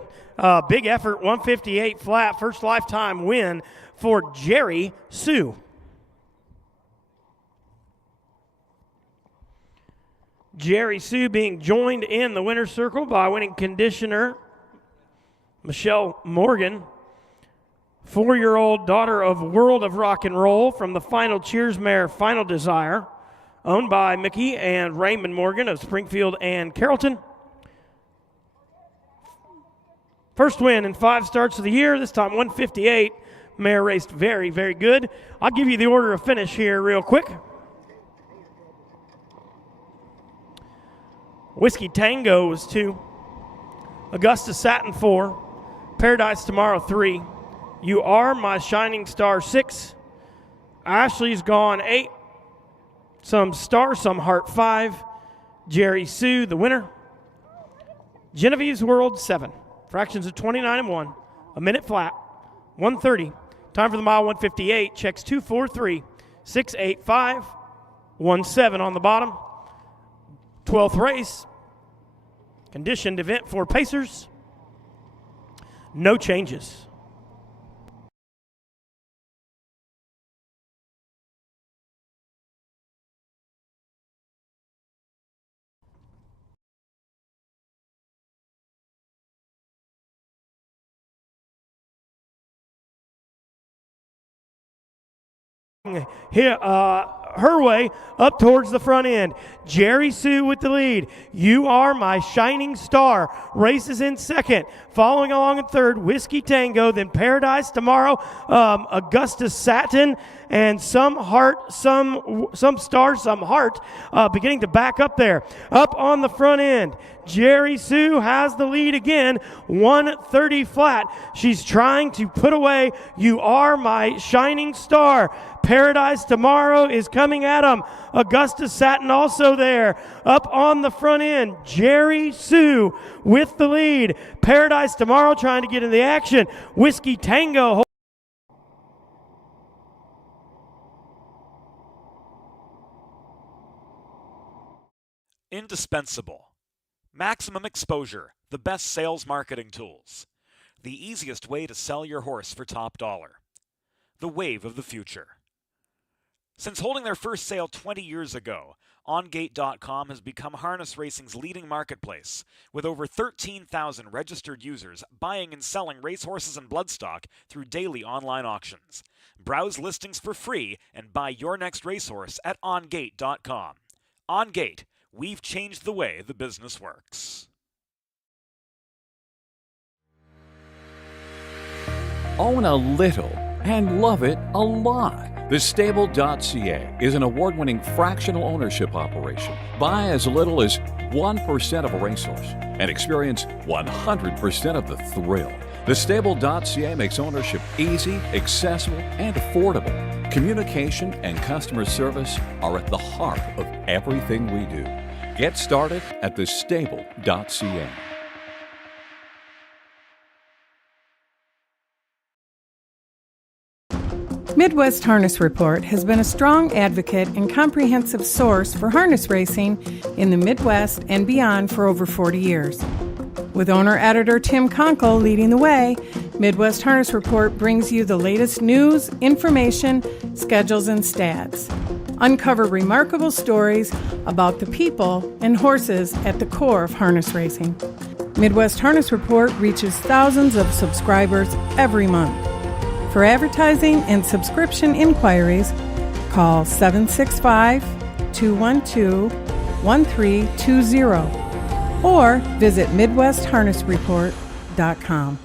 Big effort, 158 flat, first lifetime win for Jerry Sue. Jerry Sue being joined in the winner's circle by winning conditioner Michelle Morgan, 4-year-old daughter of World of Rock and Roll from the Final Cheers mare Final Desire, owned by Mickey and Raymond Morgan of Springfield and Carrollton. First win in 5 starts of the year, this time 158. Mare raced very, very good. I'll give you the order of finish here real quick. Whiskey Tango was 2. Augusta Satin 4. Paradise Tomorrow 3. You Are My Shining Star 6. Ashley's Gone 8. Some Star, Some Heart 5. Jerry Sue, the winner. Genevieve's World 7. Fractions of 29 and 1. A minute flat. 1:30. Time for the mile 158. Checks 243. 685. 17 on the bottom. 12th race. Conditioned event for Pacers. No changes. Here, her way up towards the front end. Jerry Sue with the lead. You Are My Shining Star races in second. Following along in third, Whiskey Tango, then Paradise Tomorrow, Augusta Satin, and Some Heart, Some Star, Some Heart, beginning to back up there. Up on the front end, Jerry Sue has the lead again, 1:30 flat. She's trying to put away You Are My Shining Star. Paradise Tomorrow is coming at him. Augusta Satin also there. Up on the front end, Jerry Sue with the lead. Paradise Tomorrow trying to get in the action. Whiskey Tango. Indispensable. Maximum exposure, the best sales marketing tools. The easiest way to sell your horse for top dollar. The wave of the future. Since holding their first sale 20 years ago, OnGate.com has become harness racing's leading marketplace, with over 13,000 registered users buying and selling racehorses and bloodstock through daily online auctions. Browse listings for free and buy your next racehorse at OnGate.com. OnGate, we've changed the way the business works. Own a little and love it a lot. TheStable.ca is an award-winning fractional ownership operation. Buy as little as 1% of a racehorse and experience 100% of the thrill. TheStable.ca makes ownership easy, accessible, and affordable. Communication and customer service are at the heart of everything we do. Get started at TheStable.ca. Midwest Harness Report has been a strong advocate and comprehensive source for harness racing in the Midwest and beyond for over 40 years. With owner-editor Tim Conkle leading the way, Midwest Harness Report brings you the latest news, information, schedules, and stats. Uncover remarkable stories about the people and horses at the core of harness racing. Midwest Harness Report reaches thousands of subscribers every month. For advertising and subscription inquiries, call 765-212-1320 or visit MidwestHarnessReport.com.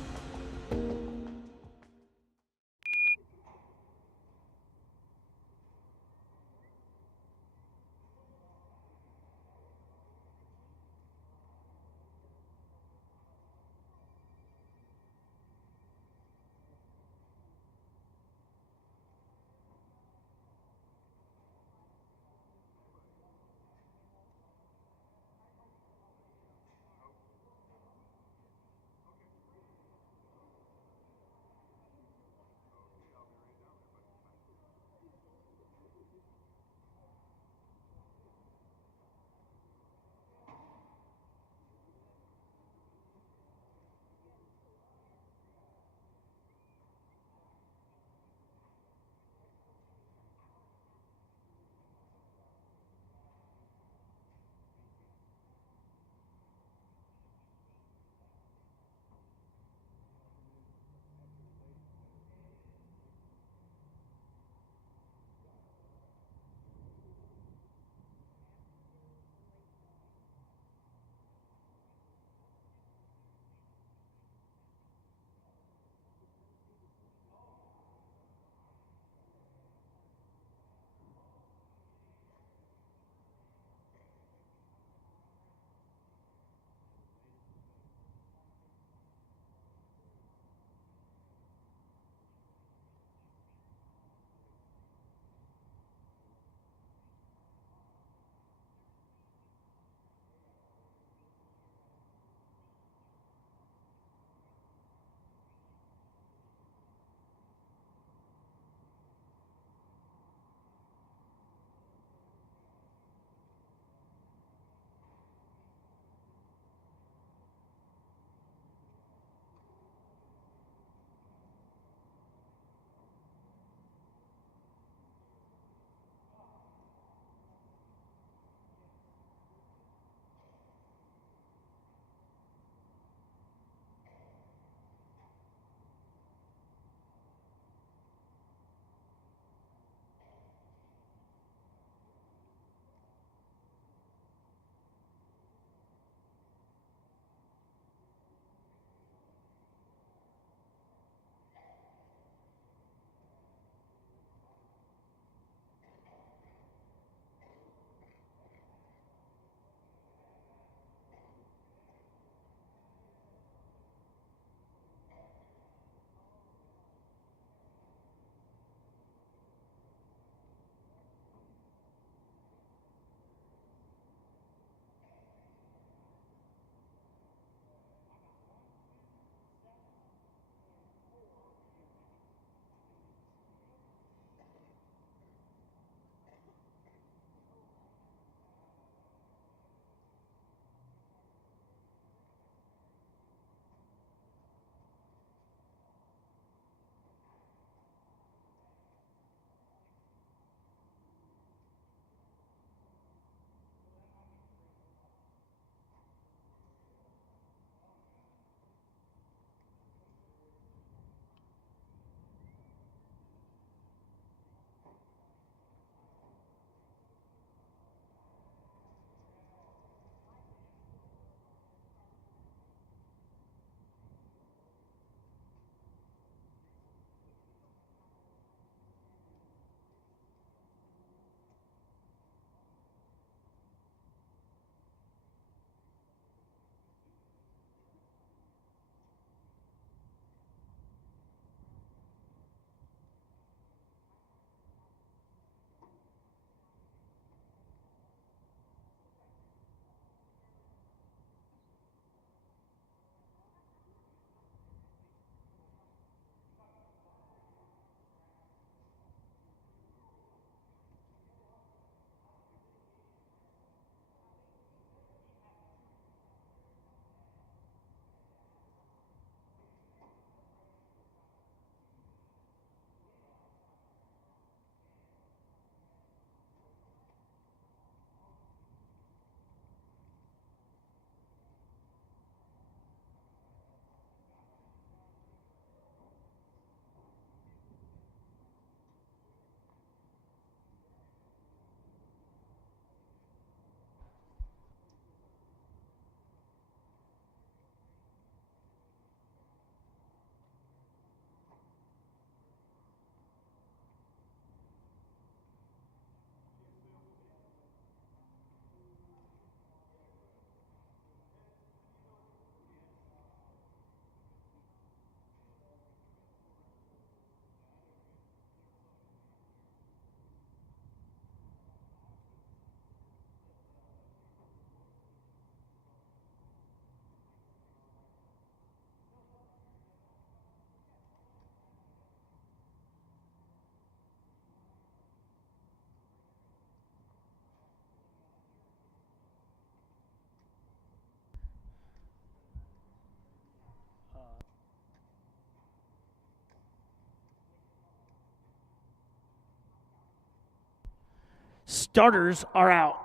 Starters are out.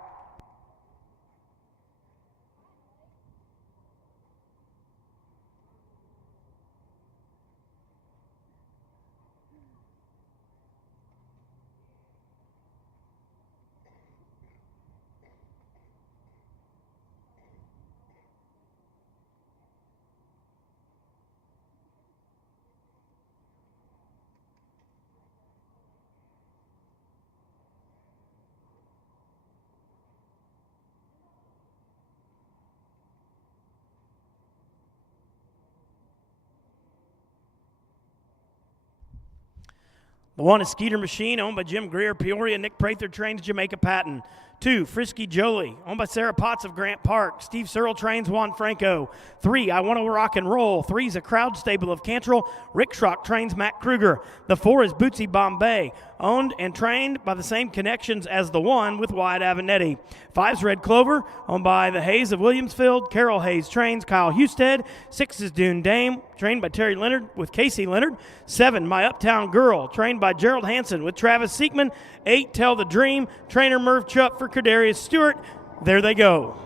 The 1 is Skeeter Machine, owned by Jim Greer, Peoria. Nick Prather trains Jamaica Patton. 2, Frisky Jolie, owned by Sarah Potts of Grant Park. Steve Searle trains Juan Franco. 3, I Want to Rock and Roll. 3 is a crowd stable of Cantrell. Rick Schrock trains Matt Kruger. The 4 is Bootsy Bombay, owned and trained by the same connections as the 1 with Wyatt Avenatti. 5 is Red Clover, owned by the Hayes of Williamsfield. Carol Hayes trains Kyle Husted. 6 is Dune Dame, trained by Terry Leonard with Casey Leonard. 7, My Uptown Girl, trained by Gerald Hansen with Travis Siekman. 8, Tell the Dream, trainer Merv Chupp for Cardarius Stewart. There they go.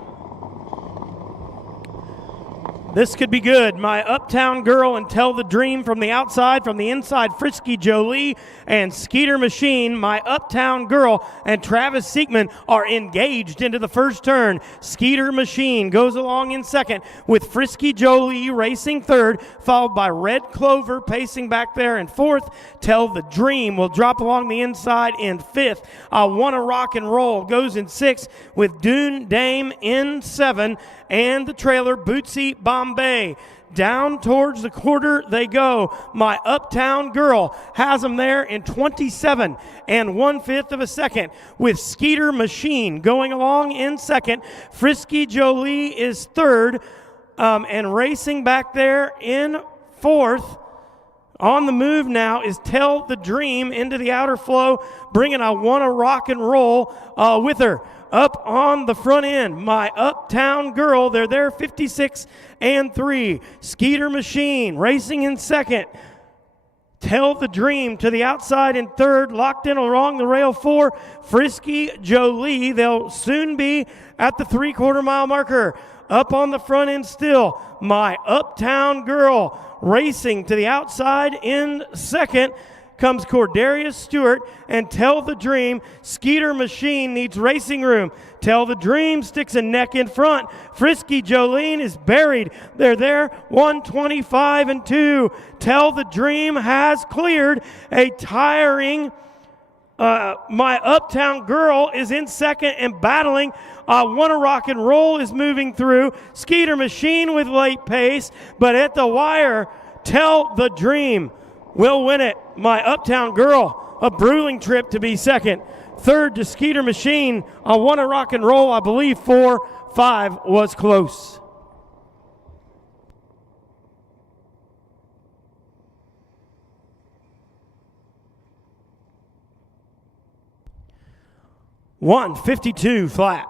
This could be good. My Uptown Girl and Tell the Dream from the outside. From the inside, Frisky Jolie and Skeeter Machine. My Uptown Girl and Travis Siekman are engaged into the first turn. Skeeter Machine goes along in second with Frisky Jolie racing third, followed by Red Clover pacing back there in fourth. Tell the Dream will drop along the inside in fifth. I Want to Rock and Roll goes in sixth with Dune Dame in seven. And the trailer, Bootsy Bombay. Down towards the quarter they go. My Uptown Girl has them there in 27 and 1/5 of a second with Skeeter Machine going along in second. Frisky Jolie is third and racing back there in fourth. On the move now is Tell the Dream into the outer flow, bringing I Want to Rock and Roll with her. Up on the front end, My Uptown Girl, they're there 56 and 3. Skeeter Machine racing in second. Tell the Dream to the outside in third, locked in along the rail 4. Frisky Jolie, they'll soon be at the 3/4 mile marker. Up on the front end still, My Uptown Girl racing to the outside in second. Comes Cordarius Stewart and Tell the Dream. Skeeter Machine needs racing room. Tell the Dream sticks a neck in front. Frisky Jolene is buried. They're there 125 and 2. Tell the Dream has cleared a tiring My Uptown Girl is in second and battling. I Want to Rock and Roll is moving through. Skeeter Machine with late pace, but at the wire, Tell the Dream will win it. My Uptown Girl, a grueling trip to be second. Third to Skeeter Machine. I Want to Rock and Roll, I believe 4-5 was close. $152 flat.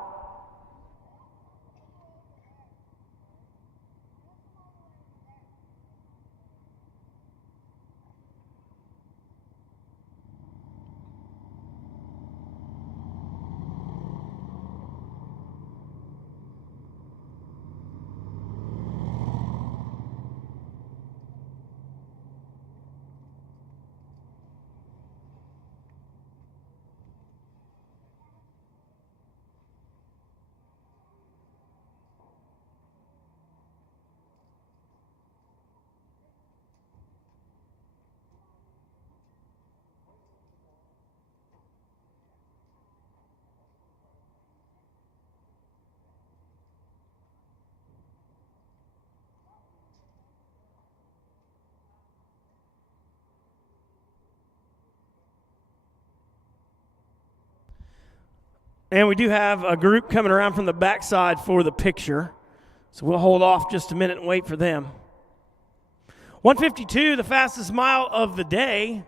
And we do have a group coming around from the backside for the picture. So we'll hold off just a minute and wait for them. 152, the fastest mile of the day.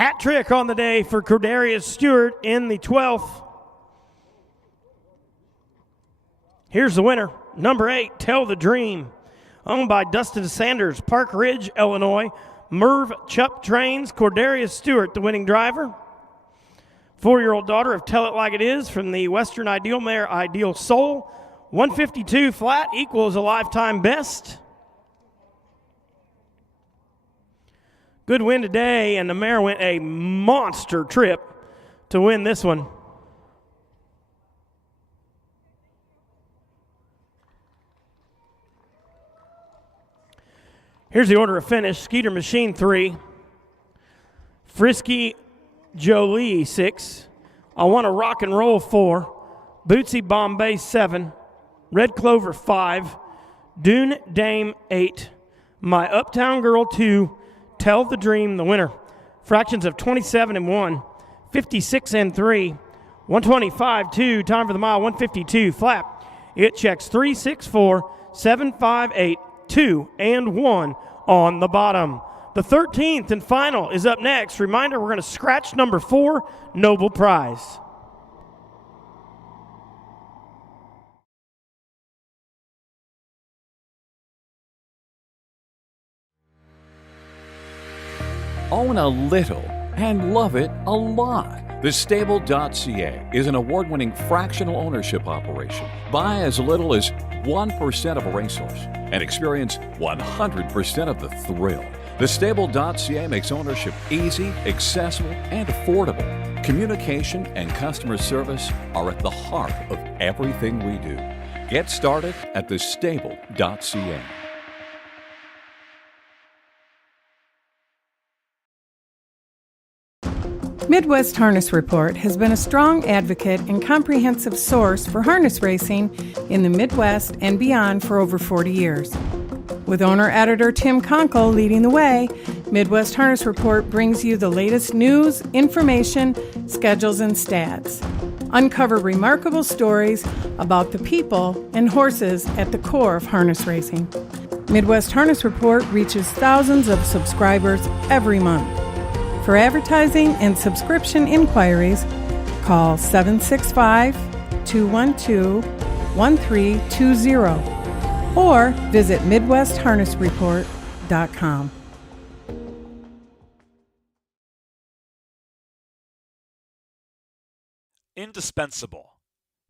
Hat trick on the day for Cordarius Stewart in the 12th. Here's the winner, number 8, Tell the Dream, owned by Dustin Sanders, Park Ridge, Illinois. Merv Chupp Trains, Cordarius Stewart, the winning driver. 4-year-old daughter of Tell It Like It Is from the Western Ideal mare Ideal Soul. 152 flat equals a lifetime best. Good win today, and the mare went a monster trip to win this one. Here's the order of finish. Skeeter Machine 3. Frisky Jolie 6. I Want to Rock and Roll 4. Bootsy Bombay 7. Red Clover 5. Dune Dame 8. My Uptown Girl 2. Tell the Dream, the winner. Fractions of 27 and 1. 56 and 3. 125 2. Time for the mile 152 flap. It checks 3 6 4 7 5 8 2 and 1 on the bottom. The 13th and final is up next. Reminder, we're going to scratch number 4, Noble Prize. Own a little and love it a lot. TheStable.ca is an award-winning fractional ownership operation. Buy as little as 1% of a racehorse and experience 100% of the thrill. TheStable.ca makes ownership easy, accessible, and affordable. Communication and customer service are at the heart of everything we do. Get started at TheStable.ca. Midwest Harness Report has been a strong advocate and comprehensive source for harness racing in the Midwest and beyond for over 40 years. With owner-editor Tim Conkle leading the way, Midwest Harness Report brings you the latest news, information, schedules, and stats. Uncover remarkable stories about the people and horses at the core of harness racing. Midwest Harness Report reaches thousands of subscribers every month. For advertising and subscription inquiries, call 765-212-1320 or visit MidwestHarnessReport.com. Indispensable.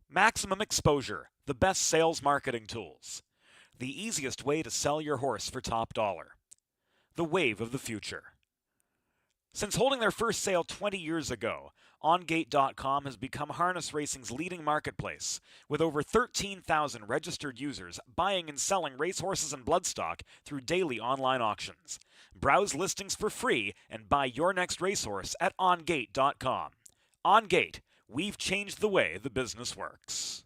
Maximum exposure, the best sales marketing tools. The easiest way to sell your horse for top dollar. The wave of the future. Since holding their first sale 20 years ago, OnGate.com has become harness racing's leading marketplace, with over 13,000 registered users buying and selling racehorses and bloodstock through daily online auctions. Browse listings for free and buy your next racehorse at OnGate.com. OnGate, we've changed the way the business works.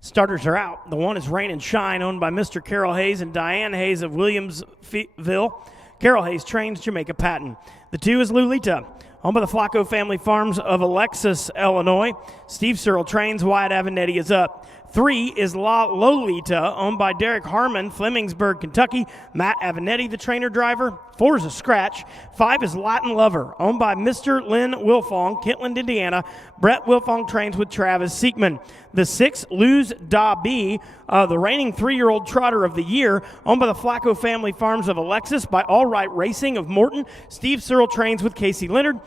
Starters are out. The 1 is Rain and Shine, owned by Mr. Carol Hayes and Diane Hayes of Williamsville. Carol Hayes trains Jamaica Patton. The 2 is Lolita, owned by the Flacco Family Farms of Alexis, Illinois. Steve Searle trains. Wyatt Avenatti is up. 3 is La Lolita, owned by Derek Harmon, Flemingsburg, Kentucky. Matt Avenatti, the trainer driver. 4 is a scratch. 5 is Latin Lover, owned by Mr. Lynn Wilfong, Kentland, Indiana. Brett Wilfong trains with Travis Seekman. The 6, Luz Da B, the reigning 3-year-old trotter of the year, owned by the Flacco Family Farms of Alexis, by All Right Racing of Morton. Steve Searle trains with Casey Leonard.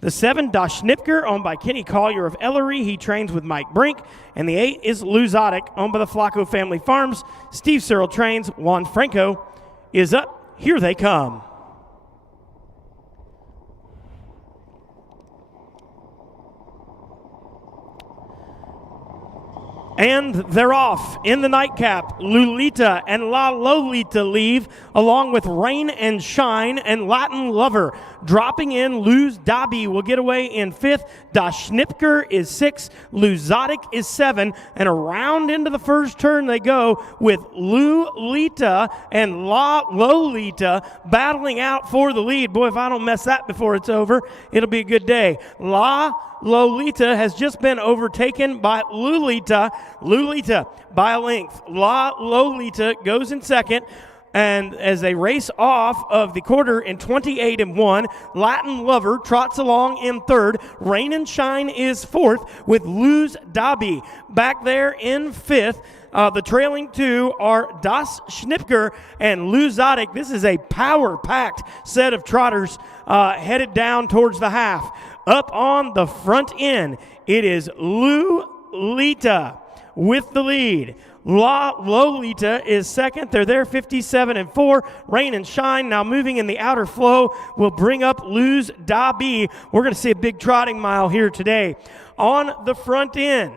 The 7, Das Schnipker, owned by Kenny Collier of Ellery. He trains with Mike Brink. And the 8 is Luzotic, owned by the Flacco Family Farms. Steve Searle trains. Juan Franco is up. Here they come. And they're off in the nightcap. Lolita and La Lolita leave, along with Rain and Shine and Latin Lover. Dropping in, Luz Dabi will get away in 5th. Das Schnipker is 6th. Luzotic is 7. And around into the first turn they go with Lolita and La Lolita battling out for the lead. Boy, if I don't mess that before it's over, it'll be a good day. La Lolita has just been overtaken by Lolita by a length. La Lolita goes in second. And as they race off of the quarter in 28-1, Latin Lover trots along in third. Rain and Shine is fourth with Luz Dabi back there in fifth. The trailing 2 are Das Schnipker and Luzotic. This is a power-packed set of trotters headed down towards the half. Up on the front end, it is Lolita with the lead. La Lolita is second. They're there 57-4. Rain and Shine now moving in the outer flow will bring up Luz Dabi. We're going to see a big trotting mile here today. On the front end,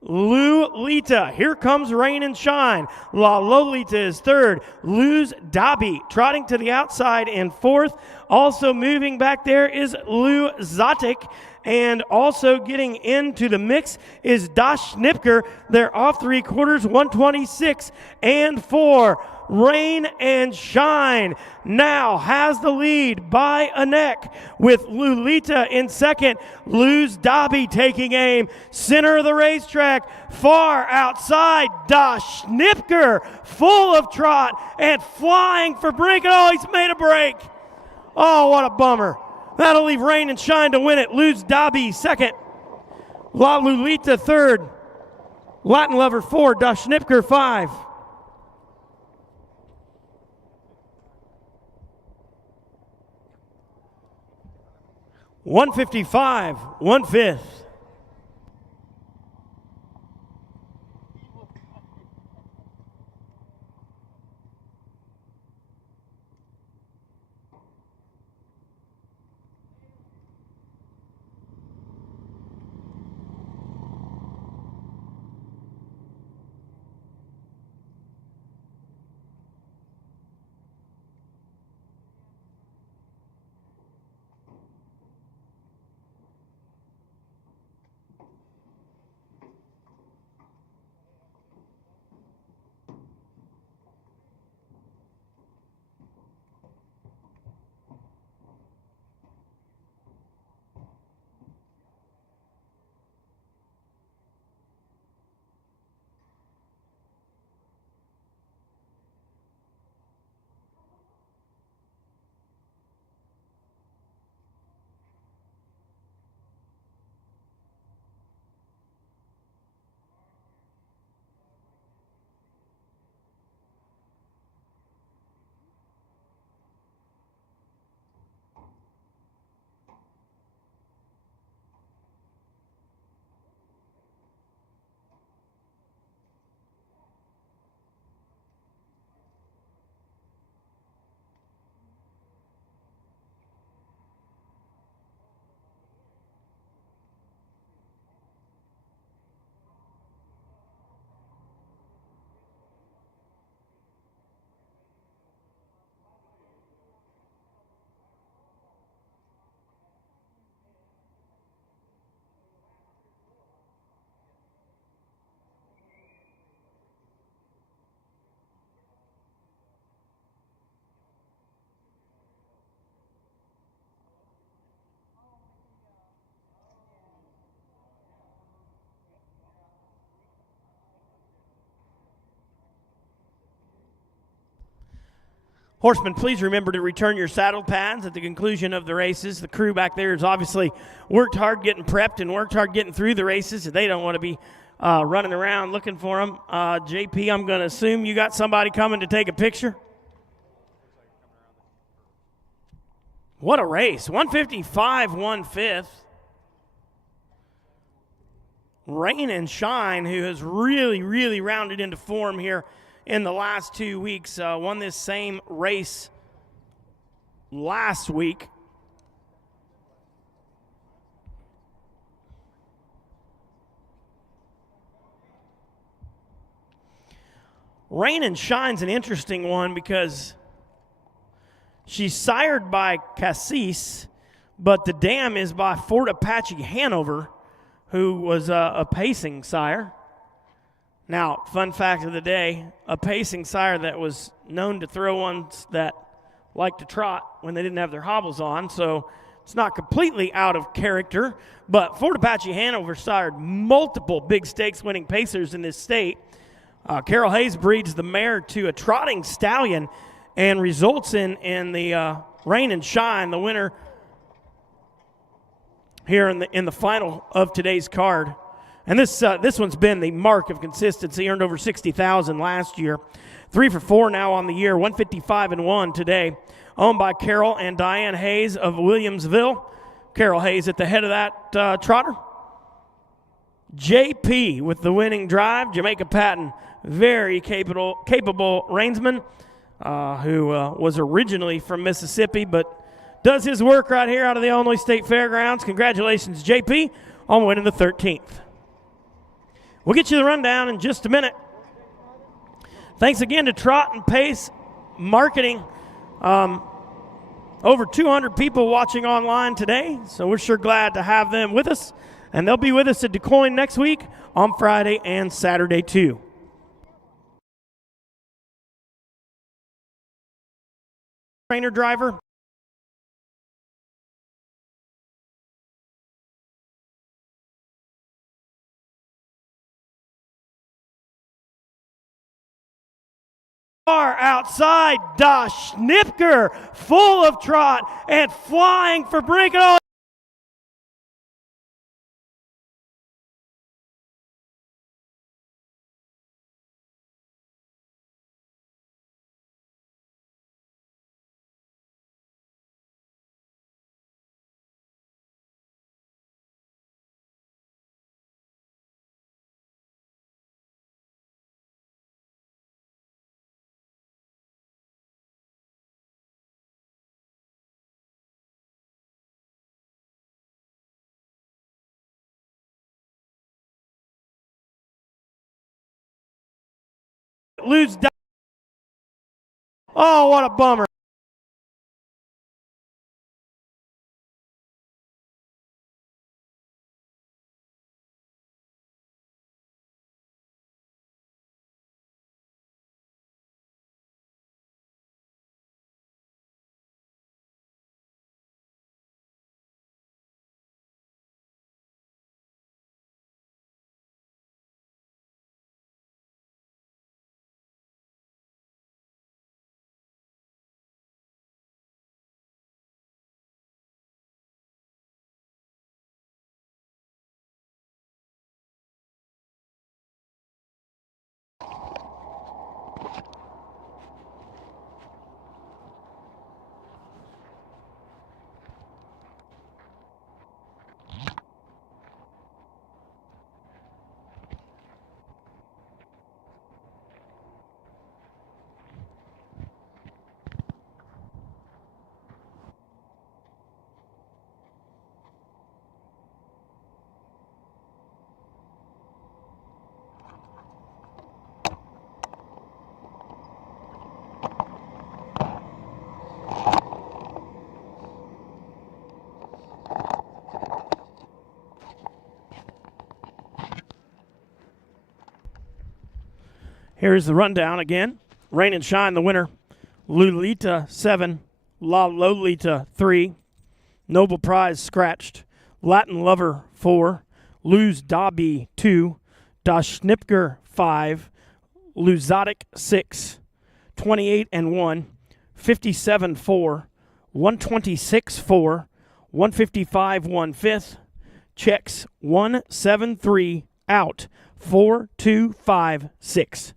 Lolita. Here comes Rain and Shine. La Lolita is third. Luz Dabi trotting to the outside in fourth. Also moving back there is Luzotic. And also getting into the mix is Das Schnipker. They're off 3/4, 126-4. Rain and Shine now has the lead by a neck with Lolita in second. Luz Dabi taking aim. Center of the racetrack, far outside. Das Schnipker full of trot and flying for Brink. Oh, he's made a break. Oh, what a bummer. That'll leave Rain and Shine to win it. Luz Dabi second. La Lolita third. Latin Lover 4. Das Schnipker 5. $155, 1/5. Horsemen, please remember to return your saddle pads at the conclusion of the races. The crew back there has obviously worked hard getting prepped and worked hard getting through the races. They don't want to be running around looking for them. JP, I'm going to assume you got somebody coming to take a picture. What a race. 155, 1/5. Rain and Shine, who has really, really rounded into form here in the last 2 weeks, won this same race last week. Rain and Shine's an interesting one because she's sired by Cassis, but the dam is by Fort Apache Hanover, who was a pacing sire. Now, fun fact of the day, a pacing sire that was known to throw ones that like to trot when they didn't have their hobbles on, so it's not completely out of character, but Fort Apache Hanover sired multiple big stakes winning pacers in this state. Carol Hayes breeds the mare to a trotting stallion and results in the Rain and Shine, the winner here in the final of today's card. And this one's been the mark of consistency. Earned over $60,000 last year. 3 for 4 now on the year. 155-1 today. Owned by Carol and Diane Hayes of Williamsville. Carol Hayes at the head of that trotter. JP with the winning drive. Jamaica Patton, very capable reinsman, who was originally from Mississippi, but does his work right here out of the Illinois State Fairgrounds. Congratulations, JP, on winning the 13th. We'll get you the rundown in just a minute. Thanks again to Trot and Pace Marketing. Over 200 people watching online today, so we're sure glad to have them with us. And they'll be with us at DuQuoin next week on Friday and Saturday too. Trainer driver. Outside, Dosh Schnipker, full of trot and flying for Brinken. Lose. Oh, what a bummer. Here's the rundown again. Rain and Shine, the winner. Lolita 7, La Lolita 3, Noble Prize scratched. Latin Lover 4, Luz Dobby 2, Das Schnipker 5, Luzotic 6, 28-1, 57-4, 126-4, 155 1/5, checks 173 out, 4 2 5 6.